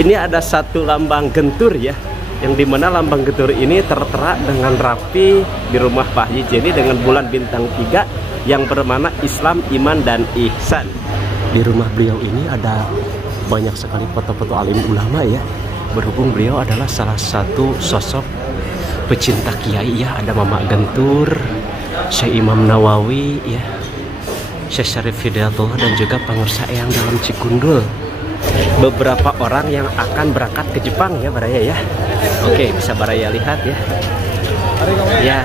Ini ada satu lambang gentur ya, yang dimana lambang gentur ini tertera dengan rapi di rumah Pak Haji Jeni dengan bulan bintang 3 yang bermakna Islam, iman, dan ihsan. Di rumah beliau ini ada banyak sekali foto-foto alim ulama ya, berhubung beliau adalah salah satu sosok pecinta kiai ya. Ada Mama Gentur, Syekh Imam Nawawi ya, Syekh Syarif Hidayatullah, dan juga pengurus yang dalam Cikundul. Beberapa orang yang akan berangkat ke Jepang ya Baraya ya. Oke, bisa Baraya lihat ya. Ya,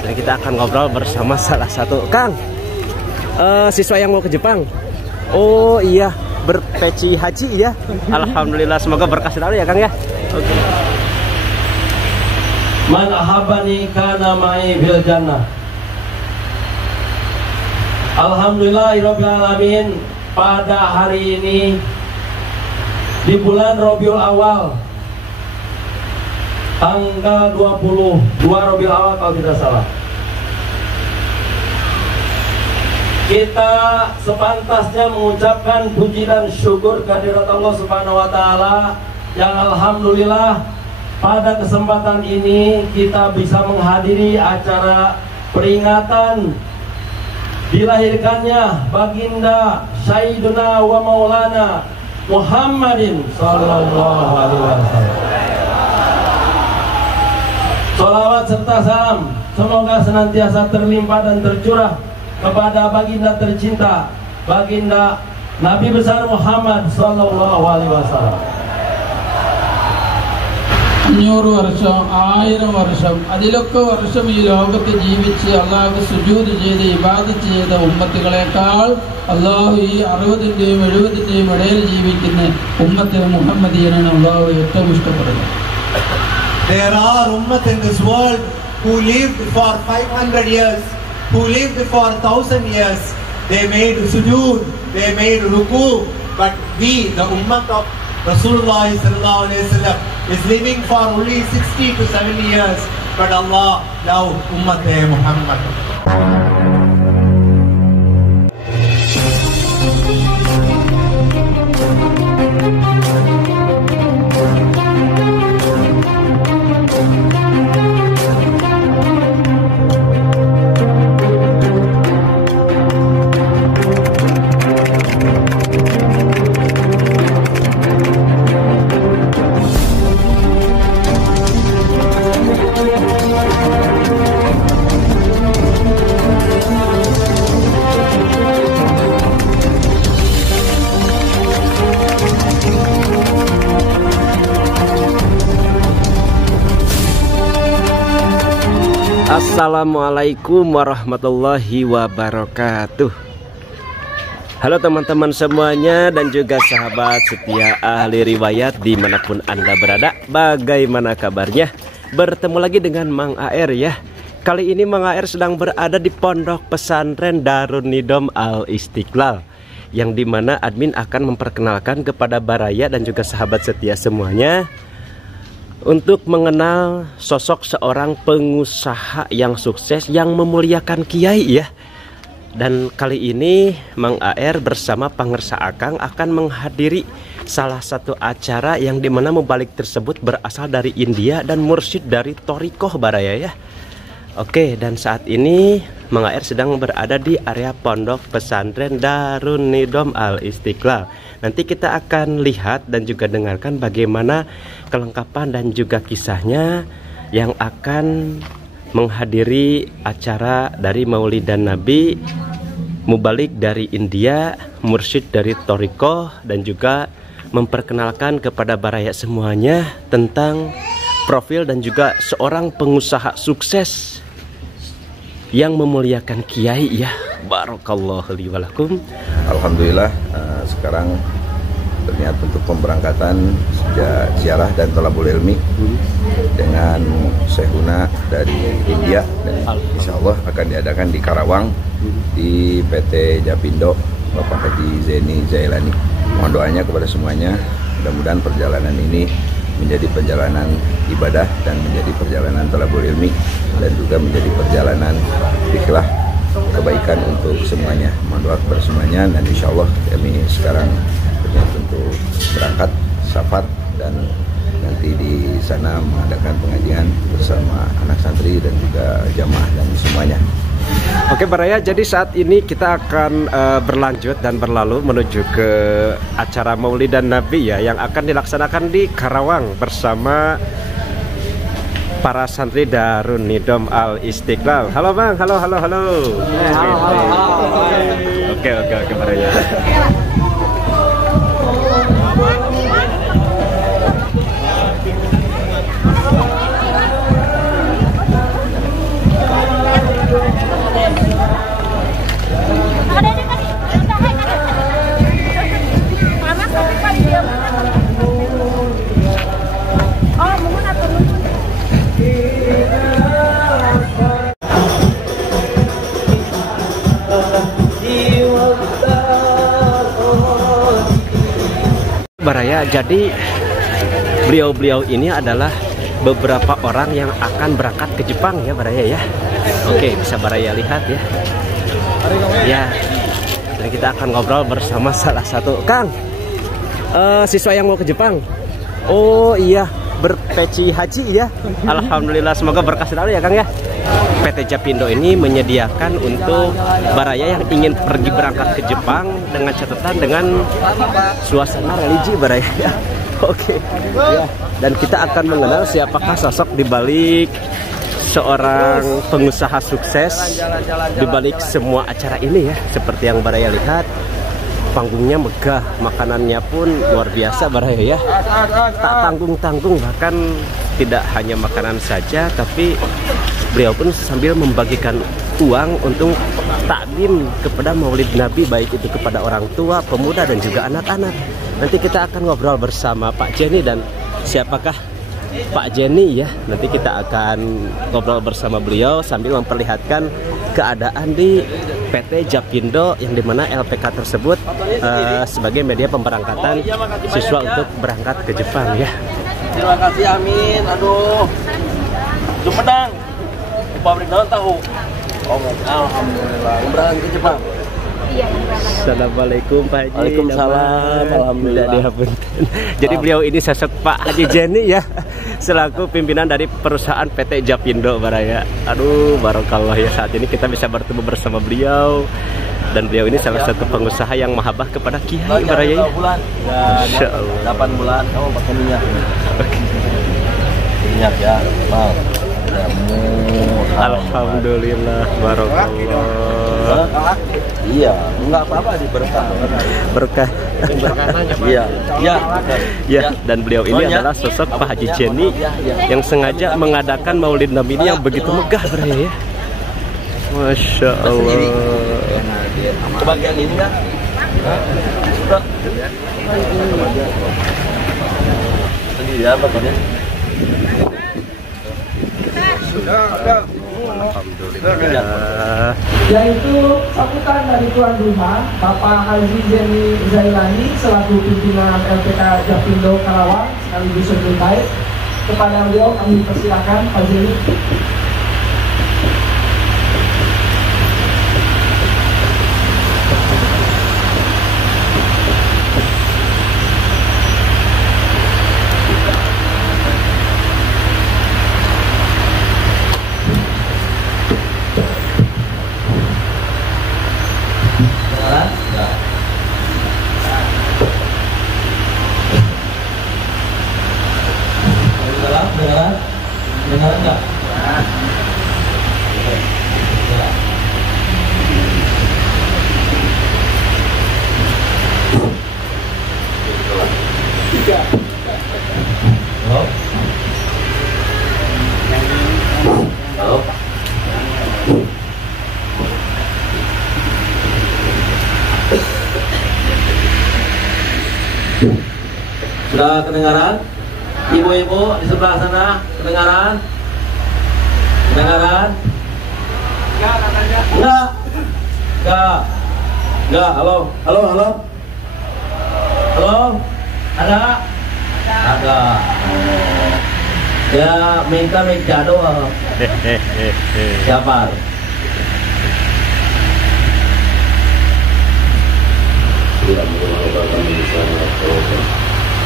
jadi kita akan ngobrol bersama salah satu Kang, siswa yang mau ke Jepang. Oh iya, berpeci haji ya. Alhamdulillah, semoga berkah selalu ya Kang ya. Oke. Man ahabani kana ma'i fil jannah. Alhamdulillahirabbil alamin. Pada hari ini di bulan Rabiul Awal, tanggal 22 Rabiul Awal kalau tidak salah, kita sepantasnya mengucapkan puji dan syukur kehadirat Allah Subhanahu wa taala yang alhamdulillah pada kesempatan ini kita bisa menghadiri acara peringatan dilahirkannya baginda Sayyiduna wa Maulana Muhammadin sallallahu alaihi wasallam. Salawat serta salam semoga senantiasa terlimpah dan tercurah kepada baginda tercinta, baginda Nabi besar Muhammad sallallahu alaihi wasallam. 500 വർഷം 1000 വർഷം അതിലൊക്കെ വർഷം ഈ ലോകത്ത് ജീവിച്ച് അള്ളാഹു സുജൂദ് ചെയ്ത് ഇബാദത്ത് ചെയ്ത ഉമ്മത്തുകളെക്കാൾ അള്ളാഹു ഈ 60-ന്റെയും 70-ന്റെയും ഇടയിൽ ജീവിക്കുന്ന ഉമ്മത്ത് മുഹമ്മദിയനാണ് അള്ളാഹു ഏറ്റവും ഇഷ്ടപ്പെടുന്നത്. There are ummah in this world who lived for 500 years, who lived for 1000 years. They made sujood, they made ruku, but we, the ummah of Rasulullah sallallahu alaihi wasallam, is living for only 60 to 70 years, but Allah loved Ummat Muhammad. Assalamualaikum warahmatullahi wabarakatuh. Halo teman-teman semuanya dan juga sahabat setia ahli riwayat dimanapun Anda berada. Bagaimana kabarnya? Bertemu lagi dengan Mang AR ya. Kali ini Mang AR sedang berada di Pondok Pesantren Darun Nidom Al Istiqlal, yang dimana admin akan memperkenalkan kepada Baraya dan juga sahabat setia semuanya untuk mengenal sosok seorang pengusaha yang sukses yang memuliakan kiai ya. Dan kali ini Mang AR bersama Pangersa Akang akan menghadiri salah satu acara yang dimana mubalik tersebut berasal dari India dan mursyid dari Thorikoh Baraya ya. Oke, dan saat ini Mang AR sedang berada di area Pondok Pesantren Darun Nidom Al Istiqlal. Nanti kita akan lihat dan juga dengarkan bagaimana kelengkapan dan juga kisahnya yang akan menghadiri acara dari Maulidan Nabi, mubalik dari India, mursyid dari Thorikoh, dan juga memperkenalkan kepada Baraya semuanya tentang profil dan juga seorang pengusaha sukses yang memuliakan kiai ya. Barakallahu li wa lakum. Alhamdulillah, sekarang ternyata untuk pemberangkatan ziarah dan thalabul ilmi dengan Syekhuna dari India, dan insya Allah akan diadakan di Karawang di PT Japindo Bapak Haji Zeni Zailani. Mohon doanya kepada semuanya, mudah-mudahan perjalanan ini menjadi perjalanan ibadah dan menjadi perjalanan thalabul ilmi, dan juga menjadi perjalanan ikhlas kebaikan untuk semuanya. Mohon doa kepada semuanya, dan insya Allah kami sekarang berniat untuk berangkat syafat, dan nanti di sana mengadakan pengajian bersama anak santri dan juga jamaah dan semuanya. Oke Baraya, jadi saat ini kita akan berlanjut dan berlalu menuju ke acara Maulidan Nabi ya, yang akan dilaksanakan di Karawang bersama para santri Darun Nidom Al Istiqlal. Halo Bang, halo. Oke Baraya. Baraya, jadi beliau-beliau ini adalah beberapa orang yang akan berangkat ke Jepang ya Baraya ya. Oke, bisa Baraya lihat ya. Ya, dan kita akan ngobrol bersama salah satu Kang, siswa yang mau ke Jepang. Oh iya, berpeci haji ya. Alhamdulillah, semoga berkah selalu ya Kang ya. PT Japindo ini menyediakan untuk Baraya yang ingin pergi berangkat ke Jepang dengan catatan dengan suasana religi Baraya ya. Oke. Ya. Dan kita akan mengenal siapakah sosok di balik seorang pengusaha sukses di balik semua acara ini ya. Seperti yang Baraya lihat, panggungnya megah, makanannya pun luar biasa Baraya ya. Tak tanggung-tanggung, bahkan tidak hanya makanan saja, tapi beliau pun sambil membagikan uang untuk takdim kepada Maulid Nabi, baik itu kepada orang tua, pemuda, dan juga anak-anak. Nanti kita akan ngobrol bersama Pak Jenny, dan siapakah Pak Jenny ya. Nanti kita akan ngobrol bersama beliau sambil memperlihatkan keadaan di PT Japindo, yang dimana LPK tersebut sebagai media pemberangkatan siswa untuk berangkat ke Jepang ya. Terima kasih, amin. Aduh, Sumedang, pabrik daun tahu. Oh, alhamdulillah. Berangkat ke Jepang. Assalamualaikum Pak Haji. Waalaikumsalam. Alhamdulillah. Jadi beliau ini sosok Pak Haji Jenny ya, selaku pimpinan dari perusahaan PT Japindo Baraya. Aduh, barokallah ya, saat ini kita bisa bertemu bersama beliau. Dan beliau ini salah satu pengusaha yang mahabbah kepada Kiai Baraya. 2 bulan. Insya Allah. 8 bulan kamu pakai minyak. Minyak ya, mau. Alhamdulillah, barokallah. Iya, enggak apa-apa di berkah. Berkah. Iya. Ya, dan beliau ini adalah sosok Pak Haji Jenny yang sengaja mengadakan Maulid Nabi ini yang begitu megah Baraya ya. Masya Allah. Kebagian ini kan? Sudah. Ini apa tadi? Alhamdulillah. Yaitu sambutan dari tuan rumah Bapak Haji Jenny Zailani selaku pimpinan LPK Japindo Karawang sekaligus sekretariat. Kepada beliau kami persilakan Pak Jenny. Dengaran enggak? Halo? Halo? Sudah kedengaran? Ibu-ibu di sebelah sana kedengaran? Kedengaran? Enggak. Halo. Ada? Ada. Ya minta doang. Siapa?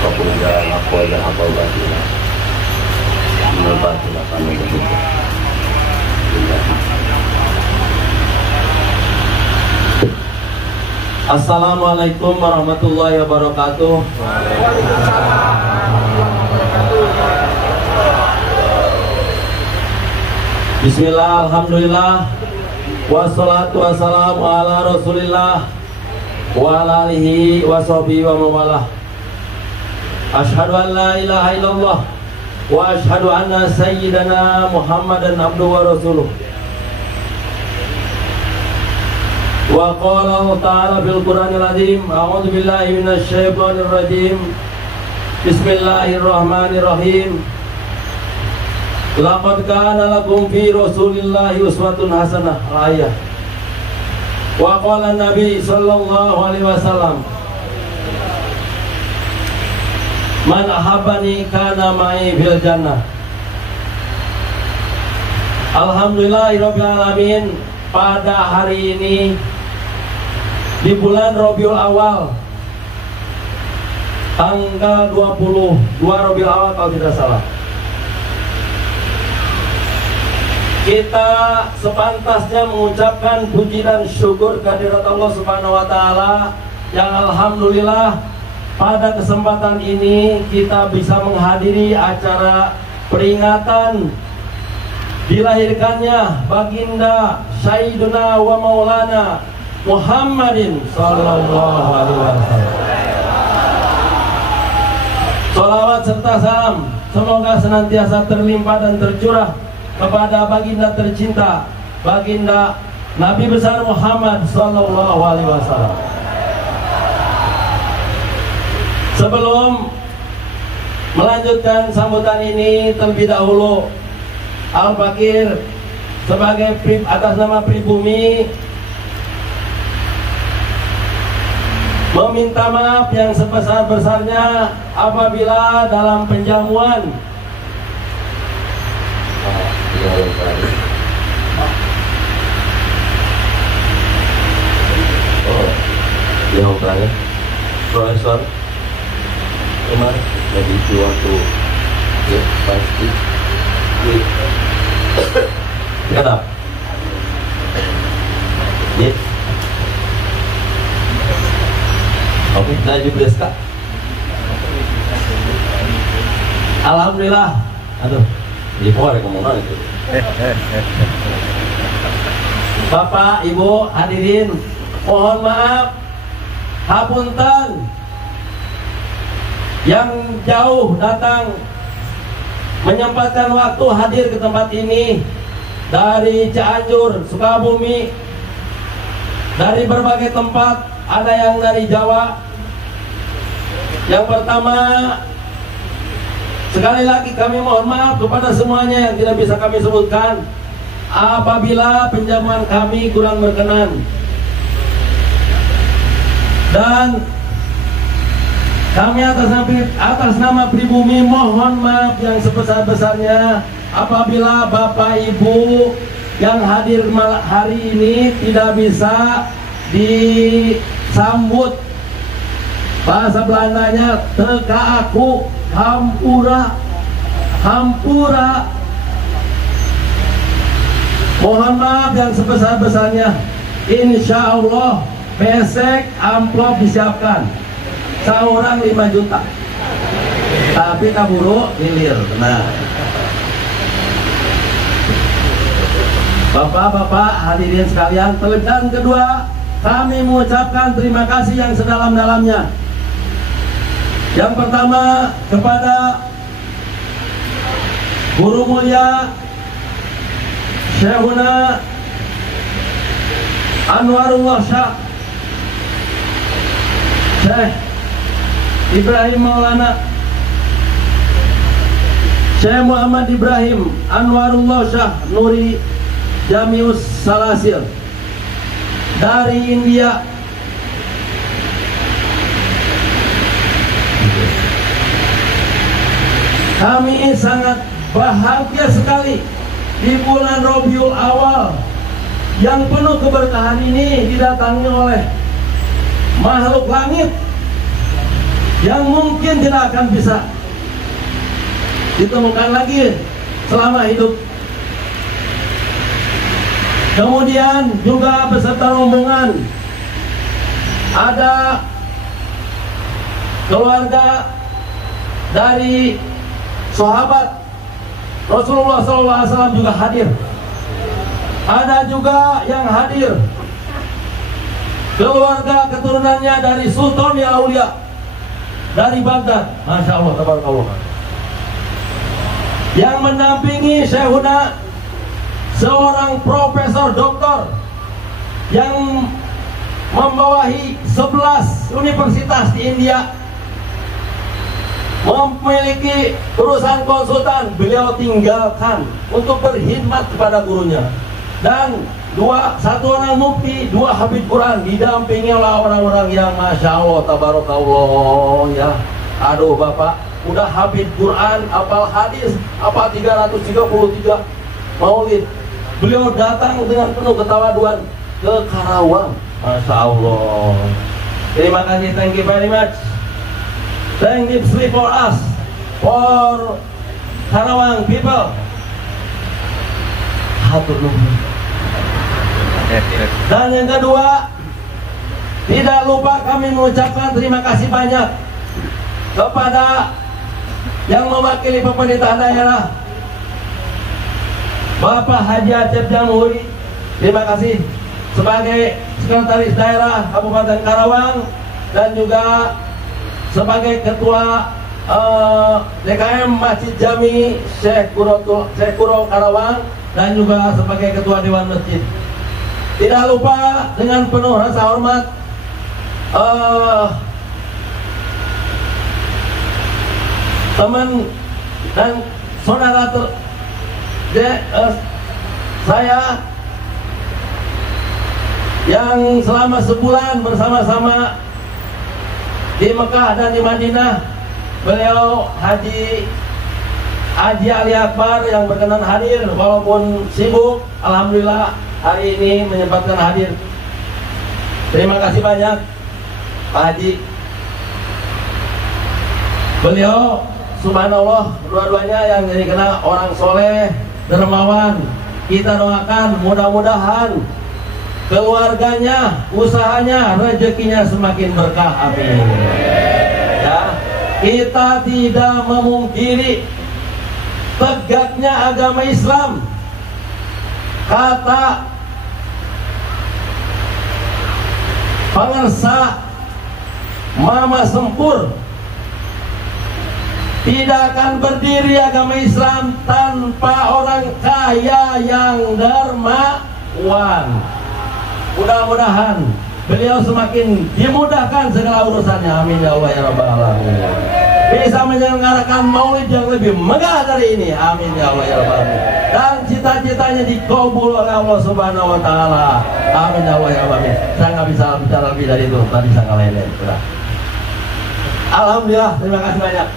Kemudian aku dan apa batina membatina kami begitu. Assalamualaikum warahmatullahi wabarakatuh. Bismillah, alhamdulillah, wassalatu wassalamu ala rasulillah wa ala alihi wa sahbihi wa mawalah. Asyhadu an la ilaha illallah wa asyhadu anna sayyidana Muhammadan abduhu wa rasuluh. Wa qala Allah ta'ala fil Qur'anil azim, a'udzu billahi minasy syaithanir rajim. Bismillahirrahmanirrahim. Laqad kana lakum fi Rasulillahi uswatun hasanah. Ayat. Wa qala Nabi sallallahu alaihi wasallam, man ahabbani kana ma'i fil jannah. Alhamdulillahirabbil alamin. Pada hari ini di bulan Rabiul Awal, tanggal 22 Rabiul Awal kalau tidak salah, kita sepantasnya mengucapkan puji dan syukur kehadirat Allah Subhanahu wa taala yang alhamdulillah pada kesempatan ini kita bisa menghadiri acara peringatan dilahirkannya baginda Sayyiduna wa Maulana Muhammadin sallallahu alaihi wasallam. Sholawat serta salam semoga senantiasa terlimpah dan tercurah kepada baginda tercinta, baginda Nabi besar Muhammad sallallahu alaihi wasallam. Sebelum melanjutkan sambutan ini, terlebih dahulu Al-Fakir sebagai atas nama pribumi meminta maaf yang sebesar-besarnya apabila dalam penjamuan yang terakhir Profesor Umar lagi waktu ya pasti kata ya oke lanjut deska. Alhamdulillah, aduh di pohon ngomong itu. Bapak, Ibu, hadirin, mohon maaf, hapunten yang jauh datang menyempatkan waktu hadir ke tempat ini dari Cianjur, Sukabumi, dari berbagai tempat, ada yang dari Jawa. Yang pertama, sekali lagi kami mohon maaf kepada semuanya yang tidak bisa kami sebutkan apabila penjamuan kami kurang berkenan. Dan kami atas nama pribumi mohon maaf yang sebesar-besarnya apabila Bapak Ibu yang hadir hari ini tidak bisa disambut. Bahasa Belandanya teka aku hampura. Mohon maaf yang sebesar-besarnya. Insya Allah besek amplop disiapkan. Seorang 5 juta. Tapi kaburu hilir. Nah, Bapak-bapak hadirin sekalian, dan kedua, kami mengucapkan terima kasih yang sedalam-dalamnya. Yang pertama kepada Guru Mulia Syekhuna Anwarullah Syah Syekh Ibrahim Maulana Syekh Muhammad Ibrahim Anwarullah Syah Nuri Jamius Salasil dari India. Kami sangat bahagia sekali di bulan Rabiul Awal yang penuh keberkahan ini didatangi oleh makhluk langit yang mungkin tidak akan bisa ditemukan lagi selama hidup. Kemudian juga beserta rombongan ada keluarga dari sahabat Rasulullah SAW juga hadir. Ada juga yang hadir keluarga keturunannya dari Sultan ya Aulia dari Baghdad, Masya Allah, tabarakallah, yang mendampingi Syekhuna seorang profesor doktor yang membawahi 11 universitas di India, memiliki perusahaan konsultan. Beliau tinggalkan untuk berkhidmat kepada gurunya, dan satu orang mufti, 2 hafidz Quran, didampingi oleh orang-orang yang Masya Allah, tabarakallah ya. Aduh Bapak, udah hafidz Quran, apal hadis, apa 333 maulid. Beliau datang dengan penuh ketawaduan ke Karawang, Masya Allah. Terima kasih, thank you very much. Thank you for us, for Karawang people. Hatur nuhun. Dan yang kedua, tidak lupa kami mengucapkan terima kasih banyak kepada yang mewakili pemerintah daerah, Bapak Haji Acep Jamhuri. Terima kasih sebagai Sekretaris Daerah Kabupaten Karawang, dan juga sebagai Ketua DKM Masjid Jami Syekh Kuro Karawang, dan juga sebagai Ketua Dewan Masjid. Tidak lupa dengan penuh rasa hormat teman dan saudara saya yang selama sebulan bersama-sama di Mekah dan di Madinah. Beliau Haji Ali Akbar yang berkenan hadir walaupun sibuk, alhamdulillah hari ini menyempatkan hadir. Terima kasih banyak Pak Haji. Beliau subhanallah, dua-duanya yang jadi kena orang soleh, dermawan. Kita doakan mudah-mudahan keluarganya, usahanya, rezekinya semakin berkah, amin ya. Kita tidak memungkiri tegaknya agama Islam. Kata pengersa Mama Sempur, tidak akan berdiri agama Islam tanpa orang kaya yang dermawan. Mudah-mudahan beliau semakin dimudahkan segala urusannya, amin ya Allah ya Rabbal Alamin. Bisa menyelenggarakan maulid yang lebih megah dari ini, amin ya Allah ya Rabbal Alamin. Dan cita-citanya dikabul oleh Allah Subhanahu wa Ta'ala, amin ya Allah ya Rabbal Alamin. Saya nggak bisa bicara lebih dari itu, tadi saya ngelainin. Alhamdulillah, terima kasih banyak.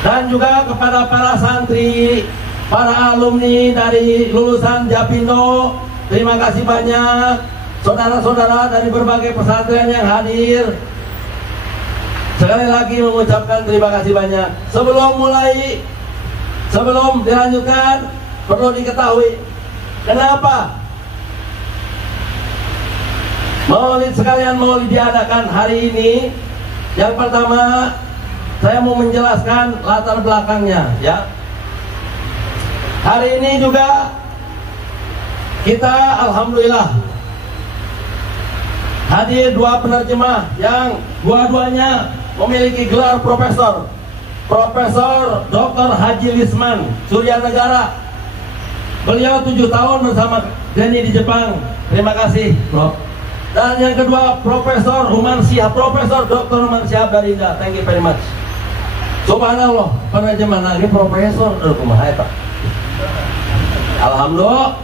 Dan juga kepada para santri, para alumni dari lulusan Japindo, terima kasih banyak. Saudara-saudara dari berbagai pesantren yang hadir, sekali lagi mengucapkan terima kasih banyak. Sebelum dilanjutkan, perlu diketahui kenapa maulid sekalian maulid diadakan hari ini. Yang pertama, saya mau menjelaskan latar belakangnya ya. Hari ini juga kita alhamdulillah hadir 2 penerjemah yang dua-duanya memiliki gelar profesor. Profesor Dr. Haji Lisman Suryanegara. Beliau 7 tahun bersama Denny di Jepang. Terima kasih, Bro. Dan yang kedua, Profesor Umar Syihab, Profesor Dr. Umar Syihab dari India. Thank you very much. Subhanallah, penerjemah lagi profesor. Kumaha eta? Alhamdulillah.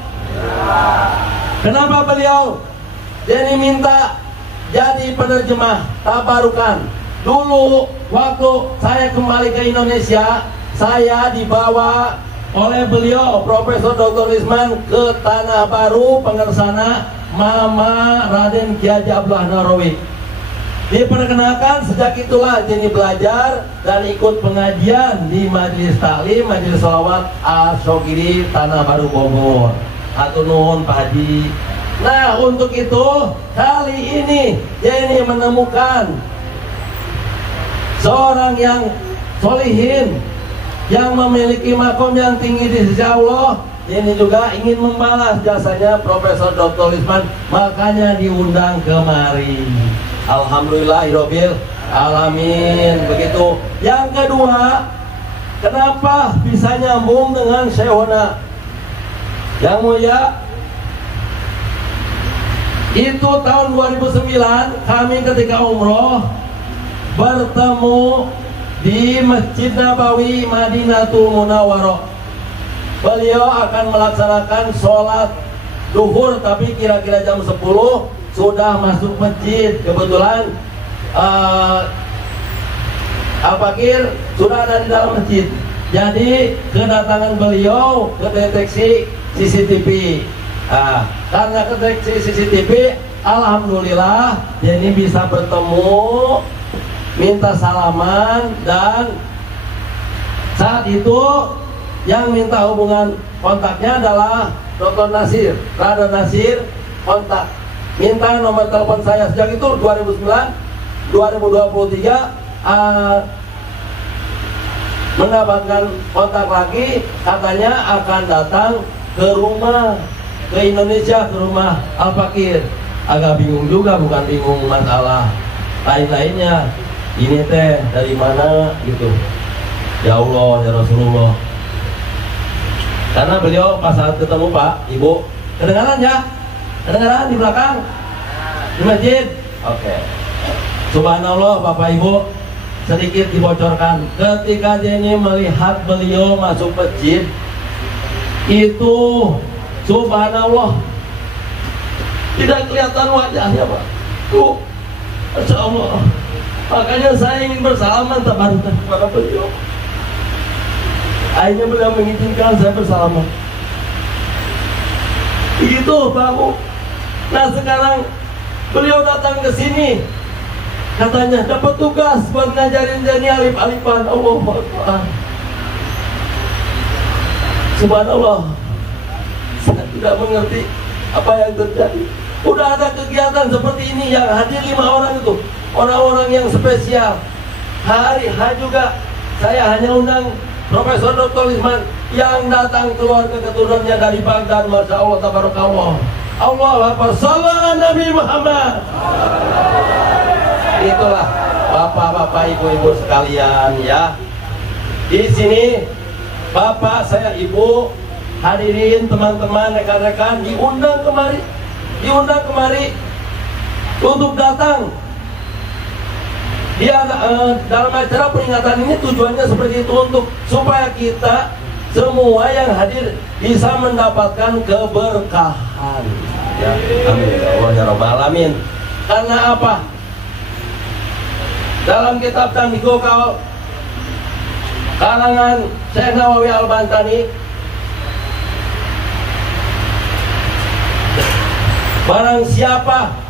Kenapa beliau Denny minta jadi penerjemah tabarukan? Dulu waktu saya kembali ke Indonesia, saya dibawa oleh beliau Profesor Dr. Lisman ke Tanah Baru, pengersana Mama Raden Ki Haji Abdullah Narawi. Diperkenalkan sejak itulah Jenny belajar dan ikut pengajian di Majelis Taklim, Majelis Sholawat Al-Syogiri Tanah Baru Bogor. Hatur nuhun Pak Haji. Nah, untuk itu kali ini Jenny menemukan seorang yang solihin, yang memiliki makom yang tinggi di sisi Allah. Jenny juga ingin membalas jasanya Profesor Dr. Lisman, makanya diundang kemari. Alhamdulillahirabbil alamin. Begitu. Yang kedua, kenapa bisa nyambung dengan Syekhona? Yang mulia, itu tahun 2009 kami ketika umroh bertemu di Masjid Nabawi Madinatul Munawwarah. Beliau akan melaksanakan sholat duhur, tapi kira-kira jam 10 sudah masuk masjid. Kebetulan Al-Fakir sudah ada di dalam masjid. Jadi kedatangan beliau kedeteksi CCTV. Karena kedeteksi CCTV, alhamdulillah Jenny bisa bertemu, minta salaman, dan saat itu yang minta hubungan kontaknya adalah Dr. Nasir, Rada Nasir, kontak. Minta nomor telepon saya. Sejak itu 2009, 2023 mendapatkan kontak lagi, katanya akan datang ke rumah, ke Indonesia, ke rumah Al-Fakir. Agak bingung juga, bukan bingung masalah lain-lainnya, ini teh dari mana gitu. Ya Allah, ya Rasulullah. Karena beliau pas saat ketemu Pak, Ibu, kedengaran ya? Kedengaran di belakang? Di masjid? Oke. Subhanallah Bapak Ibu, sedikit dibocorkan. Ketika Jenny melihat beliau masuk masjid, itu subhanallah tidak kelihatan wajahnya Pak. Tuh, Masya Allah. Makanya saya ingin bersalaman tabarukan kepada beliau. Akhirnya beliau mengizinkan saya bersalaman. Begitu Pak Bu. Nah sekarang beliau datang ke sini, katanya dapat tugas buat ngajarin Jenny alif-alifan. Allahu Akbar. Subhanallah. Saya tidak mengerti apa yang terjadi. Udah ada kegiatan seperti ini yang hadir 5 orang itu, orang-orang yang spesial. Hari juga saya hanya undang Profesor Dr. Lisman yang datang keluarga keturunannya dari Baghdad. Masya Allah, tabarakallah. Allah Akbar, salam Nabi Muhammad. Itulah bapak-bapak, ibu-ibu sekalian ya. Di sini bapak, saya, ibu, hadirin, teman-teman, rekan-rekan diundang kemari untuk datang. Dia dalam acara peringatan ini tujuannya seperti itu, untuk supaya kita semua yang hadir bisa mendapatkan keberkahan. Ya, amin ya Allah ya Rabbal alamin. Karena apa? Dalam kitab Tanbihul kalangan Syekh Nawawi Al-Bantani, barang siapa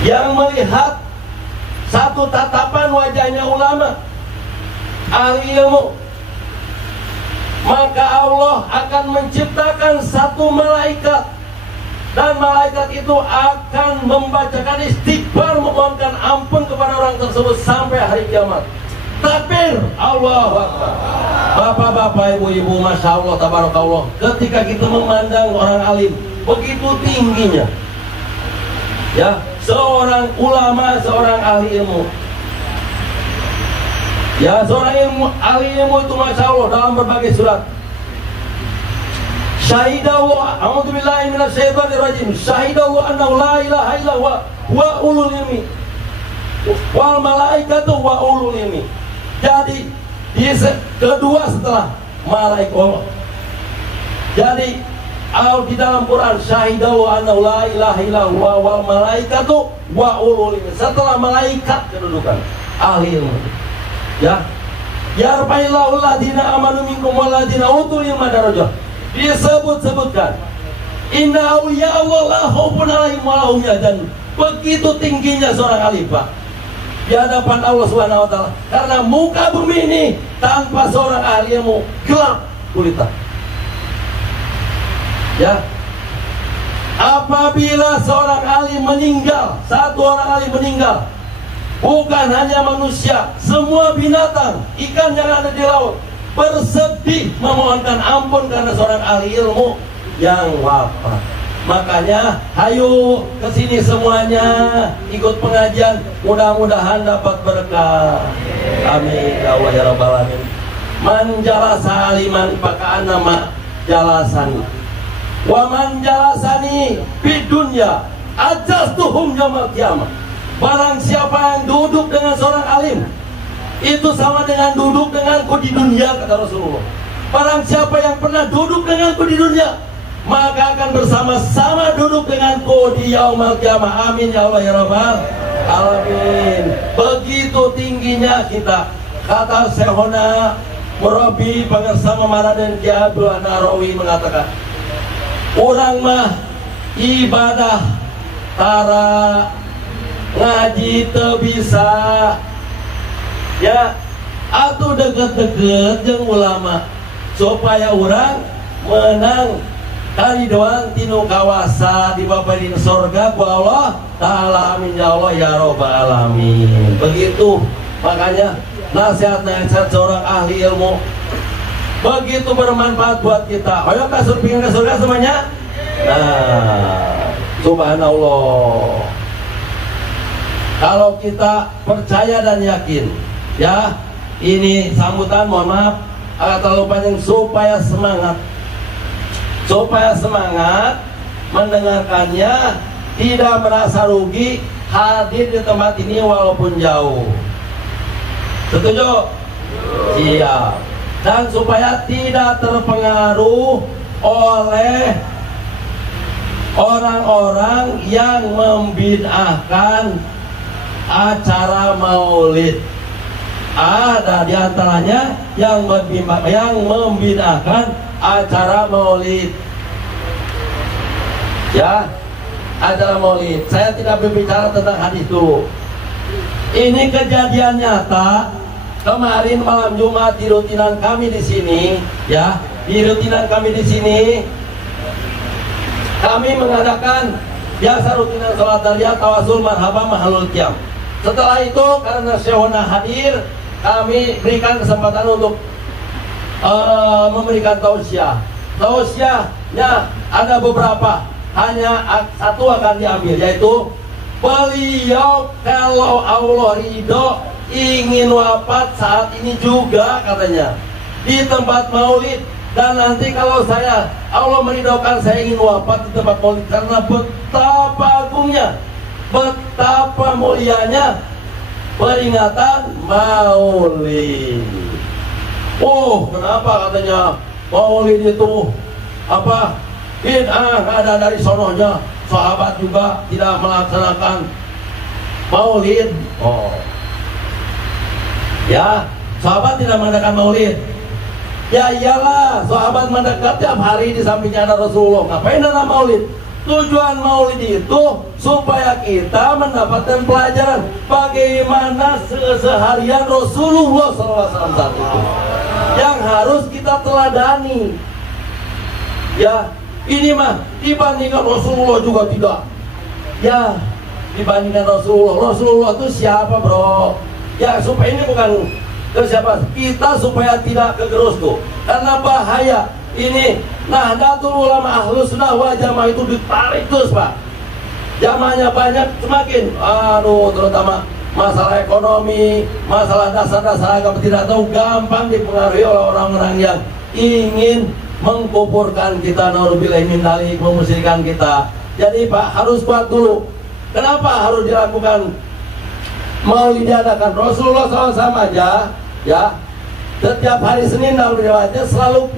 yang melihat satu tatapan wajahnya ulama, ahli ilmu, maka Allah akan menciptakan satu malaikat, dan malaikat itu akan membacakan istighfar, memohonkan ampun kepada orang tersebut sampai hari kiamat. Takbir, Allahu Akbar. Bapak-bapak, ibu-ibu, Masya Allah, tabarakallah. Ketika kita memandang orang alim begitu tingginya, ya, seorang ulama, seorang ahli ilmu, ya, seorang ahli ilmu itu Masya Allah dalam berbagai surat. Syahidallah, a'udzubillahi minasyaitonirrajim. Syahidallah annahu la ilaha illallah wa ulul ilmi wal malaikatu wa ulul ilmi. Jadi kedua setelah malaikat Allah. Jadi di dalam Quran, syahidallahu annahu la ilaha illallah wal malaikatu wa ulul ilmi. Setelah malaikat kedudukan ahli ilmu. Ya. Yarfa'illahu alladziina amanu minkum wal ladziina utul ilma darajat. Disebutkan inna awliya Allah la khaufun 'alaihim wa la hum yahzanun. Begitu tingginya seorang alim, Pak, di hadapan Allah Subhanahu wa taala. Karena muka bumi ini tanpa seorang ahli ilmu gelap gulita. Ya. Apabila seorang alim meninggal, satu orang alim meninggal, bukan hanya manusia, semua binatang, ikan yang ada di laut bersedih memohonkan ampun karena seorang ahli ilmu yang wafat. Makanya hayu kesini semuanya ikut pengajian, mudah-mudahan dapat berkah. Amin ya Allah ya Rabbal alamin. Man jalasa aliman paka'an nama jalasani, wa man jalasani fid dunya ajastuhum yaumil qiyamah. Barang siapa yang duduk dengan seorang alim, itu sama dengan duduk denganku di dunia, kata Rasulullah. Barang siapa yang pernah duduk denganku di dunia, maka akan bersama-sama duduk denganku di yaumil qiyamah. Amin ya Allah ya Rabbal alamin. Begitu tingginya kita. Kata Syekhona Murabi Pangersama Maraden Ki Abdul Narawi mengatakan, orang mah ibadah tara ngaji teu bisa, ya atuh deket-deket jeung ulama supaya orang menang kali doang tinu kawasa di babadin sorga ku Allah Ta'ala. Amin ya Allah ya Rabbal alamin. Begitu makanya nasihat-nasihat seorang ahli ilmu begitu bermanfaat buat kita. Ayo pengen ke surga semuanya. Nah, subhanallah. Kalau kita percaya dan yakin, ya ini sambutan, mohon maaf agak terlalu panjang, supaya semangat mendengarkannya, tidak merasa rugi hadir di tempat ini walaupun jauh. Setuju? Iya. Dan supaya tidak terpengaruh oleh orang-orang yang membid'ahkan acara maulid. Ada di antaranya yang membid'ahkan acara maulid. Ya, acara maulid. Saya tidak berbicara tentang hadis dulu. Ini kejadian nyata. Kemarin malam Jumat di rutinan kami di sini, ya, di rutinan kami di sini, kami mengadakan biasa rutinan sholat dariyah, tawasul, marhaba, mahalul qiyam. Setelah itu karena Syekhona hadir, kami berikan kesempatan untuk memberikan tausiah. Tausiahnya ada beberapa, hanya satu akan diambil, yaitu beliau kalau Allah ridho ingin wafat saat ini juga katanya di tempat maulid. Dan nanti kalau Allah meridhokan saya ingin wafat di tempat maulid, karena betapa agungnya, betapa mulianya peringatan maulid. Oh, kenapa katanya maulid itu apa? Bid'ah, ada dari sononya. Sahabat juga tidak melaksanakan maulid. Oh, ya, sahabat tidak mengadakan maulid. Ya iyalah, sahabat mendekat tiap hari di sampingnya ada Rasulullah. Ngapain ada maulid? Tujuan maulid itu supaya kita mendapatkan pelajaran bagaimana keseharian Rasulullah SAW saat itu, yang harus kita teladani. Ya, ini mah dibandingkan Rasulullah juga tidak. Ya, dibandingkan Rasulullah itu siapa, bro? Ya, supaya ini bukan ke siapa, kita supaya tidak kegerus tuh, karena bahaya ini. Nahdlatul Ulama Ahlus Sunnah wal Jamaah itu ditarik terus, Pak. Jamaahnya banyak semakin, terutama masalah ekonomi, masalah dasar-dasar agama tidak tahu, gampang dipengaruhi oleh orang-orang yang ingin mengkuburkan kita, naudzubillahi min dzalik, memusyrikan kita. Jadi Pak, harus kuat dulu. Kenapa harus dilakukan maulid diadakan? Rasulullah SAW aja, ya, setiap hari Senin dalam riwayatnya selalu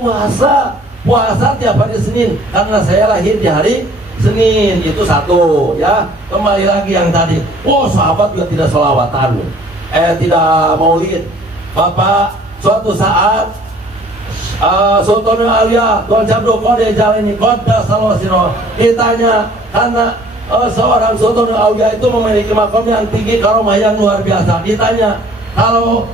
puasa tiap hari Senin, karena saya lahir di hari Senin. Itu satu, ya. Kembali lagi yang tadi, sahabat juga tidak sholawatan, tidak maulid. Bapak suatu saat Sultan Alia Tuan Cabdo Qadhi Jalani Qadda Salwasiro ditanya, karena seorang sultan aulia itu memiliki makom yang tinggi, karomah yang luar biasa. Ditanya, kalau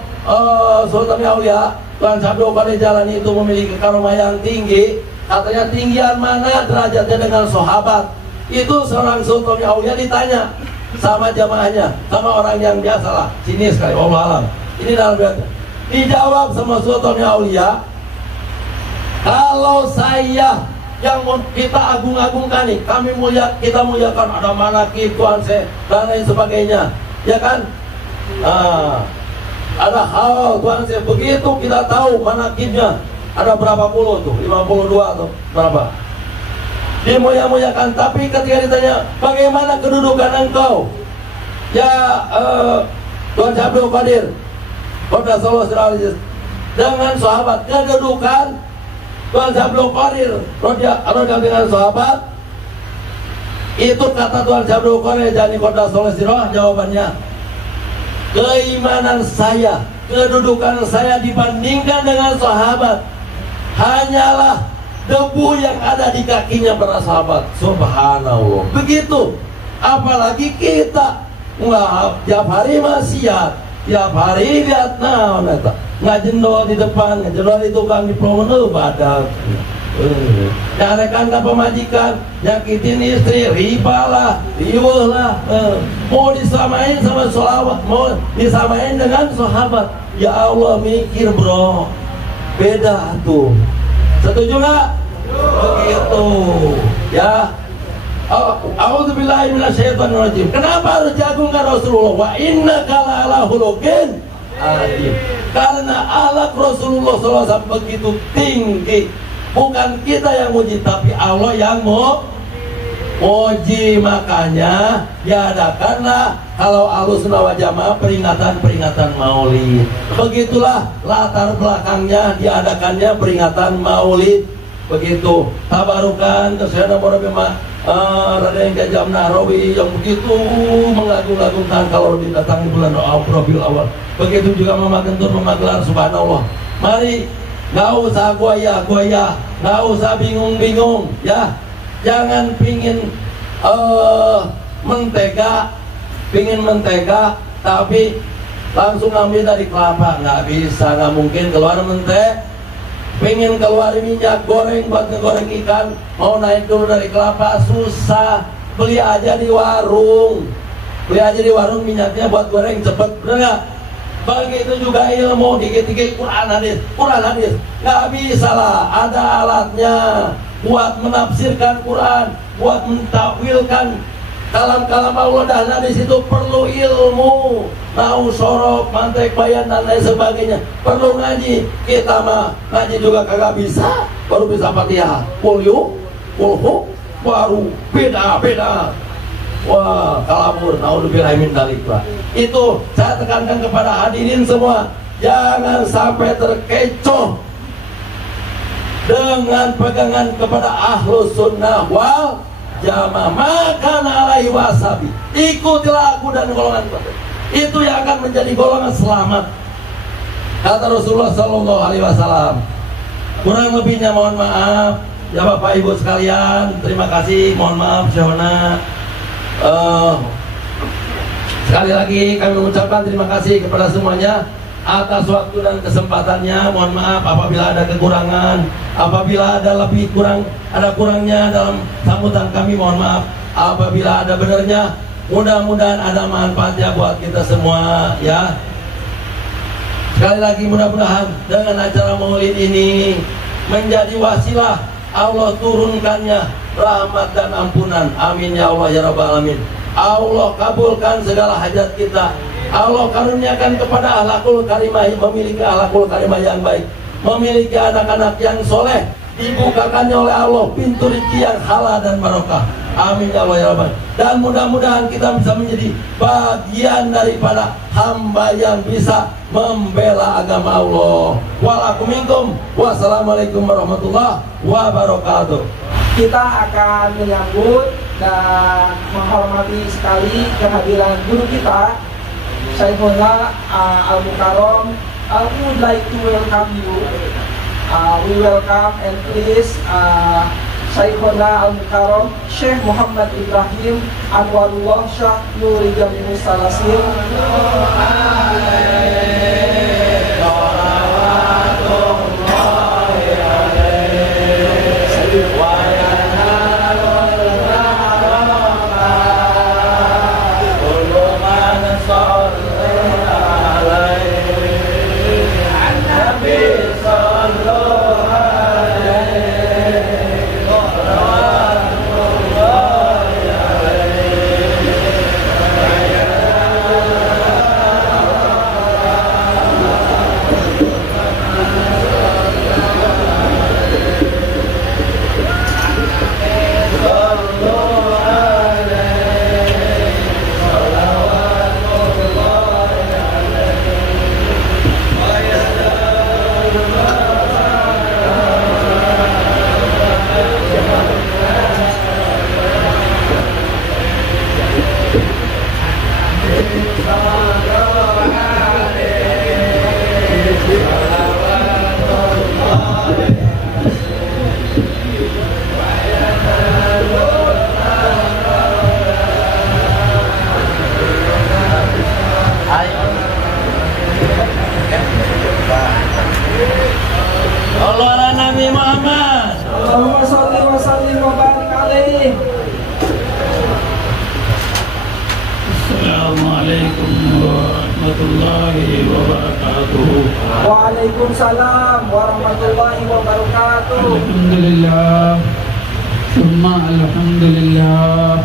sultan aulia Tuan Sabdo Qadir Jailani itu memiliki karomah yang tinggi, katanya tinggian mana derajatnya dengan sahabat. Itu seorang sultan aulia ditanya sama jamaahnya, sama orang yang biasa lah, sini sekali, Allah alam. Ini dalam biasa. Dijawab sama sultan aulia, kalau saya yang kita agung-agungkan nih, kita muliakan, ada manaqib Tuan Syekh dan lain sebagainya, ya kan? Ada hal Tuan Syekh, begitu kita tahu manaqibnya ada berapa puluh tuh, 52 atau berapa, dimulia-muliakan. Tapi ketika ditanya, bagaimana kedudukan engkau ya Tuan Abdul Qadir Qaddasallahu dengan sahabat, kedudukan Tuan Abdul Qadir Rodia dengan sahabat itu, kata Tuan Abdul Qadir Jailani Qaddasallahu jawabannya, keimanan saya, kedudukan saya dibandingkan dengan sahabat hanyalah debu yang ada di kakinya para sahabat. Subhanallah. Begitu, apalagi kita tiap hari maksiat, tiap hari lihat ngajendol di depan, ngajendol di tukang diploma badak, nyarekan ke pemajikan, nyakitin istri, riba lah, riweh lah, mau disamain sama sholawat, mau disamain dengan sahabat. Ya Allah, mikir bro, beda tuh. Setuju nggak? Begitu ya. A'udzubillahi minasyaitonirrajim. Kenapa harus diagungkan Rasulullah? Wa innaka la'ala khuluqin adzim. Karena akhlak Rasulullah SAW begitu tinggi. Bukan kita yang muji, tapi Allah yang muji. Makanya diadakanlah kalau Ahlussunnah wal Jamaah peringatan Maulid. Begitulah latar belakangnya diadakannya peringatan Maulid. Begitu tabarukan kesyahada Murabimah Raden Gajah Nahrawi yang begitu mengagung-agungkan kalau didatangi bulan Rabiul Awal. Begitu juga Mama Gentur memagelar, subhanallah. Mari, nggak usah goyah, nggak usah bingung ya. Jangan pingin mentega tapi langsung ambil dari kelapa, nggak bisa, nggak mungkin keluar mentega. Pengen keluar minyak goreng buat ngegoreng ikan, mau naik dulu dari kelapa susah. Beli aja di warung minyaknya buat goreng cepet, bener nggak? Begitu juga ilmu, dikit-dikit Quran hadis, nggak bisa lah. Ada alatnya buat menafsirkan Quran, buat mentakwilkan kalam-kalam Allah dan hadis itu perlu ilmu, tahu sorok, mantek, bayan dan lain sebagainya. Perlu ngaji. Kita mah ngaji juga kagak bisa, baru bisa Fatihah, kulhu, baru beda. Wah, kalabur, naudzubillah min dzalik. Itu saya tekankan kepada hadirin semua, jangan sampai terkecoh dengan pegangan kepada Ahlus Sunnah wal Jamaah. Maka alaihi wasabi, ikutilah aku dan golongan itu yang akan menjadi golongan selamat, kata Rasulullah Sallallahu Alaihi Wasallam. Kurang lebihnya mohon maaf ya Bapak Ibu sekalian, terima kasih, mohon maaf Syahona. Sekali lagi kami mengucapkan terima kasih kepada semuanya atas waktu dan kesempatannya. Mohon maaf apabila ada kekurangan, apabila ada lebih kurangnya dalam sambutan kami, mohon maaf. Apabila ada benarnya, mudah-mudahan ada manfaatnya buat kita semua ya. Sekali lagi mudah-mudahan dengan acara Maulid ini menjadi wasilah Allah turunkannya rahmat dan ampunan. Amin ya Allah ya Rabbal alamin. Allah kabulkan segala hajat kita. Allah karuniakan kepada akhlakul karimah, memiliki akhlakul karimah yang baik, memiliki anak-anak yang soleh, dibukakannya oleh Allah pintu rezeki yang halal dan barokah. Amin ya Allah ya Rabbal. Dan mudah-mudahan kita bisa menjadi bagian daripada hamba yang bisa membela agama Allah. Walakuminkum. Wassalamualaikum warahmatullahi wabarakatuh. Kita akan menyambut dan menghormati sekali kehadiran guru kita Syekhuna Al-Mukarram. We would like to welcome you. We welcome and please Syekhona Al-Mukarram Syekh Muhammad Ibrahim Anwarullah Syah Nuri Jamil Salasil. Assalamualaikum warahmatullahi wabarakatuh. Waalaikumsalam warahmatullahi wabarakatuh. Alhamdulillah. Summa alhamdulillah.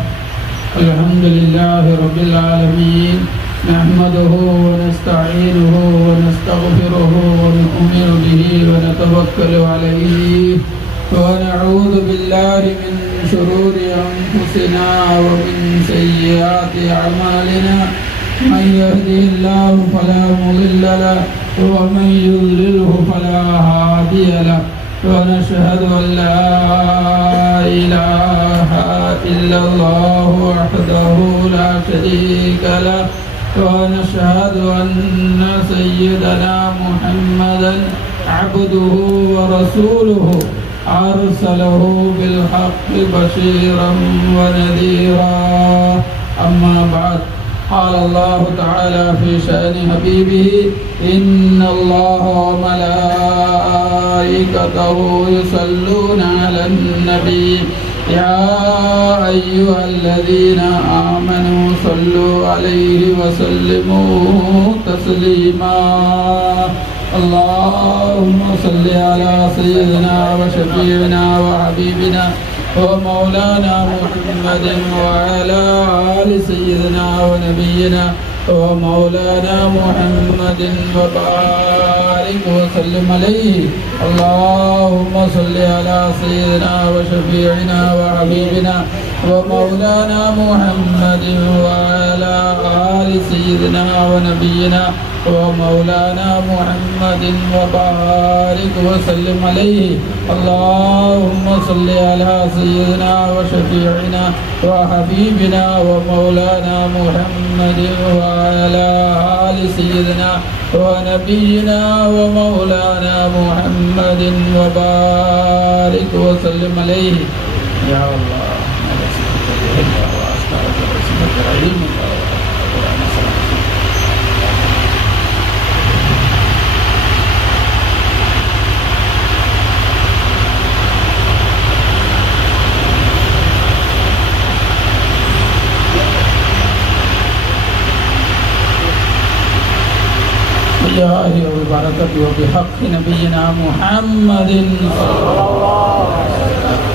Alhamdulillahi rabbil alamin. Nahmaduhu wa nasta'inuhu wa nastaghfiruhu wa nu'minu bihi wa natawakkalu alayhi. Wa na'udzu billahi min شرور أنفسنا ومن سيئات أعمالنا من يهده الله فلا مضل له ومن يضلله فلا هادي له ونشهد أن لا إله إلا الله وحده لا شريك له ونشهد أن سيدنا محمدا عبده ورسوله أرسله بالحق بشيرا ونذيرا. أما بعد قال الله تعالى في شأن حبيبه إن الله وملائكته يصلون على النبي يا أيها الذين آمنوا صلوا عليه وسلموا تسليما. اللهم صل على سيدنا وشفيعنا وحبيبنا ومولانا محمد وعلى آل سيدنا ونبينا ومولانا محمد وبارك وسلم عليه. اللهم صل على سيدنا وشفيعنا وحبيبنا ومولانا محمد وعلى آل سيدنا ونبينا ومولانا محمد وبارك وسلم عليه. اللهم صل على سيدنا وشفيعنا وحبيبنا ومولانا محمد وعلى آل سيدنا ونبينا ومولانا محمد وبارك وسلم عليه. يا الله بجاهه وبركته وبحق نبينا محمد صلى الله عليه وسلم.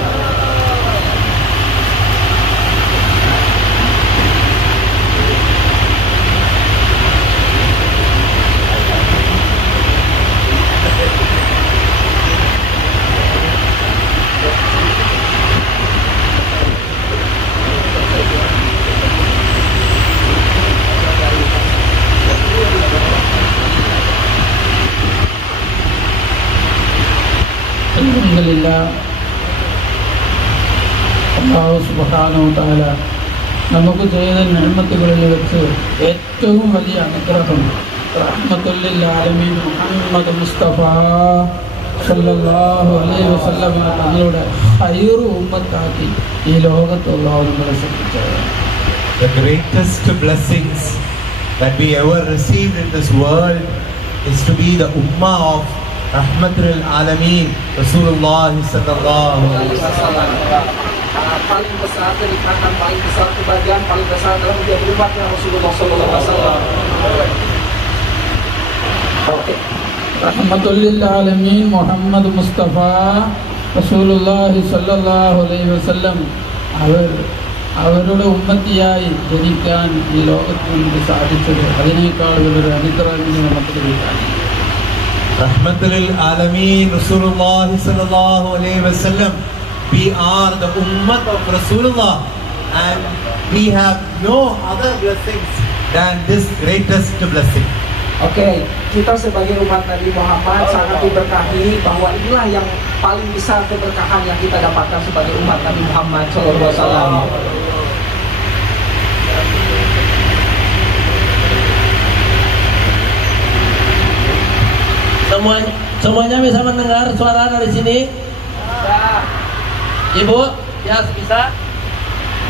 Alhamdulillah, Allah subhanahu wa ta'ala നമുക്ക് ചെയ്ത നിഅമത്തുകളിൽ വെച്ച് ഏറ്റവും വലിയ അനുഗ്രഹം റഹ്മത്തുൽ ലിൽ ആലമീൻ മുഹമ്മദ് മുസ്തഫ സല്ലല്ലാഹു അലൈഹി വസല്ലം തങ്ങളുടെ ഖൈറു ഉമ്മത്താക്കി ഈ ലോകത്ത് അല്ലാഹു നമ്മളെ സൃഷ്ടിച്ചത്. The greatest blessings that we ever received in this world is to be the ummah of Rahmatul Alameen, Rasulullah sallallahu alaihi wasallam. Paling besar kenikmatan, paling besar kebahagiaan, paling besar dalam menjadi umatnya Rasulullah sallallahu alaihi wasallam. Oke. റഹ്മത്തുൽ ലിൽ ആലമീൻ മുഹമ്മദ് മുസ്തഫ റസൂലുള്ളാഹി സ്വല്ലല്ലാഹു അലൈഹി വസല്ലം അവരുടെ ഉമ്മത്തിയായി ജനിക്കാൻ ഈ ലോകത്ത് നമുക്ക് സാധിച്ചത് അതിനേക്കാൾ വലിയൊരു അനുഗ്രഹം നമുക്ക് ലഭിക്കാൻ. Rahmatul Alameen, Rasulullah sallallahu alaihi wasallam. We are the ummah of Rasulullah, and we have no other blessings than this greatest blessing. Oke, kita sebagai umat Nabi Muhammad sangat diberkahi bahwa inilah yang paling besar keberkahan yang kita dapatkan sebagai umat Nabi Muhammad sallallahu alaihi wasallam. Semuanya bisa mendengar suara dari sini? Ya. Ibu, ya bisa?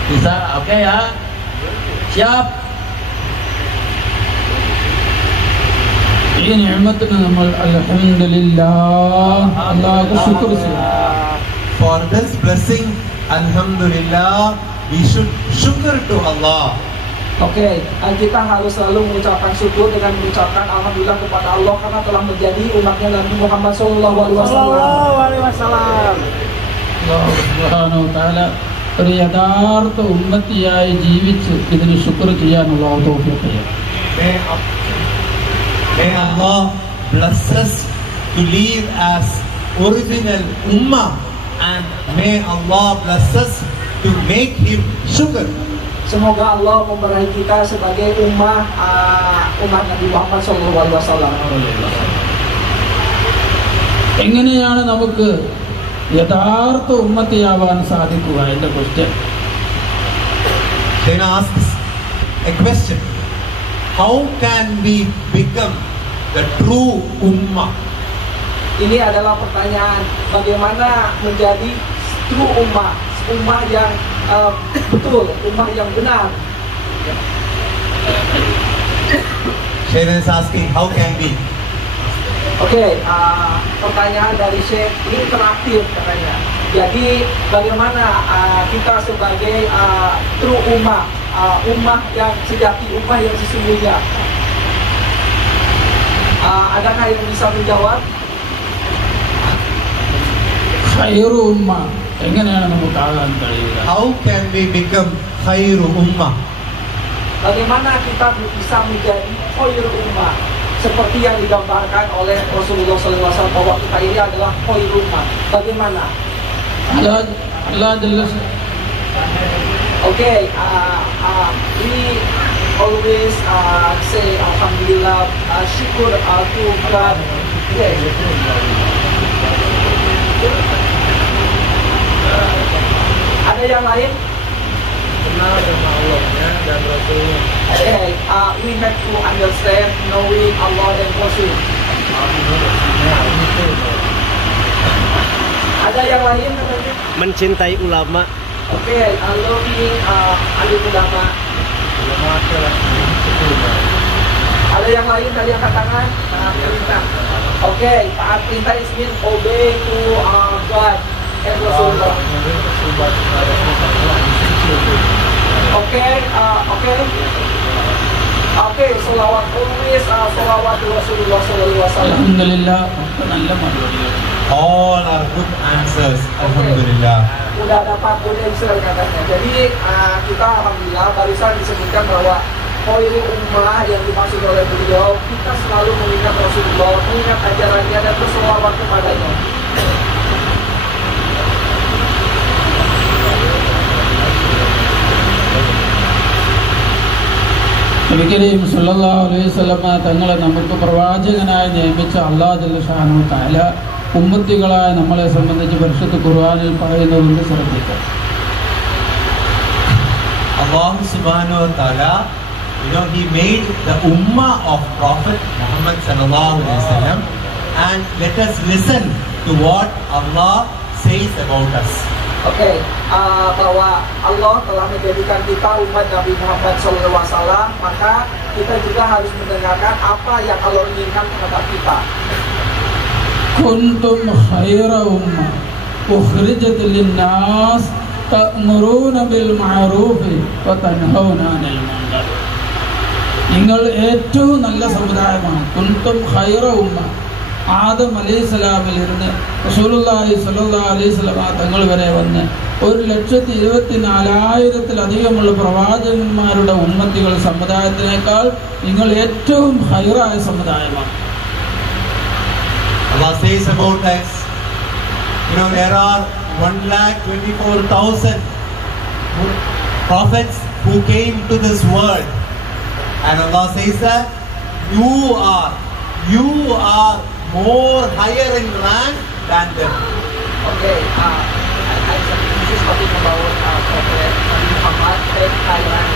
Bisa, oke ya. Siap. ഈ നിഅമത്തിന് നമ്മൾ അൽഹംദുലില്ലാഹ് അല്ലാഹു ശുക്ർ ചെയ്യാം. For this blessing, alhamdulillah, we should shukr to Allah. Oke, dan kita harus selalu mengucapkan syukur dengan mengucapkan alhamdulillah kepada Allah karena telah menjadi umatnya Nabi Muhammad sallallahu alaihi wasallam. അല്ലാഹു സുബ്ഹാനഹു വ തആല ഒരു യഥാർത്ഥ ഉമ്മത്തിയായി ജീവിച്ച് ഇതിന് ശുക്ർ ചെയ്യാനുള്ള തൗഫീഖ് ചെയ്യട്ടെ. May Allah bless us to live as original ummah, and may Allah bless us to make Him shukr. Semoga Allah memberkahi kita sebagai umat Nabi Muhammad SAW. എങ്ങനെയാണ് നമുക്ക് യഥാർത്ഥ ഉമ്മത്തിയാവാൻ സാധിക്കുക? എന്റെ question. Then asks a question: how can we become the true ummah? Ini adalah pertanyaan bagaimana menjadi true ummah, ummah yang betul, ummah yang benar. Shaykh is asking, how can we? Oke, pertanyaan dari Syekh ini terakhir katanya. Jadi bagaimana kita sebagai true ummah, ummah yang sejati, ummah yang sesungguhnya? Adakah yang bisa menjawab? Khairu ഉമ്മ എങ്ങനെയാണ് നമുക്ക് ആകാൻ കഴിയുക? How can we become khairu ummah? Bagaimana kita bisa menjadi khairul ummah seperti yang digambarkan oleh Rasulullah SAW bahwa kita ini adalah khairul ummah. Bagaimana? Allah Jalla. Okay, we always say alhamdulillah, syukur to God. Okay. Ada yang lain? Kenal sama Allahnya dan Rasulnya. Okay, we have to understand knowing Allah dan Rasul. Ada yang lain katanya? Mencintai ulama. Okay, loving alim ulama. Ada yang lain tadi angkat tangan? Taat perintah. Okay, taat perintah is mean obey to God and Rasulullah. Okay, salawat always, salawat to Rasulullah sallallahu alaihi wasallam. Alhamdulillah, നല്ല മറുപടികൾ. All are good answers. Alhamdulillah. Udah dapat good answer katanya. Jadi kita alhamdulillah barusan disebutkan bahwa khairul ummah yang dimaksud oleh beliau, kita selalu mengingat Rasulullah, mengingat ajarannya dan berselawat kepadanya. ഒരിക്കലും സല്ലല്ലാഹു അലൈഹി വസല്ലമ തങ്ങളെ നമുക്ക് പ്രവാചകനായി നിയമിച്ച അല്ലാഹു ജല്ല ഷാനഹു തആല ഉമ്മത്തികളായ നമ്മളെ സംബന്ധിച്ച് പരിശുദ്ധ ഖുർആനിൽ പറയുന്നുണ്ട്, ശ്രദ്ധിക്കുക. Allah subhanahu wa ta'ala, He made the ummah of Prophet Muhammad sallallahu alaihi wasallam, and let us listen to to what Allah says about us. Oke, bahwa Allah telah menjadikan kita umat Nabi Muhammad SAW, maka kita juga harus mendengarkan apa yang Allah inginkan terhadap kita. Kuntum khaira ummah ukhrijat lin-nas ta'muruna bil ma'ruf wa tanhauna 'anil munkar. നിങ്ങൾ ഏറ്റവും നല്ല സമുദായമാണ്. കുന്തും ഖൈറ ഉമ്മ. ആദം അലൈഹിസ്സലാമിൽ ഇരുന്ന് റസൂലുള്ളാഹി സ്വല്ലല്ലാഹു അലൈഹി വസല്ലം തങ്ങൾ വരെ വന്ന് 1,24,000-ലധികമുള്ള പ്രവാചകന്മാരുടെ ഉമ്മത്തികൾ സമുദായത്തിനേക്കാൾ നിങ്ങൾ ഏറ്റവും ഖൈറായ സമുദായമാണ്. Allah says about us, there are 1,24,000 prophets who came to this world, and Allah says that you are more higher in rank than them. Okay, this is talking about Prophet Nabi Muhammad and high rank.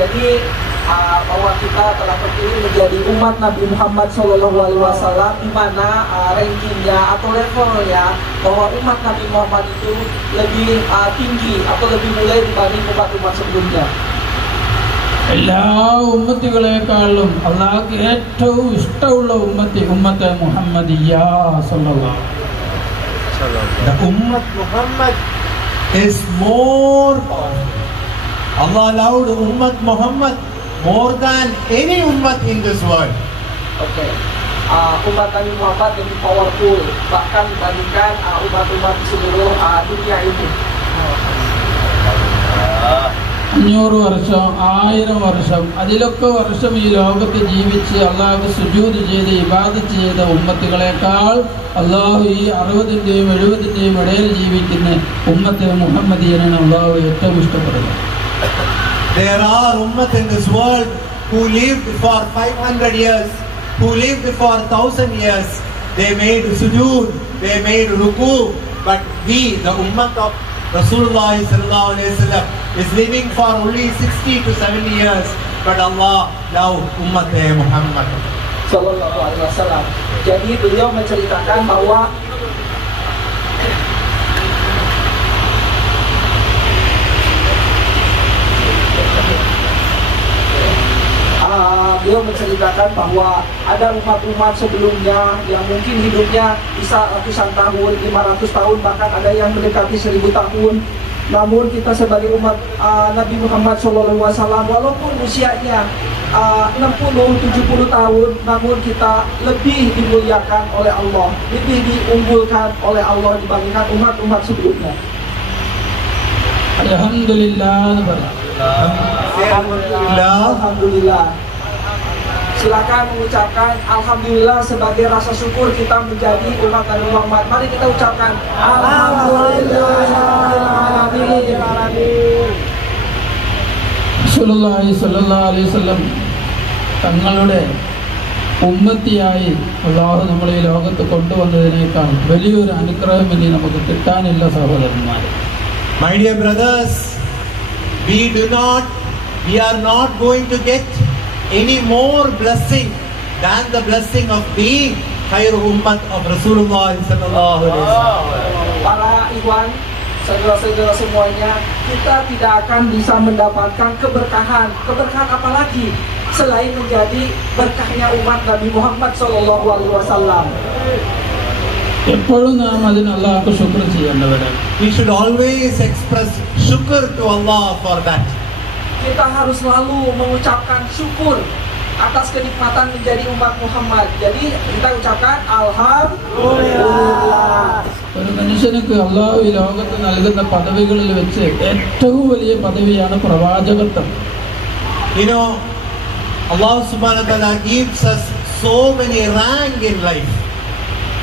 Jadi bahwa kita telah terpilih menjadi umat Nabi Muhammad SAW, di mana rankingnya atau levelnya bahwa umat Nabi Muhammad itu lebih tinggi atau lebih mulia dibanding umat-umat sebelumnya. എല്ലാ ഉമ്മത്തികളെക്കാളും അള്ളാഹ്ക്ക് ഏറ്റവും ഇഷ്ടമുള്ള ഉമ്മത്തെ മുഹമ്മദിയ്യ സല്ലല്ലാഹു അലൈഹി വസല്ലം. The Ummah Muhammad is more powerful. Allah allowed Ummah Muhammad more than any ummah in this world. Okay. Umat Nabi Muhammad lebih powerful bahkan dibandingkan umat-umat di seluruh dunia ini. 500 വർഷം 1000 വർഷം അതിലൊക്കെ വർഷം ഈ ലോകത്ത് ജീവിച്ച് അള്ളാഹു സുജൂദ് ചെയ്ത് ഇബാദത്ത് ചെയ്ത ഉമ്മത്തുകളെക്കാൾ അള്ളാഹു ഈ 60-ന്റെയും 70-ന്റെയും ഇടയിൽ ജീവിക്കുന്ന ഉമ്മത്തെ മുഹമ്മദിയനാണ് അള്ളാഹു ഏറ്റവും ഇഷ്ടപ്പെടുന്നത്. There are ummah in this world who lived for 500 years, who lived for 1,000 years. They made sujood, they made ruku, but we, the ummah of Rasulullah sallallahu alaihi wasallam, is living for only 60 to 70 years. But Allah loved ummah Muhammad sallallahu alaihi wasallam. Jadi beliau menceritakan bahwa beliau menceritakan bahwa ada umat-umat sebelumnya yang mungkin hidupnya bisa ratusan tahun, 500 tahun, bahkan ada yang mendekati 1000 tahun. Namun kita sebagai umat Nabi Muhammad SAW, walaupun usianya 60-70 tahun, namun kita lebih dimuliakan oleh Allah, lebih diunggulkan oleh Allah dibandingkan umat-umat sebelumnya. Alhamdulillah. Alhamdulillah. Silakan mengucapkan Alhamdulillah sebagai rasa syukur kita menjadi umat Nabi Muhammad. Mari kita ucapkan Alhamdulillah. റസൂലുള്ളാഹി സ്വല്ലല്ലാഹു അലൈഹി വസല്ലം തങ്ങളുടെ ഉമ്മത്തിയായി അല്ലാഹു നമ്മളെ ഈ ലോകത്ത് കൊണ്ടുവന്നതിനേക്കാൾ വലിയൊരു അനുഗ്രഹം ഇനി നമുക്ക് കിട്ടാനില്ല സഹോദരന്മാരെ. My dear brothers, we are not going to get any more blessing than the blessing of being khair ummat of Rasulullah sallallahu alaihi wasallam. Para ikhwan, saudara-saudara semuanya, kita tidak akan bisa mendapatkan keberkahan apalagi selain menjadi berkahnya umat Nabi Muhammad sallallahu alaihi wasallam. എപ്പോഴും നാം അതിന് അല്ലാഹുക്ക് ശുക്ർ ചെയ്യേണ്ടവരാണ്. We should always express shukr to Allah for that. Kita harus selalu mengucapkan syukur atas kenikmatan menjadi umat Muhammad. Jadi kita ucapkan Alhamdulillah. ഒരു മനുഷ്യനക്ക് അല്ലാഹു ഈ ലോകത്ത് നൽകുന്ന പദവികളിൽ വെച്ച് ഏറ്റവും വലിയ പദവിയാണ് പ്രവാചകത്വം. Allah subhanahu wa ta'ala gives us so many rank in life.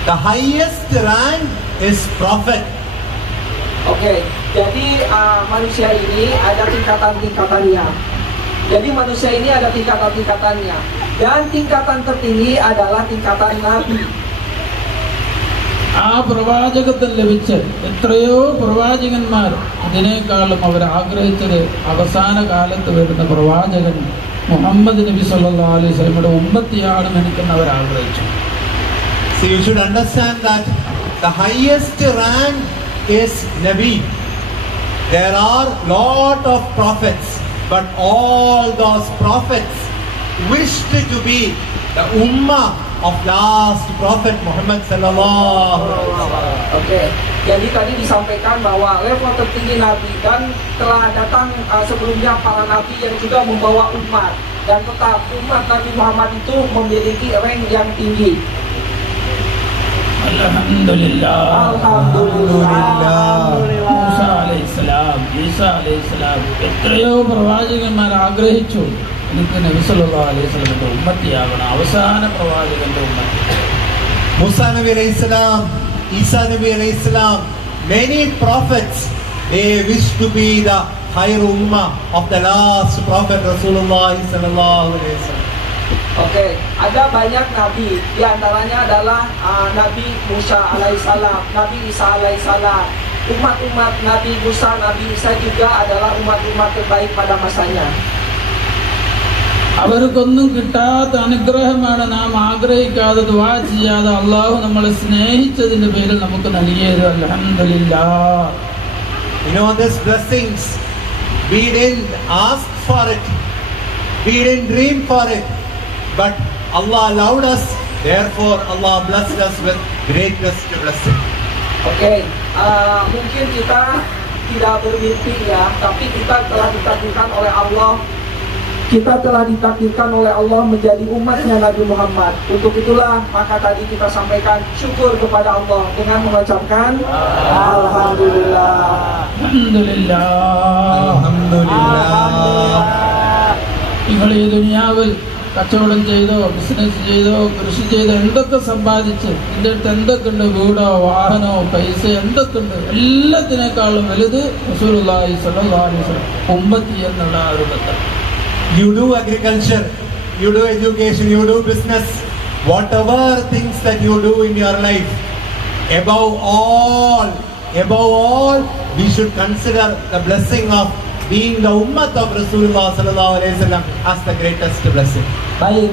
The highest rank is prophet. Oke, jadi manusia ini ada tingkatan-tingkatannya. Jadi manusia ini ada tingkatan-tingkatannya. Dan tingkatan tertinggi adalah tingkatan Nabi. ആ പ്രവാചകത്വം ലഭിച്ച എത്രയോ പ്രവാചകന്മാർ അതിനേക്കാളും അവർ ആഗ്രഹിച്ചത് അവസാന കാലത്ത് വരുന്ന പ്രവാചകൻ മുഹമ്മദ് നബി സല്ലല്ലാഹു അലൈഹി വസല്ലമയുടെ ഉമ്മത്തിയാണെന്ന് എനിക്കെന്ന് അവർ ആഗ്രഹിച്ചു. So you should understand that the highest rank is Nabi. There are lot of prophets, but all those prophets wished to be the ummah of last prophet Muhammad sallallahu alaihi wasallam. Oke, jadi tadi disampaikan bahwa level tertinggi Nabi dan telah datang sebelumnya para Nabi yang juga membawa umat, dan tetap umat Nabi Muhammad itu memiliki rank yang tinggi. Alhamdulillah. Alhamdulillah. Musa അലൈഹിസ്സലാം, ഈസ അലൈഹിസ്സലാം എത്രയോ പ്രവാചകന്മാർ ആഗ്രഹിച്ചു എനിക്ക് നബി സല്ലല്ലാഹു അലൈഹി വസല്ലമയുടെ ഉമ്മത്തിയാകണം, അവസാന പ്രവാചകന്റെ ഉമ്മത്തി. Musa Nabi alayhi salam, Isa Nabi alayhi salam, many prophets, they wish to be the higher ummah of the last prophet Rasulullah sallallahu alaihi wasallam. Oke, ada banyak nabi, di antaranya adalah Nabi Musa alaihissalam, Nabi Isa alaihissalam. Umat-umat Nabi Musa, Nabi Isa juga adalah umat-umat terbaik pada masanya. അവർക്കൊന്നും കിട്ടാത്ത അനുഗ്രഹമാണ് നാം ആഗ്രഹിക്കാതെ ദുആ ചെയ്യാതെ അള്ളാഹു നമ്മളെ സ്നേഹിച്ചതിന്റെ പേരിൽ നമുക്ക് നൽകിയത്. അൽഹംദുലില്ലാഹ്. You know, these blessings, we didn't ask for it, we didn't dream for it, but Allah allowed us, therefore Allah blessed us with greatest blessing. Oke, mungkin kita tidak bermimpi ya, tapi kita telah ditakdirkan oleh Allah. Kita telah ditakdirkan oleh Allah menjadi umatnya Nabi Muhammad. Untuk itulah maka tadi kita sampaikan syukur kepada Allah dengan mengucapkan Alhamdulillah. Alhamdulillah. Alhamdulillah. നിങ്ങൾ ഈ ദുനിയാവിൽ കച്ചവടം ചെയ്തോ ബിസിനസ് ചെയ്തോ കൃഷി ചെയ്തോ എന്തൊക്കെ സമ്പാദിച്ച് നിന്റെ അടുത്ത് എന്തൊക്കെ ഉണ്ട്, വീടോ വാഹനമോ പൈസ എന്തൊക്കെ ഉണ്ട്, എല്ലാത്തിനേക്കാളും വലുത് റസൂലുള്ളാഹി സ്വല്ലല്ലാഹു അലൈഹി വസല്ലം ഉമ്മത്തി എന്നുള്ള ആ ഒരു ബന്ധം. You do agriculture, you do education, you do business, whatever things that you do in your life, above all, we should consider the blessing of being the ummah of Rasulullah sallallahu alaihi wasallam as the greatest blessing. Baik,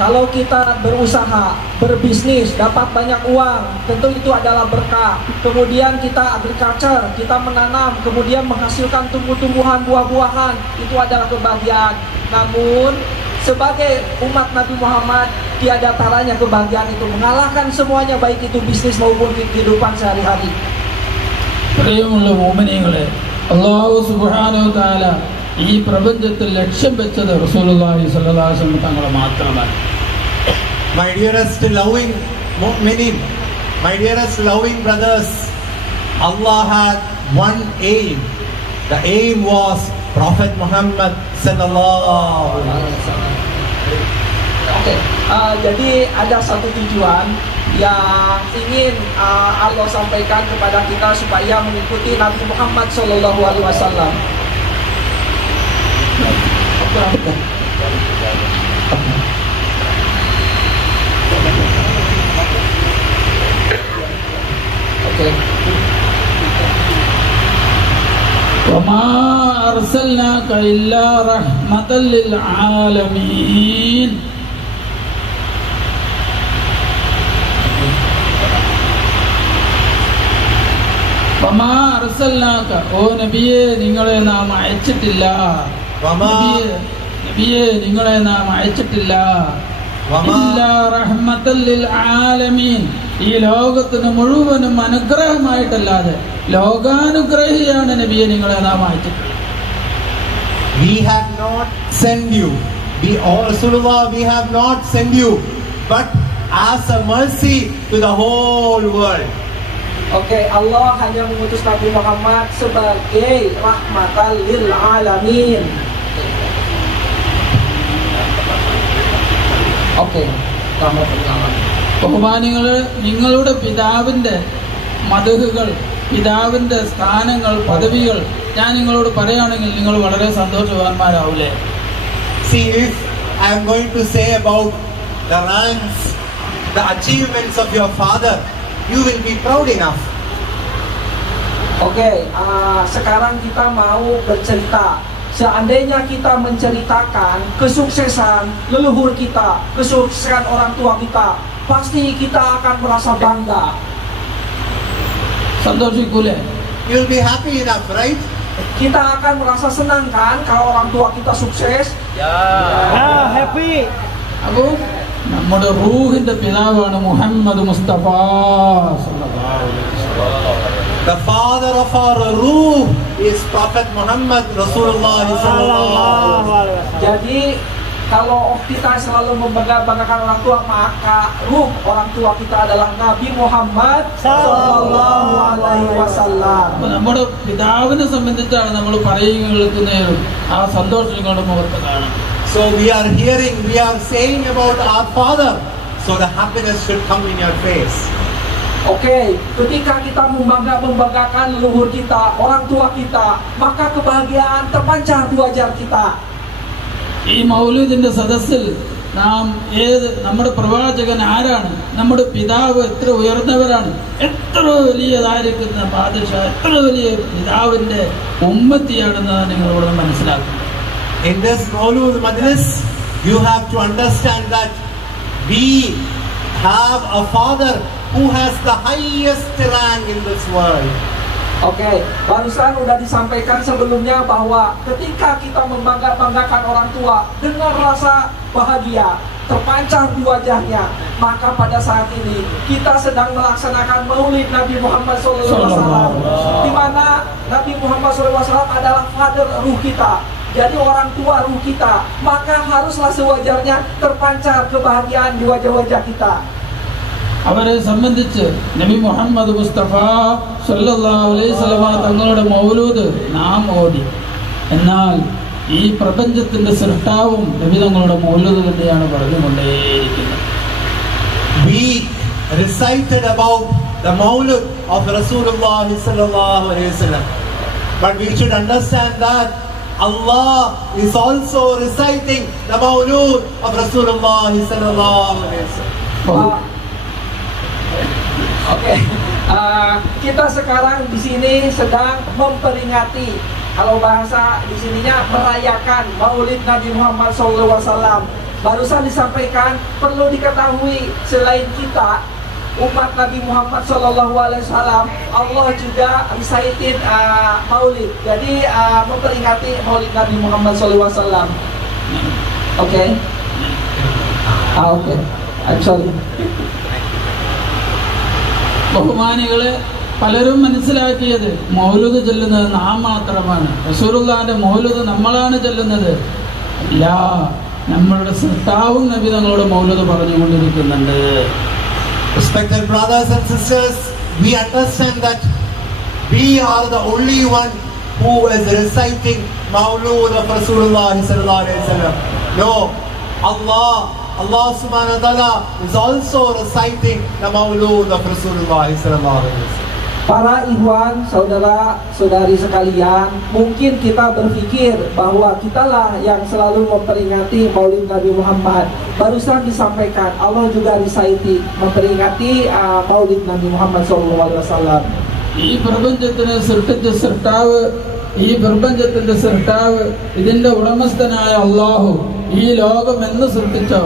kalau kita berusaha, berbisnis, dapat banyak uang, tentu itu adalah berkah. Kemudian kita agriculture, kita menanam, kemudian menghasilkan tumbuh-tumbuhan, buah-buahan, itu adalah kebahagiaan. Namun, sebagai umat Nabi Muhammad, tiada taranya kebahagiaan itu mengalahkan semuanya, baik itu bisnis maupun kehidupan sehari-hari. പ്രിയമുള്ള മുഅ്മിനീങ്ങളെ, അല്ലാഹു സുബ്ഹാനഹു വ തആല ഈ പ്രപഞ്ചത്തിൽ ലക്ഷ്യം വെച്ചത് റസൂലുള്ളാഹി സ്വല്ലല്ലാഹു അലൈഹി വസല്ലം തങ്ങളെ മാത്രമാണ്. My dearest loving mu'minin, my dearest loving brothers, Allah had one aim. The aim was Prophet Muhammad sallallahu alaihi wasallam. Oke, jadi ada satu tujuan yang ingin Allah sampaikan kepada kita supaya mengikuti Nabi Muhammad Sallallahu Alaihi Wasallam. Oke. وما أرسلناك إلا رحمة للعالمين. വമാ അർസൽനാക, ഓ നബിയെ നിങ്ങളെ നാം അയച്ചിട്ടില്ല. നബിയെ നിങ്ങളെ നാം അയച്ചിട്ടില്ല. ഇല്ലാ റഹ്മത്തൽ ലിൽ ആലമീൻ, ഈ ലോകത്തിന് മുഴുവനും അനുഗ്രഹമായിട്ടല്ലാതെ ലോകാനുഗ്രഹിയാണ് നബിയെ നിങ്ങളെ നാം അയച്ചിട്ടുള്ളത്. We have not sent you, Rasulullah, we have not sent you, but as a mercy to the whole world. Oke, Allah hanya mengutus Nabi Muhammad sebagai rahmatan lil alamin. Oke, ബഹുമാനികള്, നിങ്ങളുടെ പിതാവിന്റെ മദഹുകൾ, പിതാവിന്റെ സ്ഥാനങ്ങൾ, പദവികൾ ഞാൻ നിങ്ങളോട് പറയുകയാണെങ്കിൽ നിങ്ങൾ വളരെ സന്തോഷവാന്മാരാവൂലേ? See, if I am going to say about the ranks, the achievements of your father, you will be proud enough. Oke, sekarang kita mau bercerita. Seandainya kita menceritakan kesuksesan leluhur kita, kesuksesan orang tua kita, pasti kita akan merasa bangga. സന്തോഷിക്കൂലേ? You'll be happy enough, right? Kita akan merasa senang kan kalau orang tua kita sukses. അപ്പോൾ നമ്മുടെ റൂഹിന്റെ പിതാവാണ് മുഹമ്മദ് മുസ്തഫ സല്ലല്ലാഹു അലൈഹി വസല്ലം. The father of our ruh is Prophet Muhammad Rasulullah sallallahu alaihi wasallam. Jadi kalau kita selalu membanggakan orang tua, maka ruh orang tua kita adalah Nabi Muhammad sallallahu alaihi wasallam. നമ്മുടെ പിതാവിനെ സംബന്ധിച്ചാണ് നമ്മൾ പറയുകയും കേൾക്കുന്നതും ആ സന്തോഷം നിങ്ങളുടെ മുഖത്ത് കാണാം. So we are saying about our father, so the happiness should come in your face. Oke, ketika kita membanggakan leluhur kita, orang tua kita, maka kebahagiaan terpancar di wajah kita. ഈ മൗലൂദിന്റെ സദസ്സിൽ നാം നമ്മുടെ പ്രവാചകൻ ആരാണ്, നമ്മുടെ പിതാവ് എത്ര ഉയർന്നവരാണ്, എത്ര വലിയതായിരിക്കുന്ന ബാദഷ, എത്ര വലിയ പിതാവിന്റെ ഉമ്മത്തിയാണെന്നാണ് നിങ്ങളിവിടെ മനസ്സിലാക്കുന്നത്. In this Maulud Majlis, you have to understand that we have a father who has the highest rank in this world. Oke, barusan udah disampaikan sebelumnya bahwa ketika kita membanggakan orang tua dengan rasa bahagia terpancar di wajahnya, maka pada saat ini kita sedang melaksanakan Maulid Nabi Muhammad SAW, di mana Nabi Muhammad SAW adalah father ruh kita. Jadi orang tua ruh kita, maka haruslah sewajarnya terpancar kebahagiaan di wajah-wajah kita. അവരെ സംബന്ധിച്ച് നബി മുഹമ്മദ് മുസ്തഫ സല്ലല്ലാഹു അലൈഹി വസല്ലമ തങ്ങളുടെ മൗലൂദ് നാം ഓതി. എന്നാൽ ഈ പ്രപഞ്ചത്തിന്റെ സൃഷ്ടാവും നബി തങ്ങളുടെ മൗലൂദ് തന്നെയാണ് പറഞ്ഞുകൊണ്ടേയിരിക്കുന്നത്. We recited about the Maulud of Rasulullah sallallahu alaihi wasallam, but we should understand that Allah is also reciting the Maulud of Rasulullah sallallahu alaihi wasallam. Oke, kita sekarang di sini sedang memperingati, kalau bahasa di sininya merayakan Maulid Nabi Muhammad SAW. Barusan disampaikan, perlu diketahui selain kita umat Nabi Muhammad SAW, Allah juga recited Maulid. Jadi memperingati Maulid Nabi Muhammad SAW. Oke, oke, I'm sorry. ബഹുമാനികളെ, പലരും മനസ്സിലാക്കിയത് മൗലൂദ് ചൊല്ലുന്നത് നാം മാത്രമാണ്, റസൂലുള്ളാഹിന്റെ മൗലൂദ് നമ്മളാണ് ചൊല്ലുന്നത്. അല്ല, നമ്മളുടെ സൃഷ്ടാവും നബി തങ്ങളുടെ മൗലൂദ് പറഞ്ഞുകൊണ്ടിരിക്കുന്നുണ്ട്. Respected brothers and sisters, we understand that we are the only one who is reciting Maulud of Rasulullah sallallahu alaihi wasallam. No, Allah subhanahu wa ta'ala is also reciting the Maulud of Rasulullah sallallahu alaihi wasallam. Para ikhwan, saudara-saudari sekalian, mungkin kita berpikir bahwa kitalah yang selalu memperingati Maulid Nabi Muhammad. Barusan disampaikan, Allah juga reciting memperingati Maulid Nabi Muhammad SAW. ഈ പ്രപഞ്ചത്തിനെ സൃഷ്ടിച്ച സൃഷ്ടാവ്, ഈ പ്രപഞ്ചത്തിന്റെ സൃഷ്ടാവ്, ഇതിന്റെ ഉടമസ്ഥനായ അല്ലാഹു ഈ ലോകം എന്ന് സൃഷ്ടിച്ചോ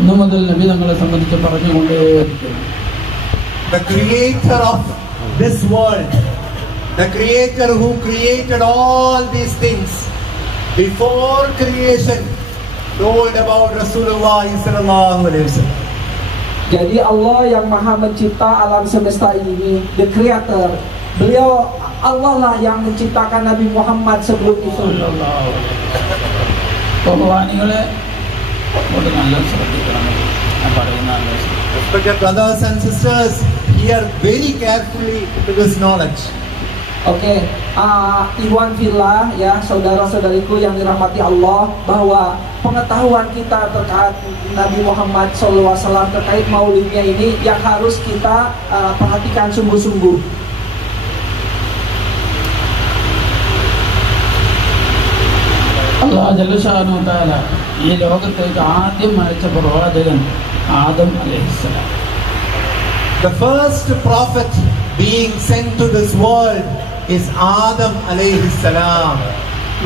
ഇന്നു മുതൽ നബി തങ്ങളെ സംബന്ധിച്ച് പറഞ്ഞുകൊണ്ടേയിരിക്കുന്നു. The creator of this world, the creator who created all these things before creation, told about Rasulullah sallallahu alaihi wasallam. Jadi Allah yang maha mencipta alam semesta ini, the creator, beliau Allah lah yang menciptakan Nabi Muhammad sebelum itu. ബഹുമാനികളെ, അങ്ങോട്ട് നല്ല ശ്രദ്ധിക്കണം, ഞാൻ പറയുന്ന നല്ല ശ്രദ്ധിക്കണം. Respected brothers and sisters, hear very carefully to this knowledge. Oke, Iwan Villa, ya saudara-saudariku yang dirahmati Allah, bahwa pengetahuan kita terkait Nabi Muhammad SAW terkait maulidnya ini yang harus kita perhatikan sungguh-sungguh. അല്ലാഹു ജല്ല ശഅനഹു തആല ഈ ലോകത്തേക്ക് ആദ്യം അയച്ച പ്രവാചകൻ ആദം അലൈഹിസ്സലാം. The first prophet being sent to this world is Adam alayhi salam.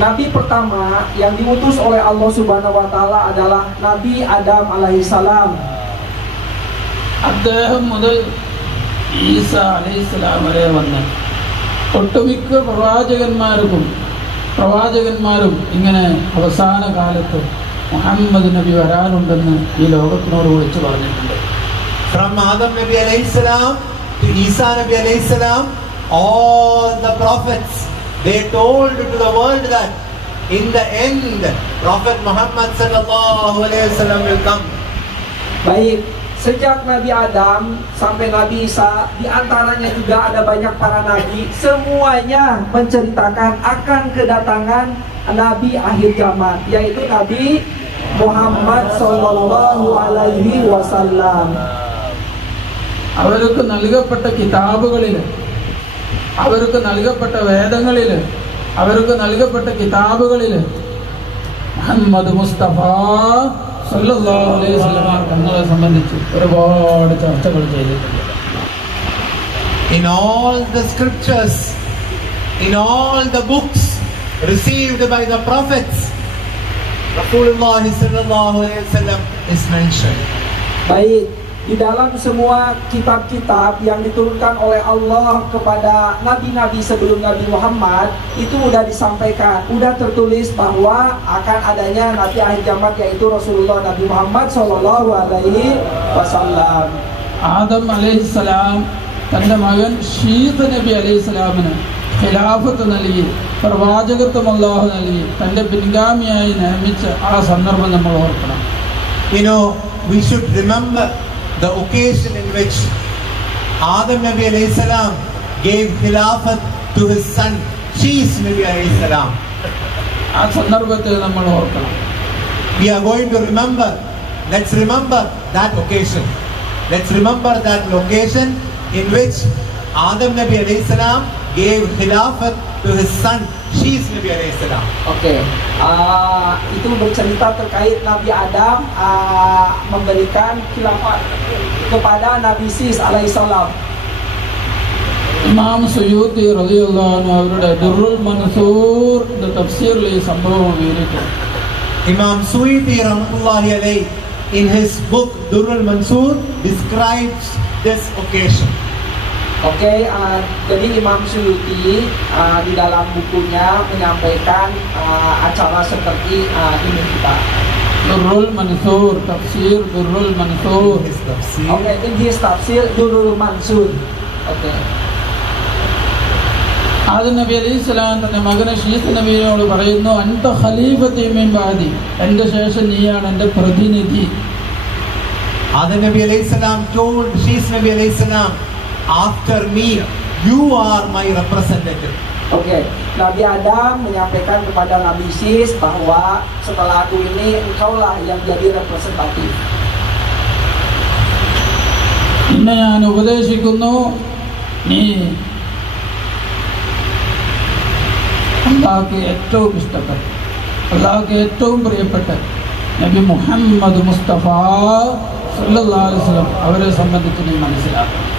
Nabi pertama yang diutus oleh Allah Subhanahu wa taala adalah Nabi Adam alaihissalam. അദ്ദേഹം മുതൽ ഈസ അലൈഹിസ്സലാം വരെ വന്ന ഒട്ടുമിക്ക പ്രവാചകന്മാരും ഇങ്ങനെ അവസാന കാലത്ത് മുഹമ്മദ് നബി വരാനുണ്ടെന്ന് ഈ ലോകത്തിനോട് വിളിച്ചു പറഞ്ഞിട്ടുണ്ട്. From Adam Nabi alayhi salam to Isa Nabi alayhi salam, all the prophets, they told to the world that in the end Prophet Muhammad sallallahu alaihi wasallam will come. Baik, sejak Nabi Adam sampai Nabi Isa, di antaranya juga ada banyak para nabi, semuanya menceritakan akan kedatangan Nabi akhir zaman, yaitu Nabi Muhammad sallallahu alaihi wasallam. അവർക്ക് നൽകപ്പെട്ട കിതാബുകളിൽ, അവർക്ക് നൽകപ്പെട്ട വേദങ്ങളിൽ, അവർക്ക് നൽകപ്പെട്ട കിതാബുകളിൽ മുഹമ്മദ് മുസ്തഫ സല്ലല്ലാഹു അലൈഹി വസല്ലം തങ്ങളെ സംബന്ധിച്ച് ഒരുപാട് ചർച്ചകൾ ചെയ്തിട്ടുണ്ട്. In all the scriptures, in all the books received by the prophets, Rasulullah sallallahu alaihi wasallam is mentioned. Baik, di dalam semua kitab-kitab yang diturunkan oleh Allah kepada nabi-nabi sebelum Nabi Muhammad, itu sudah disampaikan, sudah tertulis bahwa akan adanya Nabi akhir zaman, yaitu Rasulullah Nabi Muhammad sallallahu alaihi wasallam. Adam അലൈഹിസ്സലാം തൻ്റെ മകൻ ഷീത്ത് നബി അലൈഹിസ്സലാമിന് ഖിലാഫത്ത് നൽകി, പ്രവാചകത്വം അല്ലാഹു നൽകി, തൻ്റെ പിൻഗാമിയായി നിയമിച്ച ആ സന്ദർഭം നമ്മൾ ഓർക്കണം. You know, we should remember the occasion in which Adam Nabi alayhi salam gave khilafat to his son Shis Nabi alayhi salam. ആ സന്ദർഭത്തെ നമ്മൾ ഓർക്കണം. We are going to remember. Let's remember that occasion. Let's remember that location in which Adam Nabi alayhi salam gave khilafat to his son Shis Nabi alayhi salam. Oke, itu bercerita terkait Nabi Adam memberikan khilafat kepada Nabi Sis alaihissalam. ഇമാം സുയൂത്തി റളിയല്ലാഹു അൻഹു അവരുടെ ദുർറുൽ മൻസൂർ എന്ന തഫ്സീറിൽ ഈ സംഭവം വിവരിക്കുന്നു. Imam Suyuti rahmatullahi alayhi in his book Durrul Mansur describes this occasion. Oke, jadi Imam Suyuti di dalam bukunya menyampaikan acara seperti ini kita. Durrul Mansur, tafsir Durrul Mansur. Oke, in his tafsir Durrul Mansur. Oke. Adam നബി അലൈഹിസ്സലാം തന്റെ മകനെ ഷീസ് നബിയോട് പറയുന്നു, അൻത ഖലീഫത്തി മിൻ ബഅദി, എൻ്റെ ശേഷം നീയാണ് എൻ്റെ പ്രതിനിധി. Adam Nabi alayhi salam told Shis Nabi alayhi salam, after me you are my representative. Oke, Nabi Adam menyampaikan kepada Nabi Sis bahwa setelah aku ini engkaulah yang jadi representatif. നിന്നെ ഞാൻ ഉപദേശിക്കുന്നു, നീ അല്ലാഹുവിന് ഏറ്റവും ഇഷ്ടപ്പെട്ട, അല്ലാഹുവിന് ഏറ്റവും പ്രിയപ്പെട്ട നബി മുഹമ്മദ് മുസ്തഫ സല്ലല്ലാഹു അലൈഹി വസല്ലം അവരെ സംബന്ധിച്ച് നീ മനസ്സിലാക്കണം.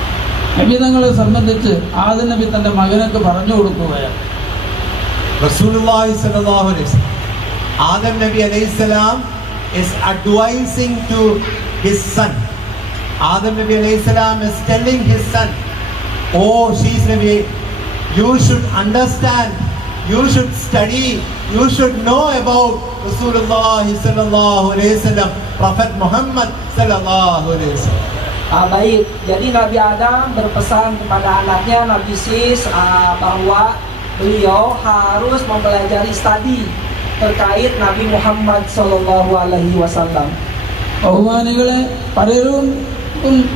നബി തങ്ങളെ സംബന്ധിച്ച് ആദം നബി തന്റെ മകനൊക്കെ പറഞ്ഞു കൊടുക്കുകയാണ്. Rasulullah sallallahu alaihi wasallam, Adam Nabi alayhi salam is advising to his son. Adam Nabi alayhi salam is telling his son, oh Shis Nabi, you should understand, you should study, you should know about Rasulullah sallallahu alaihi wasallam, Prophet Muhammad sallallahu alaihi wasallam. Baik, jadi Nabi Adam berpesan kepada anaknya Nabi Sis bahwa beliau harus mempelajari studi terkait Nabi Muhammad sallallahu alaihi wasallam. ബഹുമാനികളെ, പലരും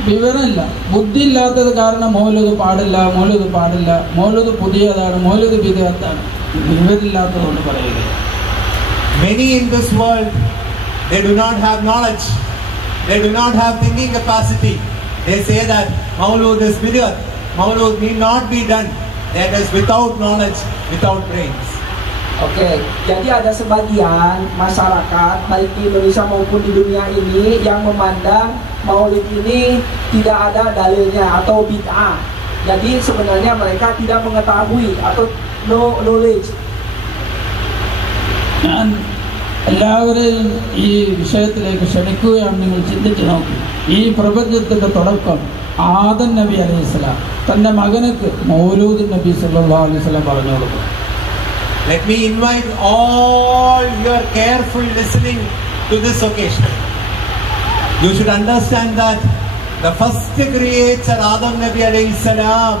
വിവരമില്ല, ബുദ്ധി ഇല്ലാത്തത് കാരണം മൗലൂദ് പാടില്ല, മൗലൂദ് പുതിയതാണ്, മൗലൂദ് ബിദ്അത്താണ്, വിവരമില്ലാത്തതുകൊണ്ട് പറയുക. Many in this world, they do not have knowledge, they do not have thinking capacity. They say that Mawlud is bid'at, Mawlud need not be done. That is without knowledge, without brains. Oke, jadi ada sebagian masyarakat baik di Indonesia maupun di dunia ini yang memandang maulid ini tidak ada dalilnya atau bid'ah. Jadi sebenarnya mereka tidak mengetahui atau no knowledge. ഞാൻ എല്ലാവരെയും ഈ വിഷയത്തിലേക്ക് ക്ഷണിക്കുകയാണ്. നിങ്ങൾ ചിന്തിച്ചു നോക്കി, ഈ പ്രപഞ്ചത്തിന്റെ തുടക്കം ആദം നബി അലൈഹിസ്സലാം തന്റെ മകനക്ക് മൗലൂദ് നബി സല്ലല്ലാഹു അലൈഹി വസല്ലം പറഞ്ഞു കൊടുക്കും. Let me invite all your careful listening to this occasion. You should understand that the first creator Adam Nabi alayhi salam,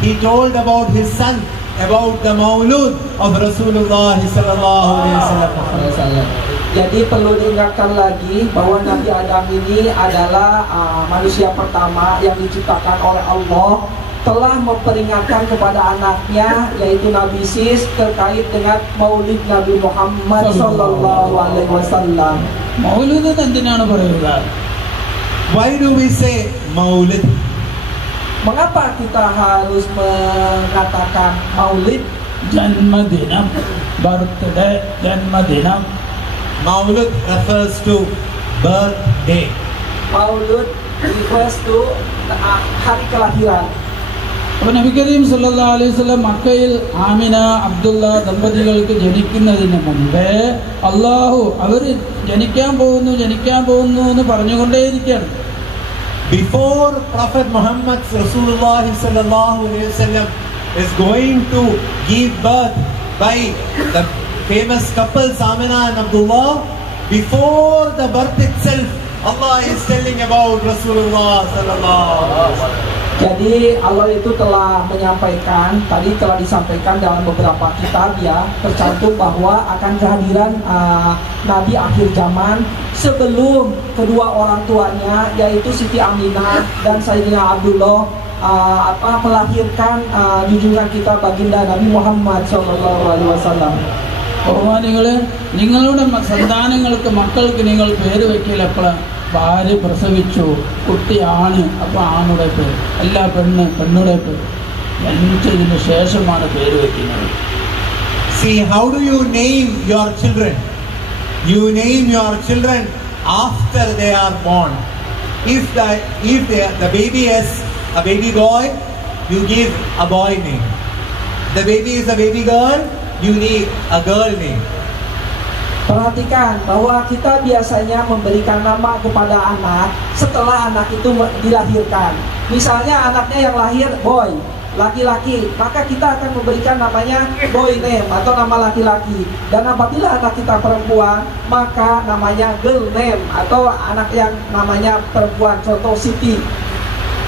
he told about his son, about the maulud of Rasulullah sallallahu alaihi wasallam. Jadi perlu diingatkan lagi bahwa Nabi Adam ini adalah manusia pertama yang diciptakan oleh Allah, telah memperingatkan kepada anaknya yaitu Nabi Sis terkait dengan maulid Nabi Muhammad sallallahu alaihi wasallam. Moulood എന്തിനാണ് പറയുക? Why do we say maulid? Mengapa kita harus mengatakan maulid? ജന്മദിനം, ബർത്ത്ഡേ, ജന്മദിനം. Maulud refers to birthday. Maulud refers to hari kelahiran. അപ്പോൾ നബി കരീം സല്ലല്ലാഹു അലൈഹി വസല്ലം മക്കയിൽ ആമിന അബ്ദുള്ള ദമ്പതികൾക്ക് ജനിക്കുന്നതിന് മുമ്പേ അള്ളാഹു അവർ ജനിക്കാൻ പോകുന്നു എന്ന് പറഞ്ഞുകൊണ്ടേയിരിക്കുകയാണ്. Before Prophet Muhammad Rasulullah sallallahu alaihi wasallam is going to give birth by the famous couples Amina and Abdullah, before the birth itself, Allah is telling about Rasulullah sallallahu alaihi wasallam. Jadi Allah itu telah menyampaikan, tadi telah disampaikan dalam beberapa kitab ya, tercantum bahwa akan kehadiran Nabi akhir zaman sebelum kedua orang tuanya yaitu Siti Aminah dan Sayyidina Abdullah melahirkan junjungan kita baginda Nabi Muhammad SAW. ബഹുമാനികളെ, നിങ്ങളുടെ സന്താനങ്ങൾക്ക് മക്കൾക്ക് നിങ്ങൾ പേര് വയ്ക്കൽ എപ്പോഴാണ്? ഭാര്യ പ്രസവിച്ചു, കുട്ടിയാണ്, അപ്പോൾ ആണുടെ പേര്, അല്ല പെണ്ണുടെ പേര്. ജനിച്ചതിന് ശേഷമാണ് പേര് വയ്ക്കുന്നത്. See, how do you name your children? You name your children after they are born. If the baby is a baby boy, you give a boy name. The baby is a baby girl, you need a girl name. Perhatikan bahwa kita biasanya memberikan nama kepada anak setelah anak itu dilahirkan. Misalnya anaknya yang lahir boy, laki-laki, maka kita akan memberikan namanya boy name atau nama laki-laki. Dan apabila anak kita perempuan, maka namanya girl name atau anak yang namanya perempuan, contoh Siti.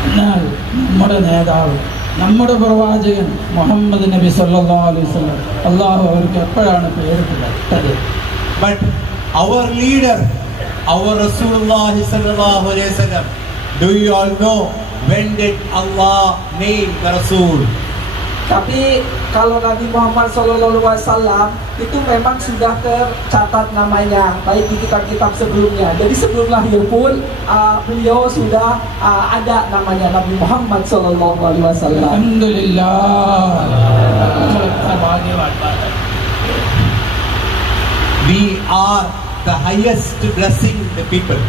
എന്നാൽ നമ്മുടെ നേതാവ്, നമ്മുടെ പ്രവാചകൻ മുഹമ്മദ് നബി സല്ലല്ലാഹു അലൈഹി വസല്ലം അള്ളാഹു അവർക്ക് എപ്പോഴാണ് പേരിട്ടത്? But our leader, our Rasulullah sallallahu alaihi wasallam, do you all know when did Allah name the Rasul? Tapi kalau Nabi Muhammad SAW itu memang sudah tercatat namanya baik di kitab-kitab sebelumnya. Jadi sebelum lahir pun beliau sudah ada namanya Nabi Muhammad SAW. Alhamdulillah. We are the highest blessing the people.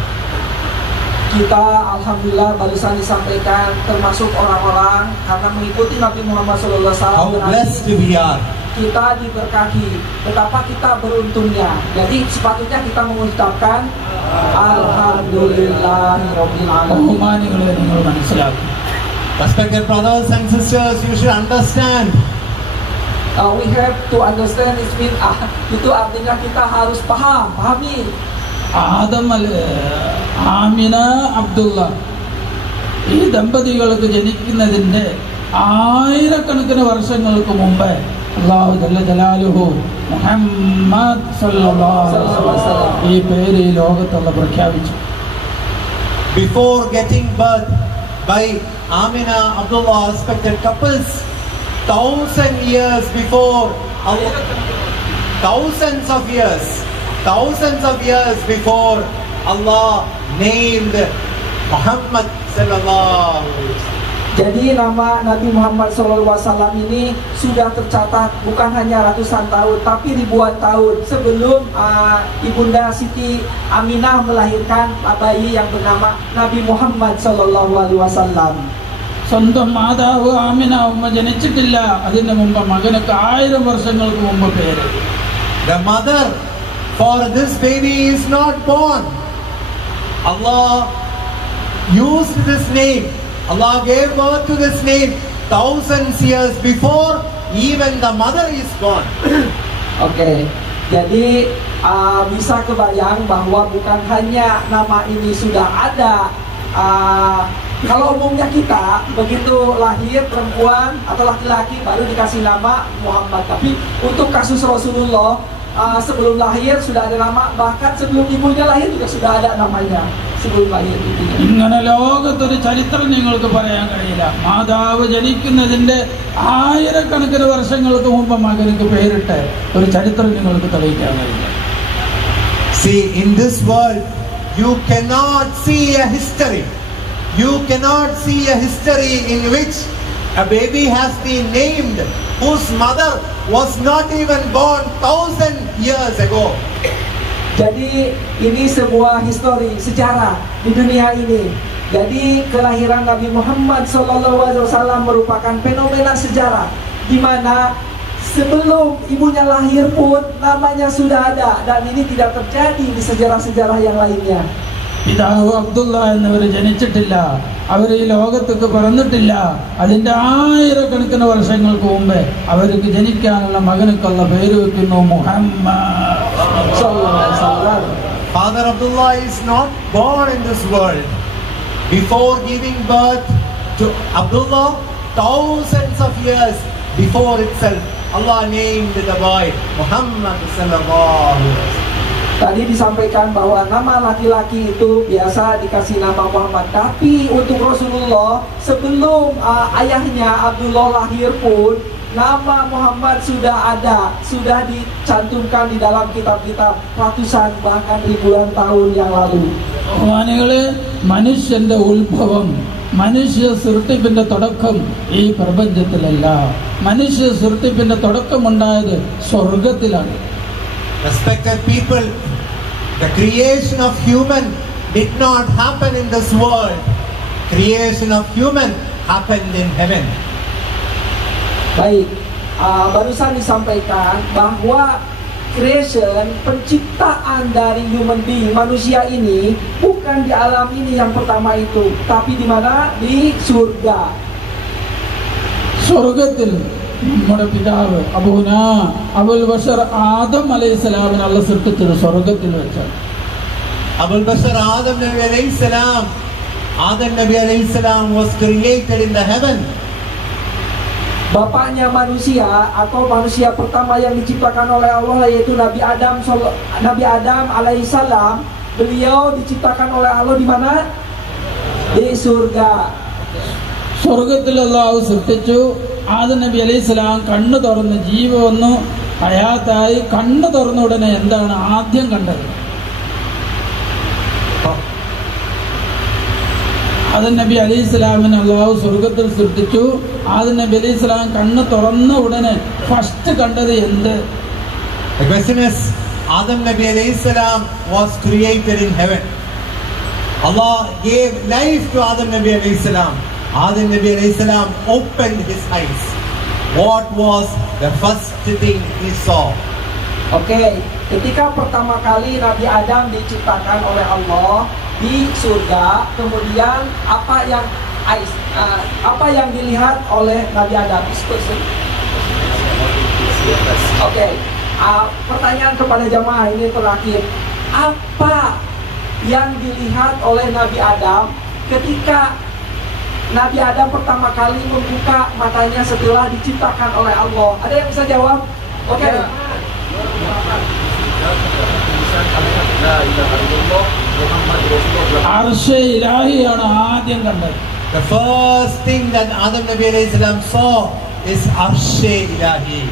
Kita alhamdulillah barusan disampaikan termasuk orang-orang karena mengikuti Nabi Muhammad SAW. How blessed we are. Kita diberkahi, betapa kita beruntungnya. Jadi sepatutnya kita mengucapkan Alhamdulillahirabbil alamin. ബഹുമാനികളെ, നിങ്ങൾ മനസ്സിലാക്കും. Respected brothers and sisters, you should understand. We have to understand it means itu artinya kita harus pahami. Amina അബ്ദുള്ള ഈ ദമ്പതികൾക്ക് ജനിക്കുന്നതിൻ്റെ ആയിരക്കണക്കിന് വർഷങ്ങൾക്ക് മുമ്പേ അല്ലാഹു ജല്ല ജലാലുഹു മുഹമ്മദ് സല്ലല്ലാഹു അലൈഹി വസല്ലം ഈ പേര് ഈ ലോകത്തുള്ള പ്രഖ്യാപിച്ചു. Before getting birth by Amina Abdullah, respected couples, 1000 years before, thousands of years before, Allah named Muhammad sallallahu alaihi wasallam. Jadi nama Nabi Muhammad SAW ini sudah tercatat bukan hanya ratusan tahun, tapi ribuan tahun sebelum Ibunda Siti Aminah melahirkan bayi yang bernama Nabi Muhammad SAW. സ്വന്തം മാതാവ് ആമിന ഉമ്മ ജനിച്ചിട്ടില്ല, അതിന് മുമ്പ് മകനൊക്കെ 1000 വർഷങ്ങൾക്ക് മുമ്പ് പേര്. The mother for this baby is not born. Allah used this name. Allah gave birth to this name thousands years before even the mother is born. Oke, jadi bisa kebayang bahwa bukan hanya nama ini sudah ada. Kalau umumnya kita begitu lahir perempuan atau laki-laki baru dikasih nama Muhammad, tapi untuk kasus Rasulullah sebelum lahir sudah ada nama, bahkan sebelum ibunya lahir juga sudah ada namanya sebelum lahir. ഇങ്ങനെ ലോകത്തൊരു ചരിത്രം നിങ്ങൾക്ക് പറയാൻ കഴിയില്ല. മാതാവ് ജനിക്കുന്നതിന്റെ 1000കണക്കിന് വർഷങ്ങൾക്ക് മുമ്പ് മകനക്ക് പേരിട്ട് ഒരു ചരിത്രം നിങ്ങൾക്ക് തെളിയിക്കാൻ കഴിയില്ല. See, in this world you cannot see a history. You cannot see a history in which a baby has been named whose mother was not even born 1000 years ago. Jadi ini sebuah histori, sejarah di dunia ini. Jadi kelahiran Nabi Muhammad SAW merupakan fenomena sejarah di mana sebelum ibunya lahir pun namanya sudah ada, dan ini tidak terjadi di sejarah-sejarah yang lainnya. പിതാവ് അബ്ദുള്ള എന്നിവർ ജനിച്ചിട്ടില്ല, അവർ ഈ ലോകത്തേക്ക് പിറന്നിട്ടില്ല. അതിന്റെ 1000കണക്കിന് വർഷങ്ങൾക്ക് മുമ്പേ അവർക്ക് ജനിക്കാനുള്ള മകനക്കുള്ള പേര് വെക്കുന്നു Muhammad. Father Abdullah is not born in this world. Before giving birth to Abdullah, thousands of years before itself, Allah named the boy Muhammad sallallahu alaihi wasallam. Tadi disampaikan bahwa nama laki-laki itu biasa dikasih nama Muhammad, tapi untuk Rasulullah sebelum ayahnya Abdullah lahir pun nama Muhammad sudah ada, sudah dicantumkan di dalam kitab-kitab ratusan bahkan ribuan tahun yang lalu. ബഹുമാനികളെ, മനുഷ്യന്റെ ഉത്ഭവം, മനുഷ്യ സൃഷ്ടിപ്പിന്റെ തുടക്കം ഈ പ്രപഞ്ചത്തിലല്ല. മനുഷ്യ സൃഷ്ടിപ്പിന്റെ തുടക്കമുണ്ടായത് സ്വർഗത്തിലാണ്. Respected people, the creation of human did not happen in this world. Creation of human happened in heaven. Baik, barusan disampaikan bahwa creation, penciptaan dari human being, manusia ini bukan di alam ini yang pertama itu, tapi di mana? Di surga. സ്വർഗത്തിൽ നമ്മുടെ പിതാവ് അബുൽ ബഷർ ആദം അലൈഹിസ്സലാമിനെ അല്ലാഹു സൃഷ്ടിച്ചത് സ്വർഗത്തിൽ വെച്ചാണ്. Abul Bashar Adam Nabi alayhi salam, Adam Nabi alayhi salam was created in the heaven. Bapaknya manusia atau manusia pertama yang diciptakan oleh Allah yaitu Nabi Adam alaihissalam, beliau diciptakan oleh Allah di mana? Di surga. സ്വർഗത്തിൽ അല്ലാഹു സൃഷ്ടിച്ചു. ആദം നബി അലൈഹിസ്സലാം കണ്ണു തുറന്ന് ജീവ വന്നു, ഹയാത്തായി. കണ്ണു തുറന്ന ഉടനെ എന്താണ് ആദ്യം കണ്ടത്? ആദം നബി അലൈഹിസ്സലാമിനെ അല്ലാഹു സ്വർഗത്തിൽ സൃഷ്ടിച്ചു. ആദം നബി അലൈഹിസ്സലാം കണ്ണ് തുറന്ന ഉടനെ ഫസ്റ്റ് കണ്ടത് എന്ത്? The question is, Adam Nabi alayhi salam was created in heaven. Allah gave life to Adam Nabi alayhi salam. Adam Nabi alayhi salam opened his eyes. What was the first thing he saw? Oke, ketika pertama kali Nabi Adam diciptakan oleh Allah di surga, kemudian apa yang dilihat oleh Nabi Adam? Oke, pertanyaan kepada jamaah ini terakhir, apa yang dilihat oleh Nabi Adam ketika Nabi Adam pertama kali membuka matanya setelah diciptakan oleh Allah? Ada yang bisa jawab? Oke. അർശേ ഇലാഹിയാണ് ആദ്യം കണ്ടത്. The first thing that Adam Nabi alayhi salam saw is Arshe Ilahi.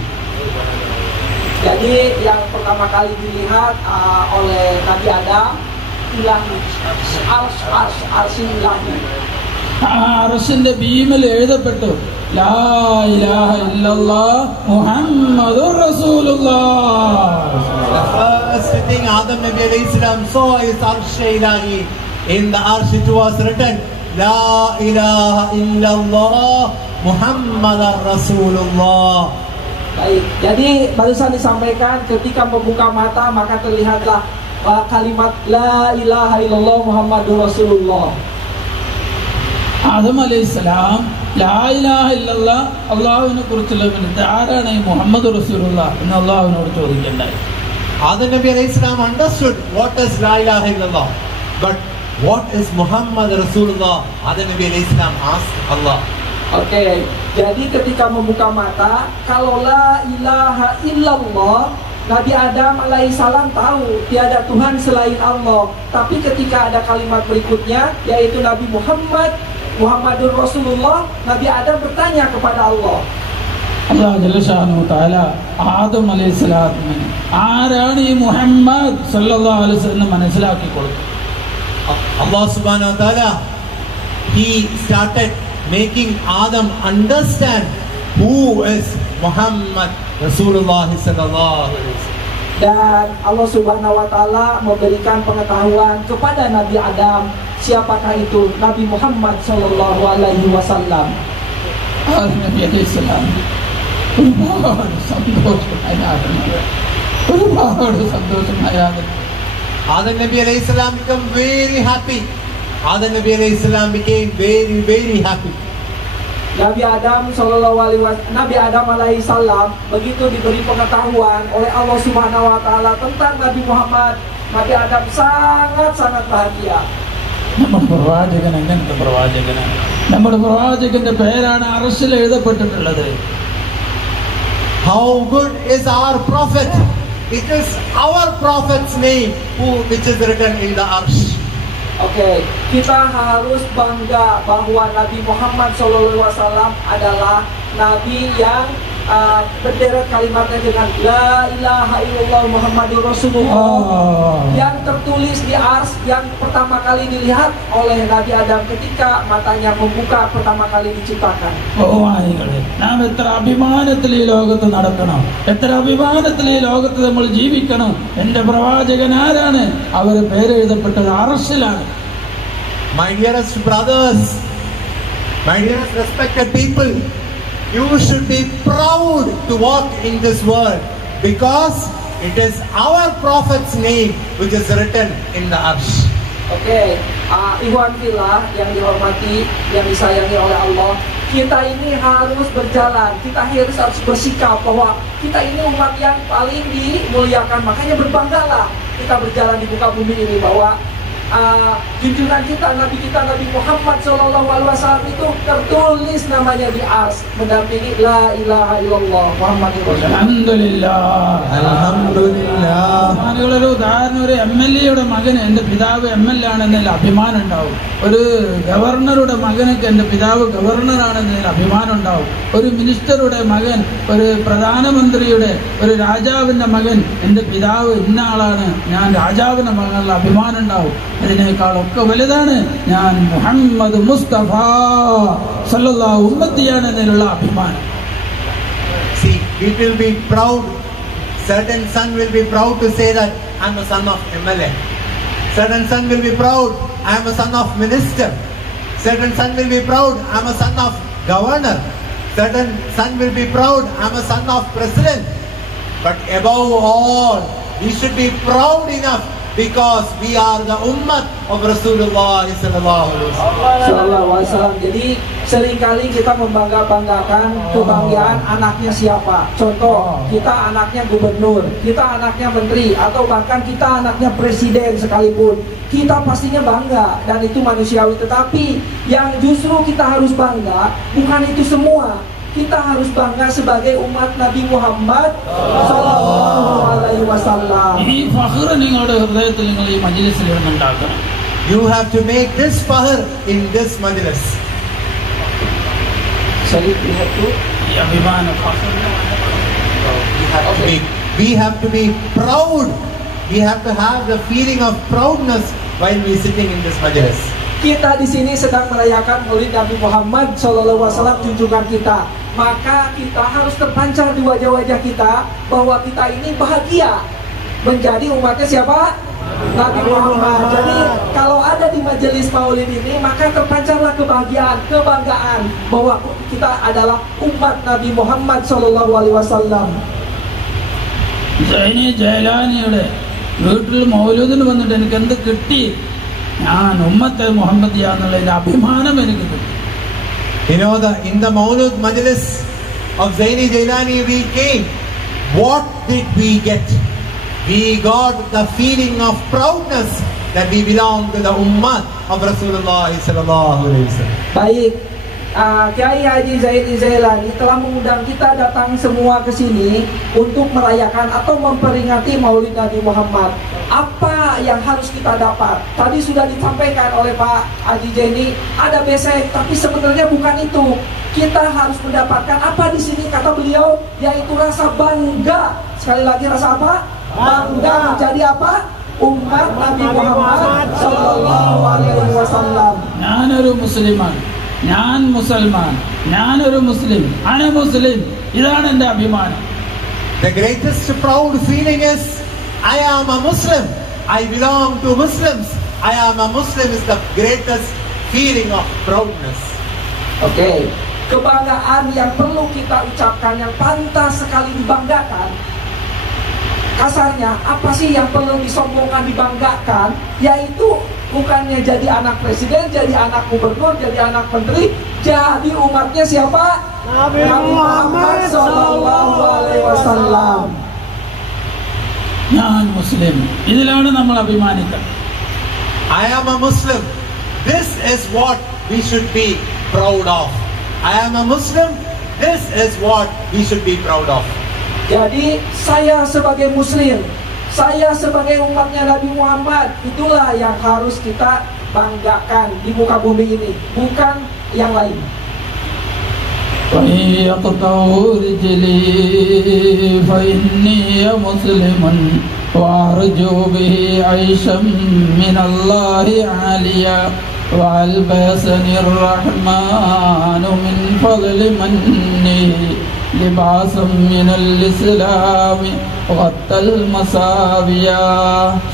Jadi yang pertama kali dilihat oleh Nabi Adam, ilahi, arsy ilahi. ആ അർശിന്റെ ഭീമിൽ എഴുതപ്പെട്ടു ലാ ഇലാഹ ഇല്ലല്ലാഹ് മുഹമ്മദുർ റസൂലുള്ളാഹ്. The first thing Adam Nabi alayhi salam saw is Arsh Ilahi. In the Arsh it was written La ilaha illallah Muhammadar Rasulullah. Baik, jadi barusan disampaikan ketika membuka mata maka terlihatlah kalimat La ilaha illallah Muhammadur Rasulullah. Adam അലൈഹിസ്സലാം ലാ ഇലാഹ ഇല്ലല്ലാഹ് അല്ലാഹുവിനെ കുറിച്ചുള്ള വിനീത് ആരാണ് ഈ മുഹമ്മദ് റസൂലുള്ളാഹ് എന്ന് അല്ലാഹുവിനോട് ചോദിക്കണ്ടായി. Adam Nabi alayhi salam understood what is La ilaha illallah, but what is Muhammad Rasulullah? Adam Nabi alayhi salam asked Allah. Oke, jadi ketika membuka mata, kalau la ilaha illallah, Nabi Adam alaihissalam tahu tiada Tuhan selain Allah. Tapi ketika ada kalimat berikutnya, yaitu Nabi Muhammadur Rasulullah, Nabi Adam bertanya kepada Allah. അല്ലാഹു ജല്ല ശഅനഹു തആല ആദം അലൈഹിസ്സലാമിന് ആരാണ് ഈ മുഹമ്മദ് സല്ലല്ലാഹു അലൈഹി വസല്ലം മനസ്സിലാക്കി കൊടുത്തു. Allah subhanahu wa ta'ala, he started making Adam understand who is Muhammad Rasulullah sallallahu alaihi wasallam. Dan Allah subhanahu wa ta'ala memberikan pengetahuan kepada Nabi Adam siapakah itu Nabi Muhammad sallallahu alaihi wasallam. Adam നബി അലൈഹിസ്സലാം ഒരുപാട് സന്തോഷമായിരുന്നു. Adam Nabi alayhi salam became very happy. Adam Nabi alayhi salam became very, very happy. Nabi Adam alaihissalam begitu diberi pengetahuan oleh Allah Subhanahu wa taala tentang Nabi Muhammad, Nabi Adam sangat bahagia. നമ്മുടെ പ്രവാചകൻ എങ്ങനത്തെ പ്രവാചകനാണ്? നമ്മുടെ പ്രവാചകന്റെ പേരാണ് അർശിൽ എഴുതപ്പെട്ടിട്ടുള്ളത്. How good is our prophet? It is our prophet's name which is written in the Arsh. Oke, kita harus bangga bahwa Nabi Muhammad SAW adalah Nabi yang berderet kalimatnya dengan La ilaha illallah Muhammadur Rasulullah yang tertulis di Ars, yang pertama kali dilihat oleh Nabi Adam ketika matanya membuka pertama kali diciptakan. നാം എത്ര അഭിമാനത്തിൽ ഈ ലോകത്ത് നടക്കണം, എത്ര അഭിമാനത്തിൽ ഈ ലോകത്ത് നമ്മൾ ജീവിക്കണം. എന്റെ പ്രവാചകൻ ആരാണ്? അവര് പേരെഴുതപ്പെട്ടത് അർശിലാണ്. My dearest brothers, my dearest respected people, you should be proud to walk in this world because it is our prophet's name which is written in the Arsh. Oke, Ikhwan fillah yang dihormati, yang disayangi oleh Allah, kita ini harus berjalan, kita harus bersikap bahwa kita ini umat yang paling dimuliakan. Makanya berbanggalah kita berjalan di muka bumi ini bahwa junjungan kita Nabi Muhammad SAW itu tertulis namanya di Ars, mendampingi La ilaha illallah Muhammadur Rasulullah. Alhamdulillah. ഒരു ഉദാഹരണം, ഒരു MLA-യുടെ മകന് എൻ്റെ പിതാവ് MLA ആണെന്നതിൽ അഭിമാനം ഉണ്ടാവും. ഒരു ഗവർണറുടെ മകനൊക്കെ എൻ്റെ പിതാവ് ഗവർണറാണെന്നതിൽ അഭിമാനം ഉണ്ടാവും. ഒരു മിനിസ്റ്ററുടെ മകൻ, ഒരു പ്രധാനമന്ത്രിയുടെ, ഒരു രാജാവിൻ്റെ മകൻ എൻ്റെ പിതാവ് ഇന്ന ആളാണ്, ഞാൻ രാജാവിൻ്റെ മകനുള്ള അഭിമാനം ഉണ്ടാവും. ഇതിനേക്കാളൊക്കെ വലുതാണ് ഞാൻ മുഹമ്മദ് മുസ്തഫ സല്ലല്ലാഹു ഉമ്മത്തിയാണ് എന്നതിലുള്ള അഭിമാനം. See, we will be proud. Certain son will be proud to say that I am a son of MLA. Certain son will be proud, I am a son of minister. Certain son will be proud, I am a son of governor. Certain son will be proud, I am a son of president. But above all, we should be proud enough because we are the ummah of Rasulullah sallallahu alaihi wasallam. Jadi seringkali kita membanggakan kebanggaan anaknya siapa. Contoh, kita anaknya gubernur, kita anaknya menteri, atau bahkan kita anaknya presiden sekalipun. Kita pastinya bangga dan itu manusiawi. Tetapi yang justru kita harus bangga bukan itu semua. Kita harus bangga sebagai umat Nabi Muhammad sallallahu alaihi wasallam. ഈ ഫഖർ നിങ്ങളുടെ ഹൃദയത്തിൽ നിങ്ങൾ ഈ മജ്‌ലിസിൽ ഉണ്ടാക്കണം. You have to make this fahr in this majlis. ഈ അഭിമാന Fakhar we have to be proud. We have to have the feeling of proudness while we sitting in this majlis. Kita di sini sedang merayakan Maulid Nabi Muhammad SAW, junjungan kita. Maka kita harus terpancar di wajah-wajah kita bahwa kita ini bahagia menjadi umatnya siapa? Nabi Muhammad. Jadi kalau ada di majelis Maulid ini, maka terpancarlah kebahagiaan, kebanggaan bahwa kita adalah umat Nabi Muhammad SAW. Zaini Jailaniയുടെ വീട്ടിൽ മൗലൂദിന് വന്നിട്ട് എനിക്ക് എന്ത് കിട്ടി? ഞാൻ ഉമ്മത്തെ മുഹമ്മദിയാന്നുള്ളതിന്റെ അഭിമാനം എനിക്ക് കിട്ടി. You know, in the Maulud Majlis of Zaini Jailani we came. What did we get? We got the feeling of proudness that we belong to the ummah of Rasulullah sallallahu alaihi wasallam. Baik, Kiai Haji Zaini Zailani telah mengundang kita datang semua ke sini untuk merayakan atau memperingati Maulid Nabi Muhammad. Apa yang harus kita dapat? Tadi sudah disampaikan oleh Pak Haji Zaini, ada besek, tapi sebenarnya bukan itu. Kita harus mendapatkan apa di sini, kata beliau, yaitu rasa bangga. Sekali lagi, rasa apa? Bangga menjadi apa? Umat Nabi Muhammad sallallahu alaihi wasallam. ഞാനൊരു മുസ്ലിമാണ്, ഞാൻ മുസൽമാൻ, ഞാനൊരു മുസ്ലിം, അന മുസ്ലിം. ഇതാണ് എൻ്റെ അഭിമാനം. The greatest proud feeling is I am a Muslim. I belong to Muslims. I am a Muslim is the greatest feeling of proudness. Oke, kebanggaan yang perlu kita ucapkan, yang pantas sekali dibanggakan. Kasarnya, apa sih yang perlu disombongkan, dibanggakan? Yaitu bukannya jadi anak presiden, jadi anak gubernur, jadi anak menteri, jadi umatnya siapa? Nabi Muhammad sallallahu alaihi wasallam. ഞാൻ മുസ്ലിം, ഇതിലാണ് നമ്മൾ അഭിമാനിക്കുന്നത്. I am a Muslim. This is what we should be proud of. I am a Muslim. This is what we should be proud of. Jadi saya sebagai muslim, saya sebagai umatnya Nabi Muhammad, itulah yang harus kita banggakan di muka bumi ini, bukan yang lain. فَيَقْطَعُ رِجْلِي فَإِنِّي مُسْلِمٌ وَأَرْجُو بِهِ عَيْشًا مِنَ اللَّهِ عَالِيًا وَأَلْبَسَنِي الرَّحْمَنُ مِنْ فَضْلِ مَنِّهِ لِبَاسًا مِنَ الْإِسْلَامِ غَطَّى الْمَسَاوِيَا.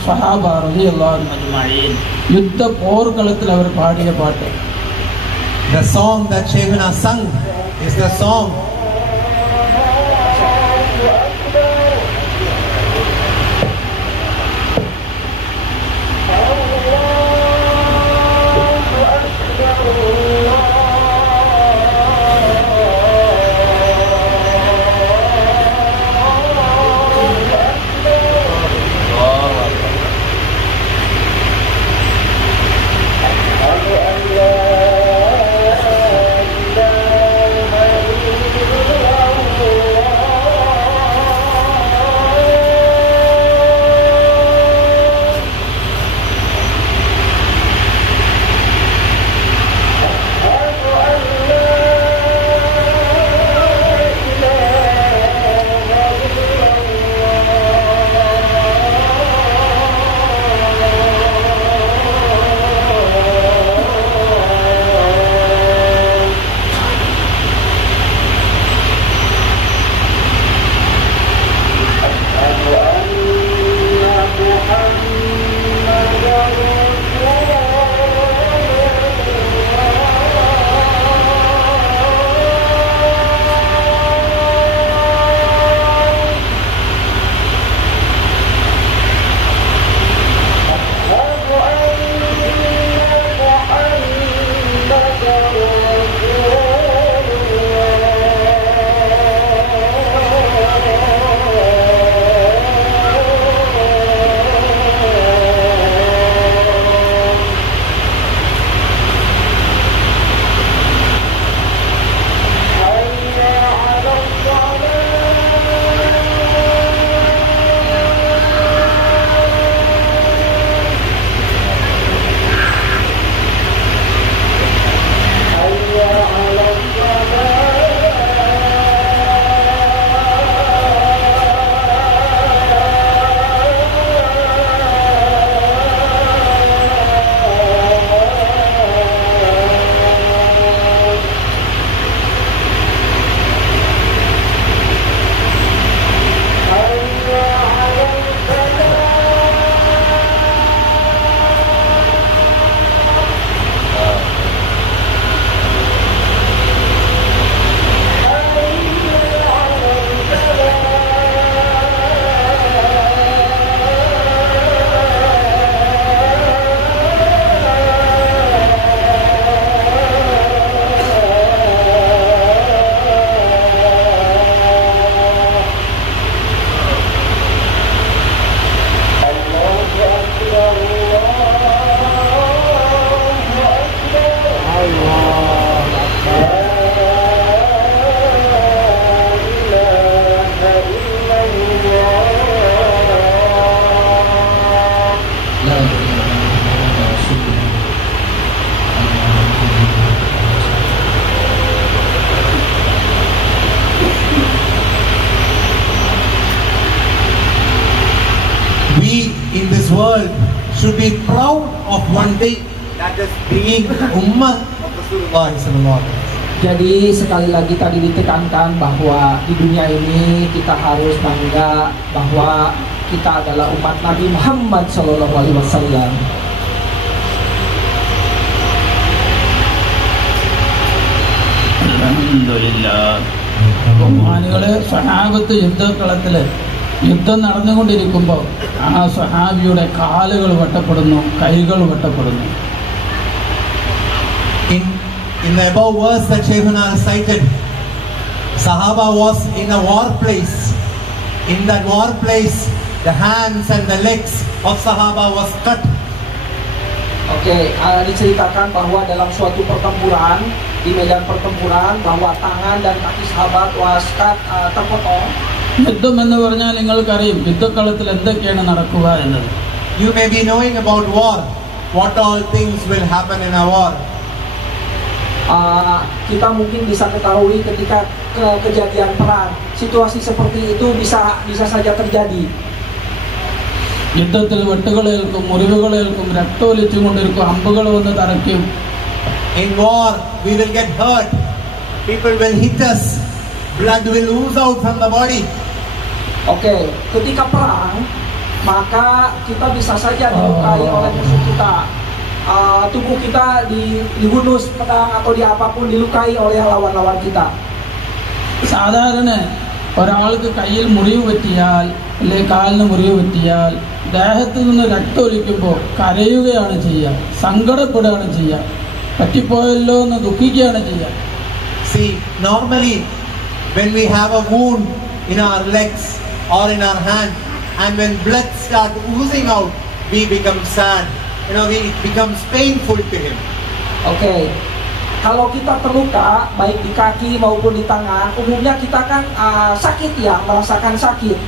സഹാബ റളിയല്ലാഹു അൻഹും അജ്മഈൻ യുദ്ധ പോർക്കളത്തിൽ അവർ പാടിയ പാട്ട്. The song that Shaykhuna sung is the song world should be proud of one thing, that is being ummah of Rasulullah sallallahu alaihi wasallam. Jadi sekali lagi tadi ditekankan bahwa di dunia ini kita harus bangga bahwa kita adalah umat Nabi Muhammad Sallallahu Alaihi Wasallam. Alhamdulillah. ബഹുമാനികളെ, സഹാബത്ത് യുദ്ധക്കളത്തില് യുദ്ധം നടന്നുകൊണ്ടിരിക്കുമ്പോൾ ആ സഹാബിയുടെ കാലുകൾ വെട്ടപ്പെടുന്നു, കൈകൾ വെട്ടപ്പെടുന്നു. In the above verse that Shaykhuna recited, Sahaba was in a war place. In that war place, the hands and the legs of Sahaba was cut. Oke, diceritakan bahwa dalam suatu pertempuran, di medan pertempuran, bahwa tangan dan kaki sahabat was cut, terpotong. യുദ്ധം എന്ന് പറഞ്ഞാൽ നിങ്ങൾക്കറിയും യുദ്ധക്കളത്തിൽ എന്തൊക്കെയാണ് നടക്കുക എന്നത്. You may be knowing about war, what all things will happen in a war. Kita mungkin bisa ketahui ketika kejadian perang, situasi seperti itu bisa saja terjadi. യുദ്ധത്തിൽ വെട്ടുകളേൽക്കും, മുറിവുകളേൽക്കും, രക്തമൊലിച്ചും കൊണ്ടിരിക്കും, അമ്പുകൾ വന്ന് തറയ്ക്കും. In war, we will get hurt. People will hit us. Blood will ooze out from the body. Oke, ketika perang, maka kita bisa saja dilukai oleh musuh kita. Tubuh kita dihunus pedang atau di apapun dilukai oleh lawan-lawan kita. സാധാരണ ഒരാൾക്ക് കയ്യിൽ മുറിവ് പറ്റിയാൽ അല്ലെങ്കിൽ കാലിന് മുറിവ് പറ്റിയാൽ ദേഹത്തിൽ നിന്ന് രക്തം ഒലിക്കുമ്പോൾ കരയുകയാണ് ചെയ്യുക, സങ്കടപ്പെടുകയാണ് ചെയ്യുക, പറ്റിപ്പോയല്ലോ എന്ന് ദുഃഖിക്കുകയാണ് ചെയ്യുക. See, normally when we have a wound in our legs or in our hand, and when blood starts oozing out, we become sad. It becomes painful to him. Oke, kalau kita terluka baik di kaki maupun di tangan, umumnya kita kan sakit ya, merasakan sakit.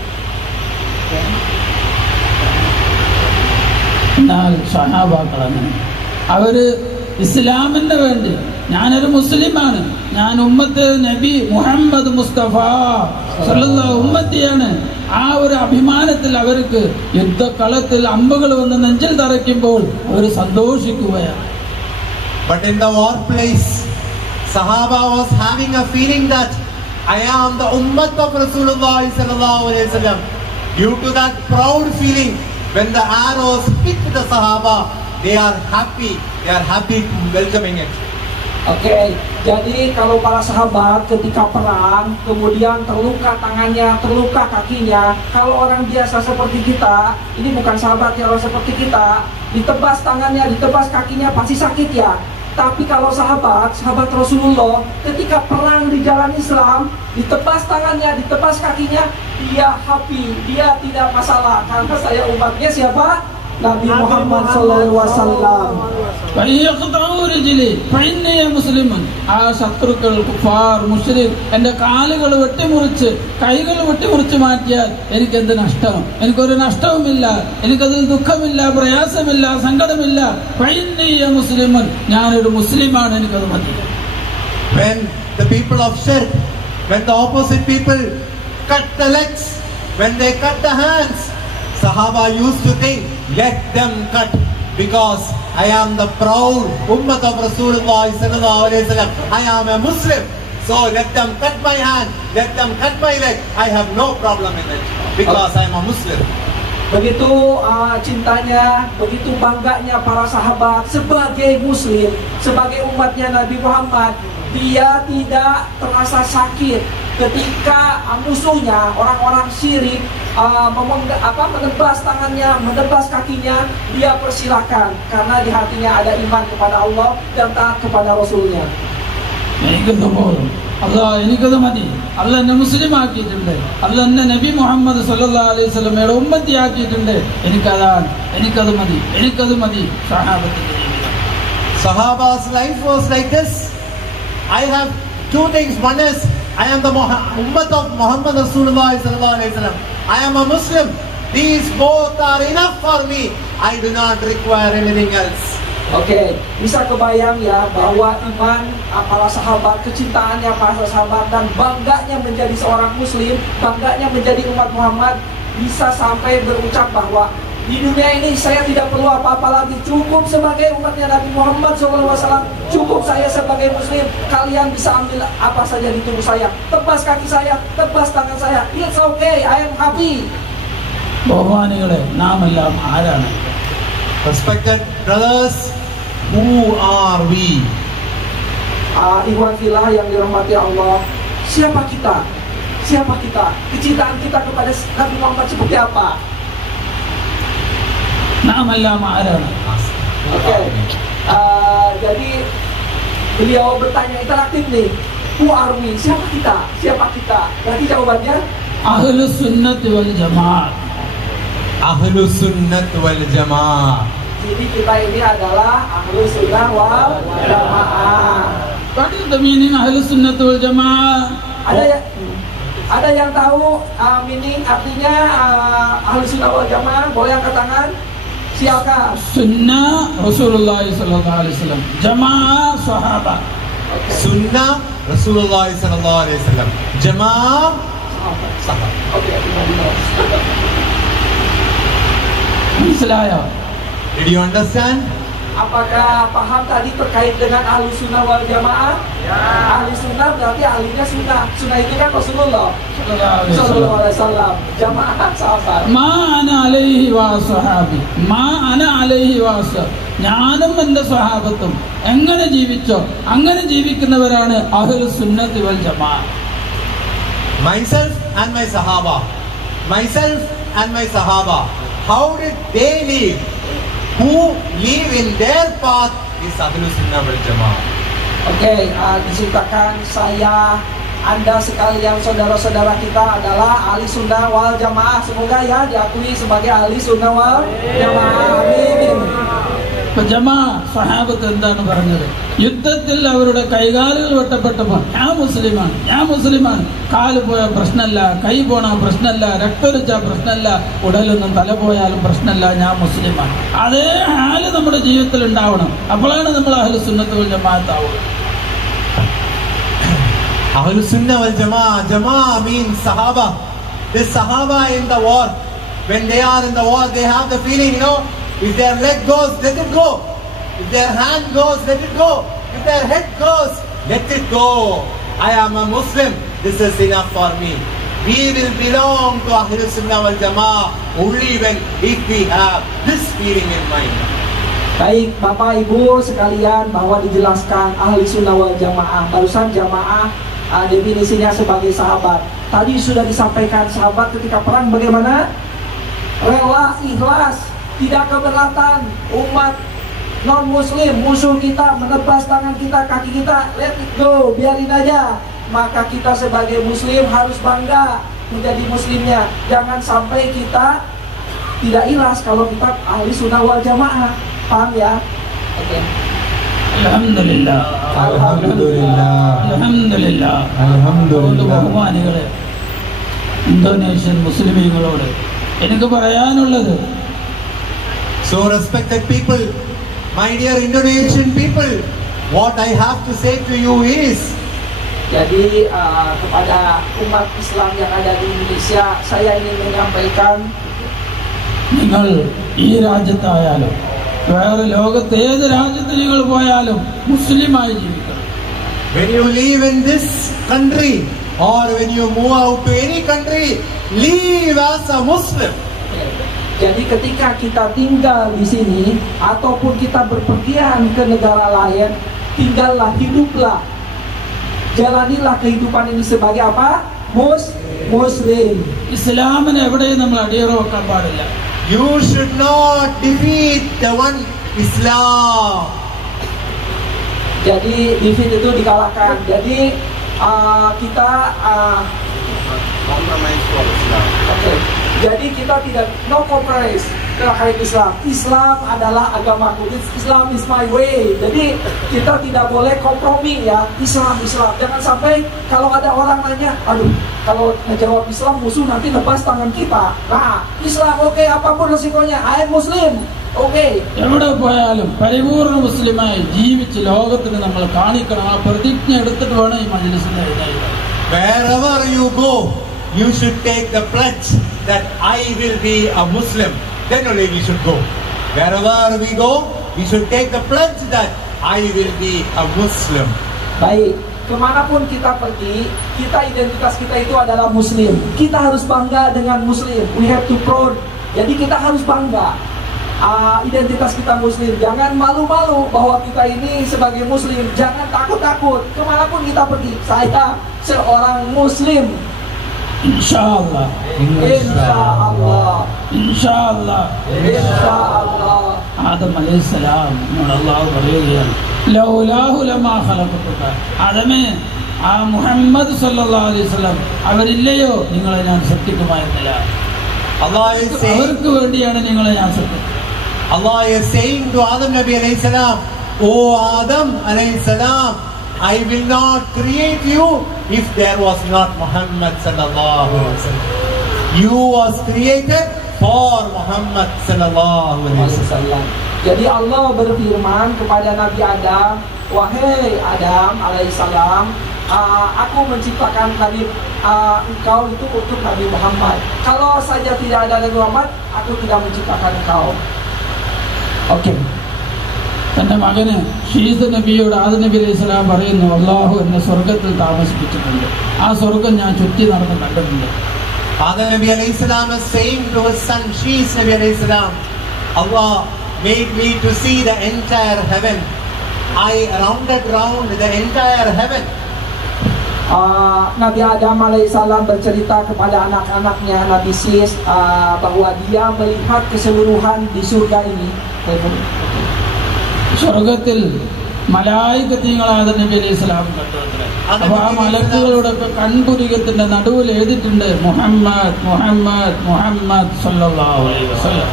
എന്നാൽ സഹാബാക്കളാണ് അവര് ഇസ്ലാമിന് വേണ്ടി, ഞാനൊരു മുസ്ലിമാണ്, ഞാൻ ഉമ്മത്ത് നബി മുഹമ്മദ് മുസ്തഫ സല്ലല്ലാഹു ഉമ്മത്തിയാണ്, ആ ഒരു അഭിമാനത്തിൽ അവർക്ക് യുദ്ധക്കളത്തിൽ അമ്പുകൾ വന്ന് നെഞ്ചിൽ തറയ്ക്കുമ്പോൾ അവർ സന്തോഷിക്കുകയാണ്. But in the war place, Sahaba was having a feeling that I am the ummah of Rasulullah sallallahu alaihi wasallam. Due to that proud feeling, when the arrows hit the Sahaba, they are happy welcoming it. Oke, jadi kalau para sahabat ketika perang kemudian terluka tangannya, terluka kakinya, kalau orang biasa seperti kita, ini bukan sahabat ya, orang seperti kita, ditebas tangannya, ditebas kakinya pasti sakit ya. Tapi kalau sahabat Rasulullah ketika perang di jalan Islam, ditebas tangannya, ditebas kakinya, dia happy, dia tidak masalah karena saya umatnya siapa? Nabi Muhammad SAW. മുസ്ലിമൻ, ആ ശത്രുക്കൾ, കുഫാർ, മുശ്രിക് എന്റെ കാലുകൾ വെട്ടിമുറിച്ച് കൈകൾ വെട്ടിമുറിച്ച് മാറ്റിയാൽ എനിക്കെന്ത് നഷ്ടം? എനിക്കൊരു നഷ്ടവുമില്ല, എനിക്കതിൽ ദുഃഖമില്ല, പ്രയാസമില്ല, സങ്കടമില്ല. മുസ്ലിമൻ, ഞാനൊരു മുസ്ലിമാണ്, എനിക്കത് മതി. When the people of Shirk, when the opposite people cut the legs, when they cut the hands, Sahaba used to think, let them cut, because I am the proud ummah of Rasulullah sallallahu alaihi wasallam. I am a Muslim, so let them cut my hand, let them cut my leg. I have no problem in it, because I am a Muslim. Begitu cintanya, begitu bangganya para sahabat sebagai Muslim, sebagai umatnya Nabi Muhammad. Dia tidak terasa sakit ketika musuhnya, orang-orang syirik, menebas tangannya, menebas kakinya. Dia persilakan karena di hatinya ada iman kepada Allah dan taat kepada Rasulnya. എനിക്കത് മതി, അല്ല എന്നെ മുസ്ലിം ആക്കിയിട്ടുണ്ട്, അല്ല എന്നെ നബി മുഹമ്മദ് സല്ലല്ലാഹു അലൈഹി വസല്ലമയുടെ ഉമ്മത്തി ആക്കിയിട്ടുണ്ട്, എനിക്കത് മതി. Sahaba's life was like this. I have two things. One is I am the ummah of Muhammad Rasulullah sallallahu alaihi wasallam. I am a Muslim. These both are enough for me. I do not require anything else. Oke, bisa kebayang ya bahwa iman para sahabat, kecintaannya para sahabat dan bangganya menjadi seorang Muslim, bangganya menjadi umat Muhammad, bisa sampai berucap bahwa Di dunia ini saya tidak perlu apa-apa lagi. Cukup sebagai umatnya Nabi Muhammad SAW. Cukup saya sebagai muslim. Kalian bisa ambil apa saja di tubuh saya. Tebas kaki saya, tebas tangan saya. It's okay, I am happy. ബഹുമാനികളെ, നാം എല്ലാം ആരാണ്? Respected brothers, who are we? Ikhwan fillah yang dirahmati Allah, siapa kita? Siapa kita? Kecintaan kita kepada Nabi Muhammad seperti apa? നാം എല്ലാം ആരാണ്? Oke. Jadi beliau bertanya interaktif nih. Who are we? Siapa kita? Siapa kita? Berarti jawabannya അഹ്ലുസ് സുന്നത്ത് വൽ ജമാഅത്ത്. Ahlus Sunnat wal Jamaah. jadi kita ini adalah Ahlus Sunnah wal Jamaah. What is the meaning Ahlus Sunnah wal Jamaah? Ada yang tahu meaning artinya Ahlus Sunnah wal Jamaah? Boleh angkat tangan. Silakan. Sunnah Rasulullah sallallahu alaihi wasallam, Jamaah sahabat. Sunnah Rasulullah sallallahu alaihi wasallam, Jamaah sahabat. Oke, മനസ്സിലായോ? Did you understand? apakah paham tadi terkait dengan Ahlus Sunnah wal Jamaah? Ahli Sunnah berarti ahlinya Sunnah. Sunnah itu kan Rasulullah sallallahu alaihi wasallam. Jamaah sahabat. മാ അന അലൈഹി വസഹാബി, മാ അന അലൈഹി വസ, ഞാനും എന്റെ സ്വഹാബത്തും എങ്ങനെ ജീവിച്ചോ അങ്ങനെ ജീവിക്കുന്നവരാണ് അഹ്ലുസ് സുന്നത്തി വൽ ജമാഅ. Myself and my Sahaba. Myself and my Sahaba. How did they live? Who live in their path is Ahlus Sunnah wal Jamaah. Oke, diceritakan saya, Anda sekalian, saudara-saudara kita adalah ahli sunnah wal jamaah. Semoga ya diakui sebagai ahli sunnah wal jamaah. Amin. സഹാബത്ത് എന്താണ് പറഞ്ഞത്? യുദ്ധത്തിൽ അവരുടെ കൈകാലുകൾ വെട്ടപ്പെട്ടപ്പോൾ ഞാൻ മുസ്ലിമാണ്, കാല് പോയ പ്രശ്നമല്ല, കൈ പോണ പ്രശ്നമല്ല, രക്തൊലിച്ച പ്രശ്നമല്ല, ഉടലൊന്നും തല പോയാലും പ്രശ്നമല്ല, ഞാൻ മുസ്ലിമാണ്. അതേ ഹാല് നമ്മുടെ ജീവിതത്തിൽ ഉണ്ടാവണം. അപ്പോഴാണ് നമ്മൾ അഹ്ലുസ് സുന്നത്ത് വൽ ജമാഅത്ത് ആവുക. Ahlus Sunnah wal Jamaah. Jamaah means Sahaba. The Sahaba in the war, when they are in the war, they have the feeling, if their leg goes, let it go. If their hand goes, let it go. If their head goes, let it go. I am a Muslim. This is enough for me. We will belong to Ahlus Sunnah wal Jamaah only if we have this feeling in mind. Baik, Bapak Ibu sekalian, bahwa dijelaskan ahli sunnah wal jamaah. Barusan jamaah definisinya sebagai sahabat. Tadi sudah disampaikan sahabat ketika perang bagaimana? Rela, ikhlas, tidak keberatan. Umat non muslim, musuh kita menebas tangan kita, kaki kita, let it go, biarin aja. Maka kita sebagai muslim harus bangga menjadi muslimnya. Jangan sampai kita tidak ikhlas kalau kita ahli sunnah wal jamaah. Paham ya? Oke. Alhamdulillah. ബഹുമാനികളെ, ഇന്തോനേഷ്യൻ മുസ്ലിമീങ്ങളോട് എനിക്ക് പറയാനുള്ളത്, So respected people, my dear Indonesian people, what I have to say to you is, jadi kepada umat Islam yang ada di Indonesia, saya ingin menyampaikan, നിങ്ങൾ ഈ രാജ്യത്തായാലും വേറെ ലോകത്ത് ഏത് രാജ്യത്ത് നിങ്ങൾ പോയാലും മുസ്ലിമായി ജീവിക്കണം. when you live in this country or when you move out to any country, live as a Muslim. Jadi ketika kita tinggal di sini ataupun kita berpergian ke negara lain, tinggallah, hiduplah, jalanilah kehidupan ini sebagai apa? Muslim. ഇസ്ലാമിനെ എവിടെയും നമ്മൾ അടിയറവെക്കാൻ പാടില്ല. You should not defeat the one Islam. Jadi defeat itu dikalahkan. Jadi kita okay. Jadi kita tidak no compromise terkait Islam. Islam adalah agamaku. Islam is my way. Jadi kita tidak boleh kompromi ya. Islam. Jangan sampai kalau ada orang nanya, aduh, kalau ngejawab Islam musuh nanti nebas tangan kita. Nah, Islam oke, apapun resikonya. I am Muslim. Oke. എവിടെ പോയാലും പരിപൂർണ മുസ്ലിമായി ജീവിച്ച് ലോകത്തിന് നമ്മൾ കാണിക്കണം. ആ പ്രതിജ്ഞ എടുത്തിട്ട് വേണം ഈ മജ്‌ലിസിൽ എഴുന്നേൽക്കാൻ. Wherever you go, you should take the pledge that I will be a Muslim. then only we should go. Wherever we go, we should take the pledge that I will be a Muslim. Baik, kemanapun kita pergi, identitas kita itu adalah Muslim. Kita harus bangga dengan Muslim. We have to proud. Jadi kita harus bangga. Identitas kita Muslim. Jangan malu-malu bahwa kita ini sebagai Muslim. Jangan takut-takut. Kemanapun kita pergi, saya seorang Muslim. Insyaallah. Insyaallah. Insyaallah. Insyaallah. Adam അലൈഹിസ്സലാം അല്ലാഹു പറയുകയാണ് ലൗലാഹു ലമാ ഖലഖതുക. ആദമേ, ആ മുഹമ്മദ് സല്ലല്ലാഹു അലൈഹി വസല്ലം അവരില്ലയോ നിങ്ങളെ ഞാൻ സൃഷ്ടിക്കുമായിരുന്നില്ല. Allah is saying, അവർക്ക് വേണ്ടിയാണ് നിങ്ങളെ ഞാൻ സൃഷ്ടിച്ചത്. Allah is saying to Adam Nabi alayhi salam, O Adam alayhi salam, I will not create you if there was not Muhammad sallallahu alaihi wasallam. You was created for Muhammad sallallahu alaihi wasallam. Jadi Allah berfirman kepada Nabi Adam, wahai Adam alaihissalam, aku menciptakan Nabi engkau itu untuk Nabi Muhammad. Kalau saja tidak ada Nabi Muhammad, aku tidak menciptakan engkau. Oke. തന്റെ മകന് ഷീസ് നബിയോട് ആദം നബി അലൈഹി സ്വലാം പറയുന്നു, അള്ളാഹു എന്നെ സ്വർഗത്തിൽ താമസിപ്പിച്ചിട്ടുണ്ട്, ആ സ്വർഗം ഞാൻ ചുറ്റി നടന്ന് കണ്ടിട്ടുണ്ട്. Adam Nabi alayhi salam is saying to his son Shees Nabi alayhi salam, Allah made me to see the entire heaven. I rounded round the entire heaven. Nabi Adam alaihissalam bercerita kepada anak-anaknya Nabi Sis bahwa dia melihat keseluruhan di surga ini. സ്വർഗത്തിൽ മലായികത്യങ്ങൾ ആദം നബി അലൈഹി സ്വലാം കണ്ടു. അപ്പൊ ആ മലക്കുകളുടെ കൺപുരികത്തിന്റെ നടുവിൽ എഴുതിയിട്ടുണ്ട് മുഹമ്മദ് മുഹമ്മദ് മുഹമ്മദ് സല്ലല്ലാഹു അലൈഹി വസല്ലം.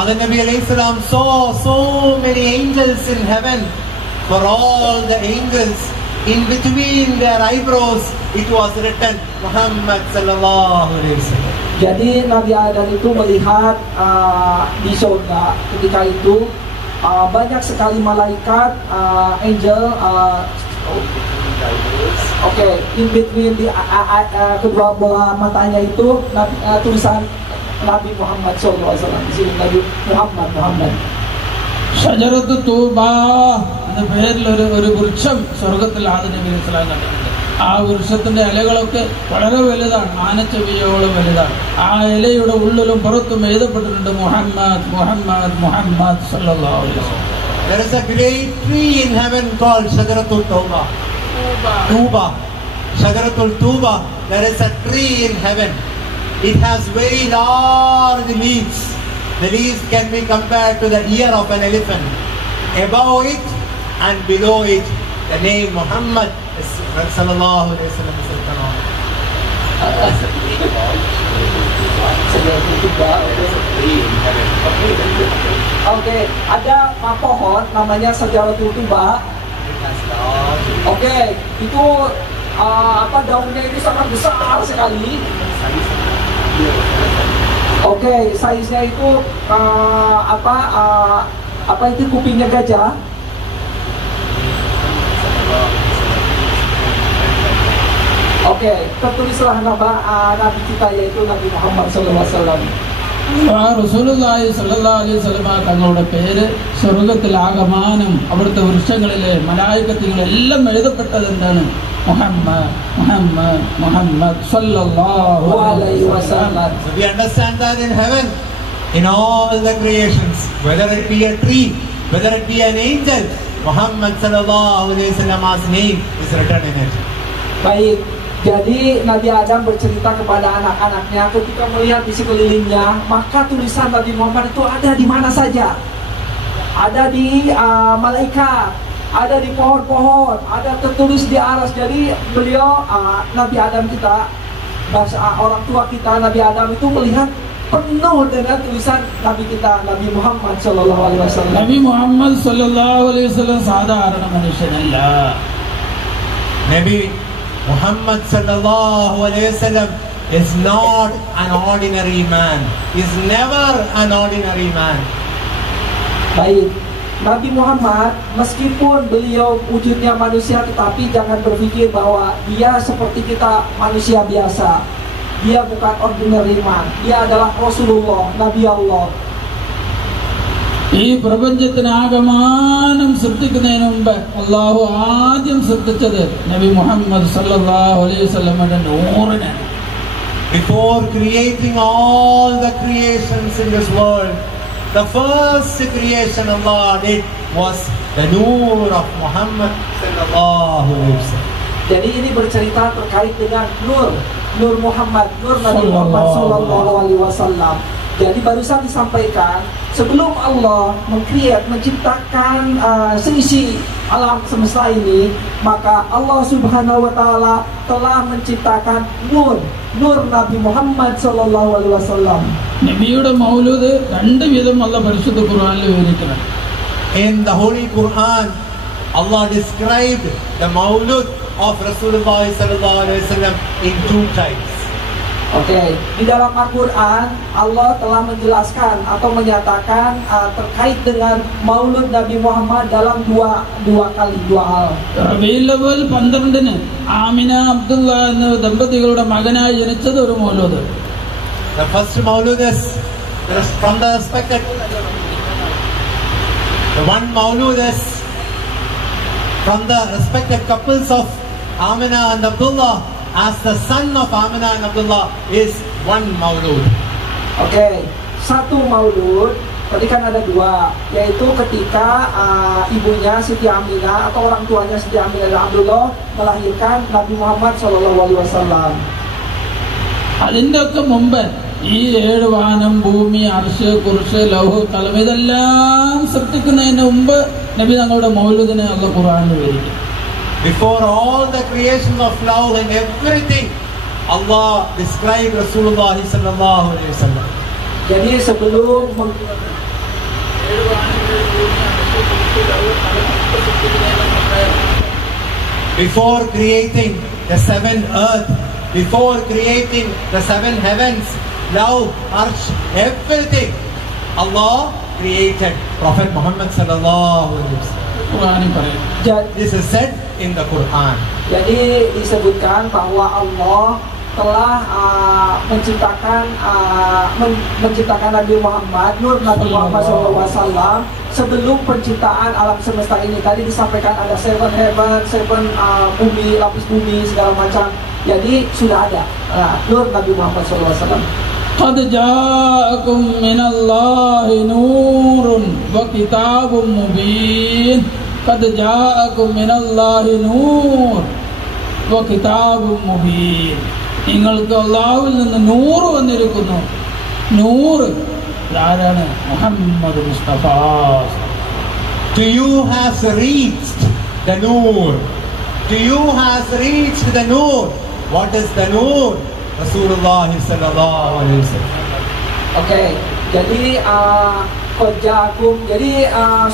Adam Nabi alayhi salam saw so many angels in heaven. For all the angels, in between their eyebrows, it was written Muhammad sallallahu alaihi wasallam. Jadi Nabi Adam itu melihat di surga ketika itu banyak sekali malaikat, angel, in between di kedua belah matanya itu tulisan Nabi Muhammad SAW. Di sini Nabi Muhammad. ഷജറത്ത് തൂബ എന്ന പേരിൽ ഒരു വൃക്ഷം സ്വർഗത്തിൽ ആദം നബി അലൈഹി സ്വലാം കണ്ടിട്ടുണ്ട്. ആ വൃക്ഷത്തിന്റെ ഇലകളൊക്കെ വളരെ വലുതാണ്, ആനച്ചെവിയോളം വലുതാണ്. ആ ഇലയുടെ ഉള്ളിലും പുറത്തും എഴുതപ്പെട്ടിട്ടുണ്ട് മുഹമ്മദ് മുഹമ്മദ് മുഹമ്മദ് സല്ലല്ലാഹു അലൈഹി വസല്ലം. There is a great tree in heaven called Shajaratul Tawba. Tuba. Shajaratul Tuba. There is a tree in heaven. It has very large leaves. The leaves can be compared to the ear of an elephant. Above it and below it, the name Muhammad sallallahu alaihi wasallam is written on. Oke, ada pohon namanya Shajaratul Tuba. Oke, itu daunnya itu sangat besar sekali. Oke, size-nya itu itu kupingnya gajah. Oke, tertulislah nama Nabi kita yaitu Nabi Muhammad SAW. റസൂലുള്ളാഹി സ്വല്ലല്ലാഹു അലൈഹി വസല്ലം തങ്ങളുടെ പേര് സ്വർഗത്തിൽ ആകമാനം അവിടുത്തെ വൃക്ഷങ്ങളിലെ മലായികത്യങ്ങളെല്ലാം എഴുതപ്പെട്ടത് എന്താണ്? മുഹമ്മദ് മുഹമ്മദ് മുഹമ്മദ് സല്ലല്ലാഹു അലൈഹി വസല്ലം. So we understand that in heaven, in all the creations, whether it be a tree, whether it be an angel, Muhammad sallallahu alaihi wasallam's name is written in it. Baik, jadi Nabi Adam bercerita kepada anak-anaknya ketika melihat di sekelilingnya, maka tulisan Nabi Muhammad itu ada di mana saja. Ada di malaikat, ada di pohon-pohon, ada tertulis di aras. Jadi beliau Nabi Adam kita, bahasa orang tua kita Nabi Adam itu melihat penuh dengan tulisan Nabi kita Nabi Muhammad sallallahu alaihi wasallam. Nabi Muhammad sallallahu alaihi wasallam സാധാരണ മനുഷ്യനല്ല. Nabi Muhammad sallallahu alaihi wasallam is not an ordinary man. Is never an ordinary man. Baik, Nabi Muhammad meskipun beliau wujudnya manusia, tetapi jangan berpikir bahwa dia seperti kita manusia biasa. dia bukan ordinary man, dia adalah Rasulullah, Nabi Allah. ഈ പ്രപഞ്ചത്തിനാകമാനം സൃഷ്ടിക്കുന്നതിന് മുമ്പ് അള്ളാഹു ആദ്യം സൃഷ്ടിച്ചത് നബി മുഹമ്മദ് സല്ലല്ലാഹു അലൈഹി വസല്ലമയുടെ നൂറിനാണ്. Before creating all the creations in this world, the first creation Allah did was the Noor of Muhammad sallallahu alaihi wasallam. Jadi ini bercerita terkait dengan Nur Muhammad, Nur Nabi Muhammad sallallahu alaihi wasallam. Jadi barusan disampaikan sebelum Allah menciptakan seisi alam semesta ini, maka Allah Subhanahu wa taala telah menciptakan Nur Nabi Muhammad sallallahu alaihi wasallam. നബിയുടെ മൗലൂദ് രണ്ട് വിധം അല്ലാഹു പരിശുദ്ധ ഖുർആനിൽ വിവരിക്കുന്നു. In the Holy Quran, Allah described the Maulud of Rasulullah sallallahu alaihi wasallam in two types. Oke, di dalam Al-Quran Allah telah menjelaskan atau menyatakan terkait dengan Maulud Nabi Muhammad dalam dua hal. റബീഉൽ അവ്വൽ 12-ന് ആമിന അബ്ദുള്ള എന്ന ദമ്പതികളുടെ മകനായി ജനിച്ചത് ഒരു Moulood. The first Maulud is from the respected. The one Maulud is from the respected couples of Amina and Abdullah, as the son of Amina and Abdullah is one Maulud. Oke, satu Maulud, tadi kan ada dua, yaitu ketika ibunya Siti Aminah atau orang tuanya Siti Aminah dan Abdullah melahirkan Nabi Muhammad SAW. അതിന്റെ ഒക്കെ മുമ്പ് ഈ 7 വാനം, ഭൂമി, അർശ്, കുർശ്, ലൗഹ്, കലം ഇതെല്ലാം സൃഷ്ടിക്കുന്നതിന് മുമ്പ് നബി തങ്ങളുടെ മൗലൂദിനെ അല്ലാഹു ഖുർആനിൽ വിവരിക്കും. Before all the creation of love and everything, Allah described Rasulullah sallallahu alaihi wasallam. Jadi sebelum Before creating the seven earth, before creating the seven heavens, love, arsh, everything, Allah created Prophet Muhammad sallallahu alaihi wasallam. ഖുർആനിൽ പറയും. This is said in the Quran. Jadi disebutkan bahwa Allah telah menciptakan Nabi Muhammad, Nur Nabi Muhammad SAW sebelum penciptaan alam semesta ini. Tadi disampaikan ada seven heaven, seven bumi, lapis bumi segala macam. Jadi sudah ada Nur Nabi Muhammad SAW. قد جاءكم من الله نور وكتاب مبين قد جاءكم من الله نور وكتاب مبين നിങ്ങൾക്ക് അല്ലാഹുവിൽ നിന്ന് നൂറ് വന്നിരിക്കുന്നു. നൂറ് ആരാണ്? മുഹമ്മദ് Mustafa. To you has reached the Noor. To you has reached the Noor. What is the Noor? Rasulullah sallallahu alaihi wasallam. Oke, jadi Kojakum, jadi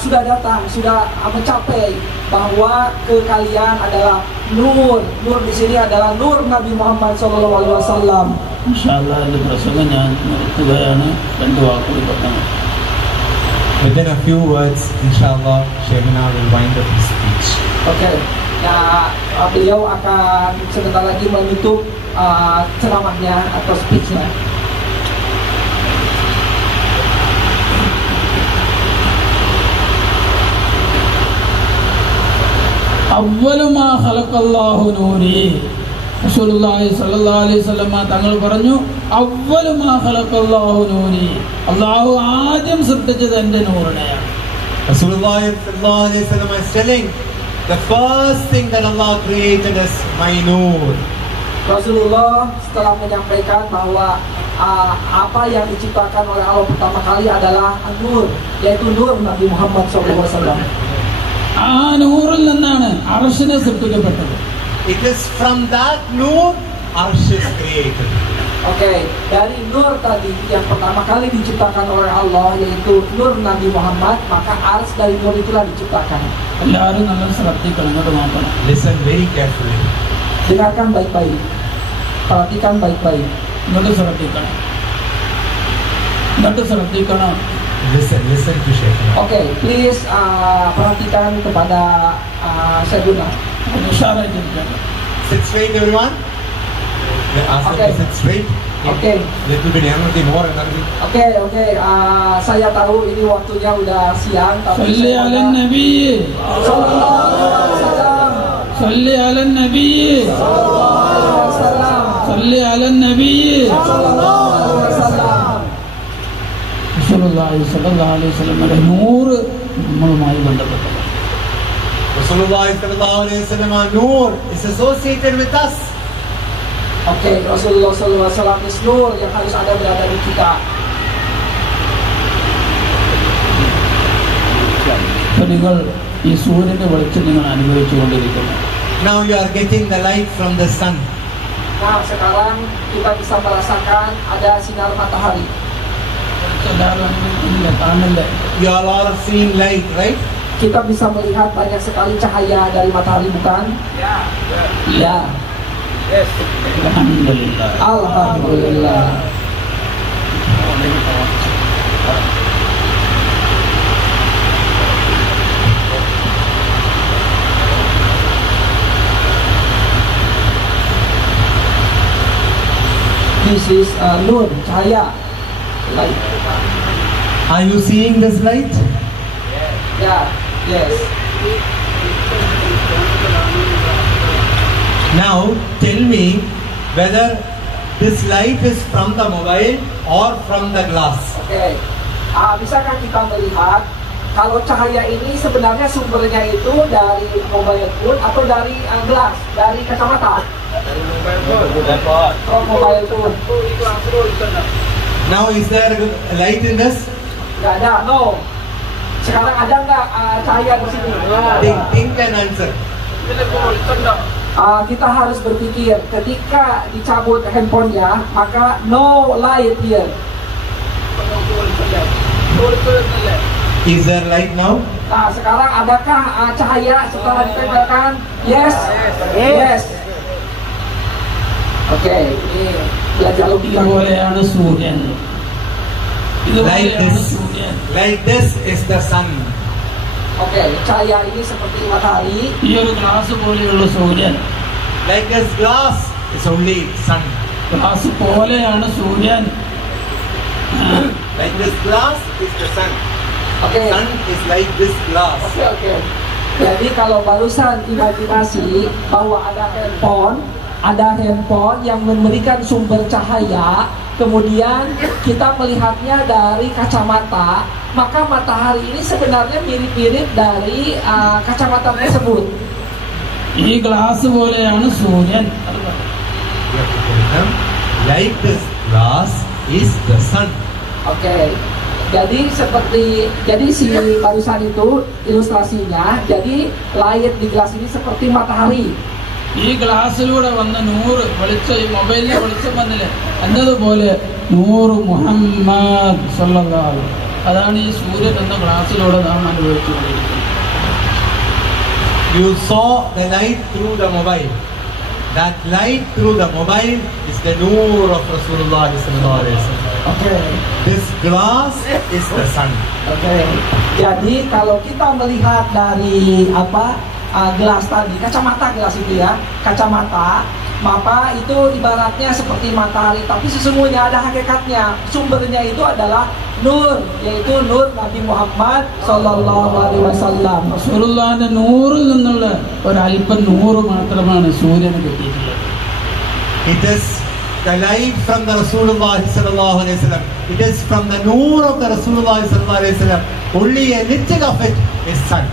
sudah datang, sudah mencapai bahwa ke kalian adalah Nur. Nur di sini adalah Nur Nabi Muhammad SAW. ഇൻഷാല്ലാ എൻ്റെ പ്രസംഗം ഞാൻ നിർത്തുകയാണ്. 2 വാക്കുകൾ പറഞ്ഞു. Within a few words, inshallah, Shaykhuna will wind up his speech. Oke, nah beliau akan sebentar lagi menutup ceramahnya atau speechnya. അവ്വലുമാ ഖലഖല്ലാഹു നൂരി. റസൂലുള്ളാഹി സ്വല്ലല്ലാഹു അലൈഹി വസല്ലം തങ്ങൾ പറഞ്ഞു, അവ്വലുമാ ഖലഖല്ലാഹു നൂരി, അല്ലാഹു ആദ്യം സൃഷ്ടിച്ചത് എൻ്റെ നൂറിനെയാണ്. Rasulullah sallallahu alaihi wasallam is telling, the first thing that Allah created is my Noor. Rasulullah setelah menyampaikan bahwa apa yang diciptakan oleh Allah pertama kali adalah Nur, yaitu Nur Nabi Muhammad SAW. ആ നൂറിൽ നിന്നാണ് അർശിനെ സൃഷ്ടിക്കപ്പെട്ടത്. It is from that Noor Arsh is created. Oke, dari Nur tadi yang pertama kali diciptakan oleh Allah yaitu Nur Nabi Muhammad, maka Arsh dari Nur itulah diciptakan. എല്ലാവരും നല്ല ശ്രദ്ധിക്കണം, ഇങ്ങോട്ട് നോക്കണം. Listen very carefully. Dengarkan baik-baik, perhatikan baik-baik. ഇങ്ങോട്ട് ശ്രദ്ധിക്കണം, ഇങ്ങോട്ട് ശ്രദ്ധിക്കണം. Listen to Shaykhuna. Oke, please perhatikan kepada Shaykhuna. ഉഷാറായിട്ടിരിക്കണം. Sit straight everyone. Ask them Okay. to sit straight. Okay. Little bit energy, more energy. Oke, saya tahu ini waktunya udah siang, tapi صل على النبي Sallallahu alaihi wasallam. صل على النبي صل على النبي റസൂലുള്ളാഹി സ്വല്ലല്ലാഹു അലൈഹി വസല്ലമയുടെ നൂറ് നമ്മളുമായി ബന്ധപ്പെട്ടത്. Rasulullah sallallahu alaihi wasallam, Noor is associated with us. Oke, Rasulullah SAW is nur yang harus ada berada di kita. അപ്പോൾ നിങ്ങൾ ഈ സൂര്യന്റെ വെളിച്ചം നിങ്ങൾ അനുഭവിച്ചുകൊണ്ടിരിക്കുന്നു. Now you are getting the light from the sun. Nah, sekarang kita bisa merasakan ada sinar matahari. എല്ലാവരും അനുഭവിക്കുന്നില്ല, കാണില്ലേ? You all are seeing light, right? Kita bisa melihat banyak sekali cahaya dari matahari, bukan? Ya. അൽഹംദുലില്ലാ. Alhamdulillah. This is nur, cahaya, light. Are you seeing this light? Yeah, yes. Now tell me whether this light is from the mobile or from the glass. Oke. Bisakah kita melihat kalau cahaya ini sebenarnya sumbernya itu dari mobile phone atau dari gelas, dari kacamata? Oh, mobile phone. Now is there a light in this? Nggak ada, no. Sekarang ada nggak cahaya di sini? Think and answer. Kita harus berpikir ketika dicabut handphonenya, maka no light here. Is there light now? Nah, sekarang adakah cahaya setelah ditempelkan? Yes. Yes. Oke, ini belajar logika. ഇതുപോലെയാണ് സൂര്യൻ. Like ഇതുപോലെയാണ് this. സൂര്യൻ. Like this is the sun. Oke, cahaya ini seperti matahari. ഈ ഒരു ഗ്ലാസ് പോലെയുള്ള സൂര്യൻ. Like this glass is only sun. Glass പോലെയാണ് സൂര്യൻ. Like this glass is the sun. Oke. Sun is like this glass. Oke. Jadi kalau barusan imajinasi bahwa ada handphone yang memberikan sumber cahaya, kemudian kita melihatnya dari kacamata, maka matahari ini sebenarnya mirip-mirip dari kacamata tersebut. ഈ ഗ്ലാസ് പോലെയാണ് സൂര്യൻ. You have to put it down. Like this glass is the sun. Oke. Jadi si barusan itu ilustrasinya. Jadi light di gelas ini seperti matahari. ഈ ഗ്ലാസ്സിലൂടെ വന്ന നൂറ് വെളിച്ചം, ഈ മൊബൈലിലെ വെളിച്ചം വന്നില്ലേ, എന്നതുപോലെ നൂറ് മുഹമ്മദ് സല്ലല്ലാഹു അലൈഹി വസല്ലം, അതാണ് ഈ സൂര്യൻ എന്ന ഗ്ലാസ്സിലൂടെ നാം അനുഭവിച്ചുകൊണ്ടിരിക്കുന്നത്. You saw the light through the mobile. That light through the mobile is the Noor of Rasulullah sallallahu alaihi wasallam. Oke. This glass is the sun. Oke. Jadi kalau kita melihat dari gelas tadi, kacamata gelas itu ya, kacamata, maka itu ibaratnya seperti matahari, tapi sesungguhnya ada hakikatnya. Sumbernya itu adalah nur, yaitu nur Nabi Muhammad Sallallahu Alaihi Wasallam. റസൂലുള്ളാഹിന്റെ നൂറിൽ നിന്നുള്ള ഒരല്പം നൂറ് മാത്രമാണ് സൂര്യന് കിട്ടിയിട്ടുള്ളത്. It is the light from the Rasulullah sallallahu alaihi wasallam. It is from the Noor of the Rasulullah sallallahu alaihi wasallam. Only a little of it is sun.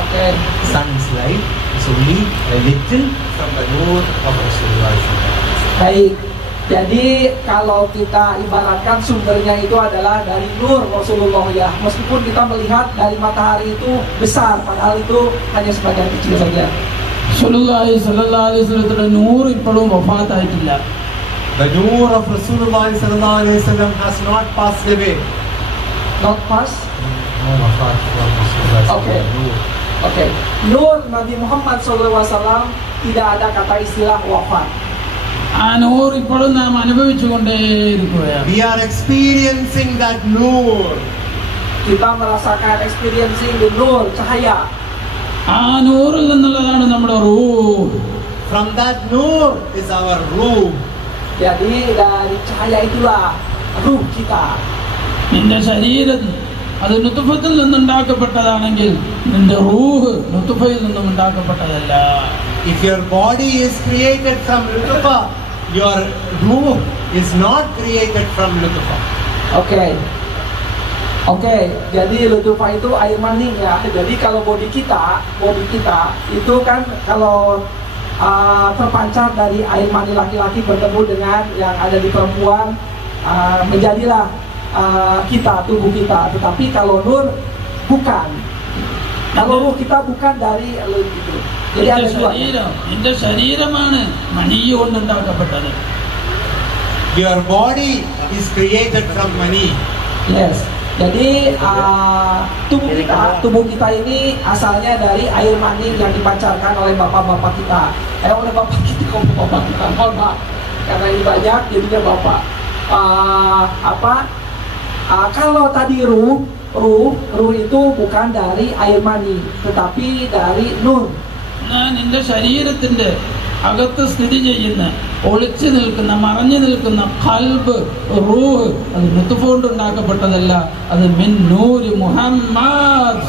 Oke. Sun's light is only a little from the Noor of Rasulullah sallallahu alaihi wasallam. Baik. Jadi kalau kita ibaratkan sumbernya itu adalah dari nur Rasulullah ya. Meskipun kita melihat dari matahari itu besar, padahal itu hanya sebagian kecil saja. റസൂലുള്ളാഹി സ്വല്ലല്ലാഹു അലൈഹി വസല്ലത്തിന്റെ നൂറ് ഇപ്പോഴും വഫാത്തായിട്ടില്ല. The Noor of Rasulullah sallallahu alaihi wasallam has not passed away. Not pass. No wafat from Rasulullah Okay. sallallahu Oke. Nur Nabi Muhammad SAW tidak ada kata istilah wafat. ആ നൂറ് ഇപ്പോഴും നാം അനുഭവിച്ചുകൊണ്ടേയിരിക്കുകയാണ്. We are experiencing that Noor. Kita merasakan experiencing the nur, cahaya. ആ നൂറിൽ നിന്നുള്ളതാണ് നമ്മുടെ റൂഹ്. From that nur is our ruh. Jadi dari cahaya itulah ruh kita. നിന്റെ ശരീരം അത് നുതുഫത്തിൽ നിന്നുണ്ടാക്കപ്പെട്ടതാണെങ്കിൽ നിന്റെ റൂഹ് നുതുഫയിൽ നിന്നും ഉണ്ടാക്കപ്പെട്ടതല്ല. If your body is created from Lutufa, your ruh is not created from Lutufa. Oke, jadi Lutufa itu air mani ya. Jadi kalau body kita itu kan kalau terpancar dari air mani laki-laki bertemu dengan yang ada di perempuan, menjadilah tubuh kita. Tetapi kalau nur bukan. Kalau ruh kita bukan dari itu. Jadi ada dua. നിന്റെ ശരീരമാണ് മണി കൊണ്ടുണ്ടാക്കപ്പെട്ടത്. Your body is created from mani. Yes. Jadi tubuh kita ini asalnya dari air mani yang dipancarkan oleh bapak-bapak kita. Oleh bapak kita, bapak kita, mohon maaf. Karena ini banyak, jadinya bapak. Kalau tadi ruh itu bukan dari air mani, tetapi dari nur. നിന്റെ ശരീരത്തിന്റെ അകത്ത് സ്ഥിതി ചെയ്യുന്ന ഒളിച്ചു നിൽക്കുന്ന മറഞ്ഞു നിൽക്കുന്ന ഖൽബ് റൂഹ് അത് നുതുഫ കൊണ്ട് ഉണ്ടാക്കപ്പെട്ടതല്ല, അത് മിൻ നൂരി മുഹമ്മദ്.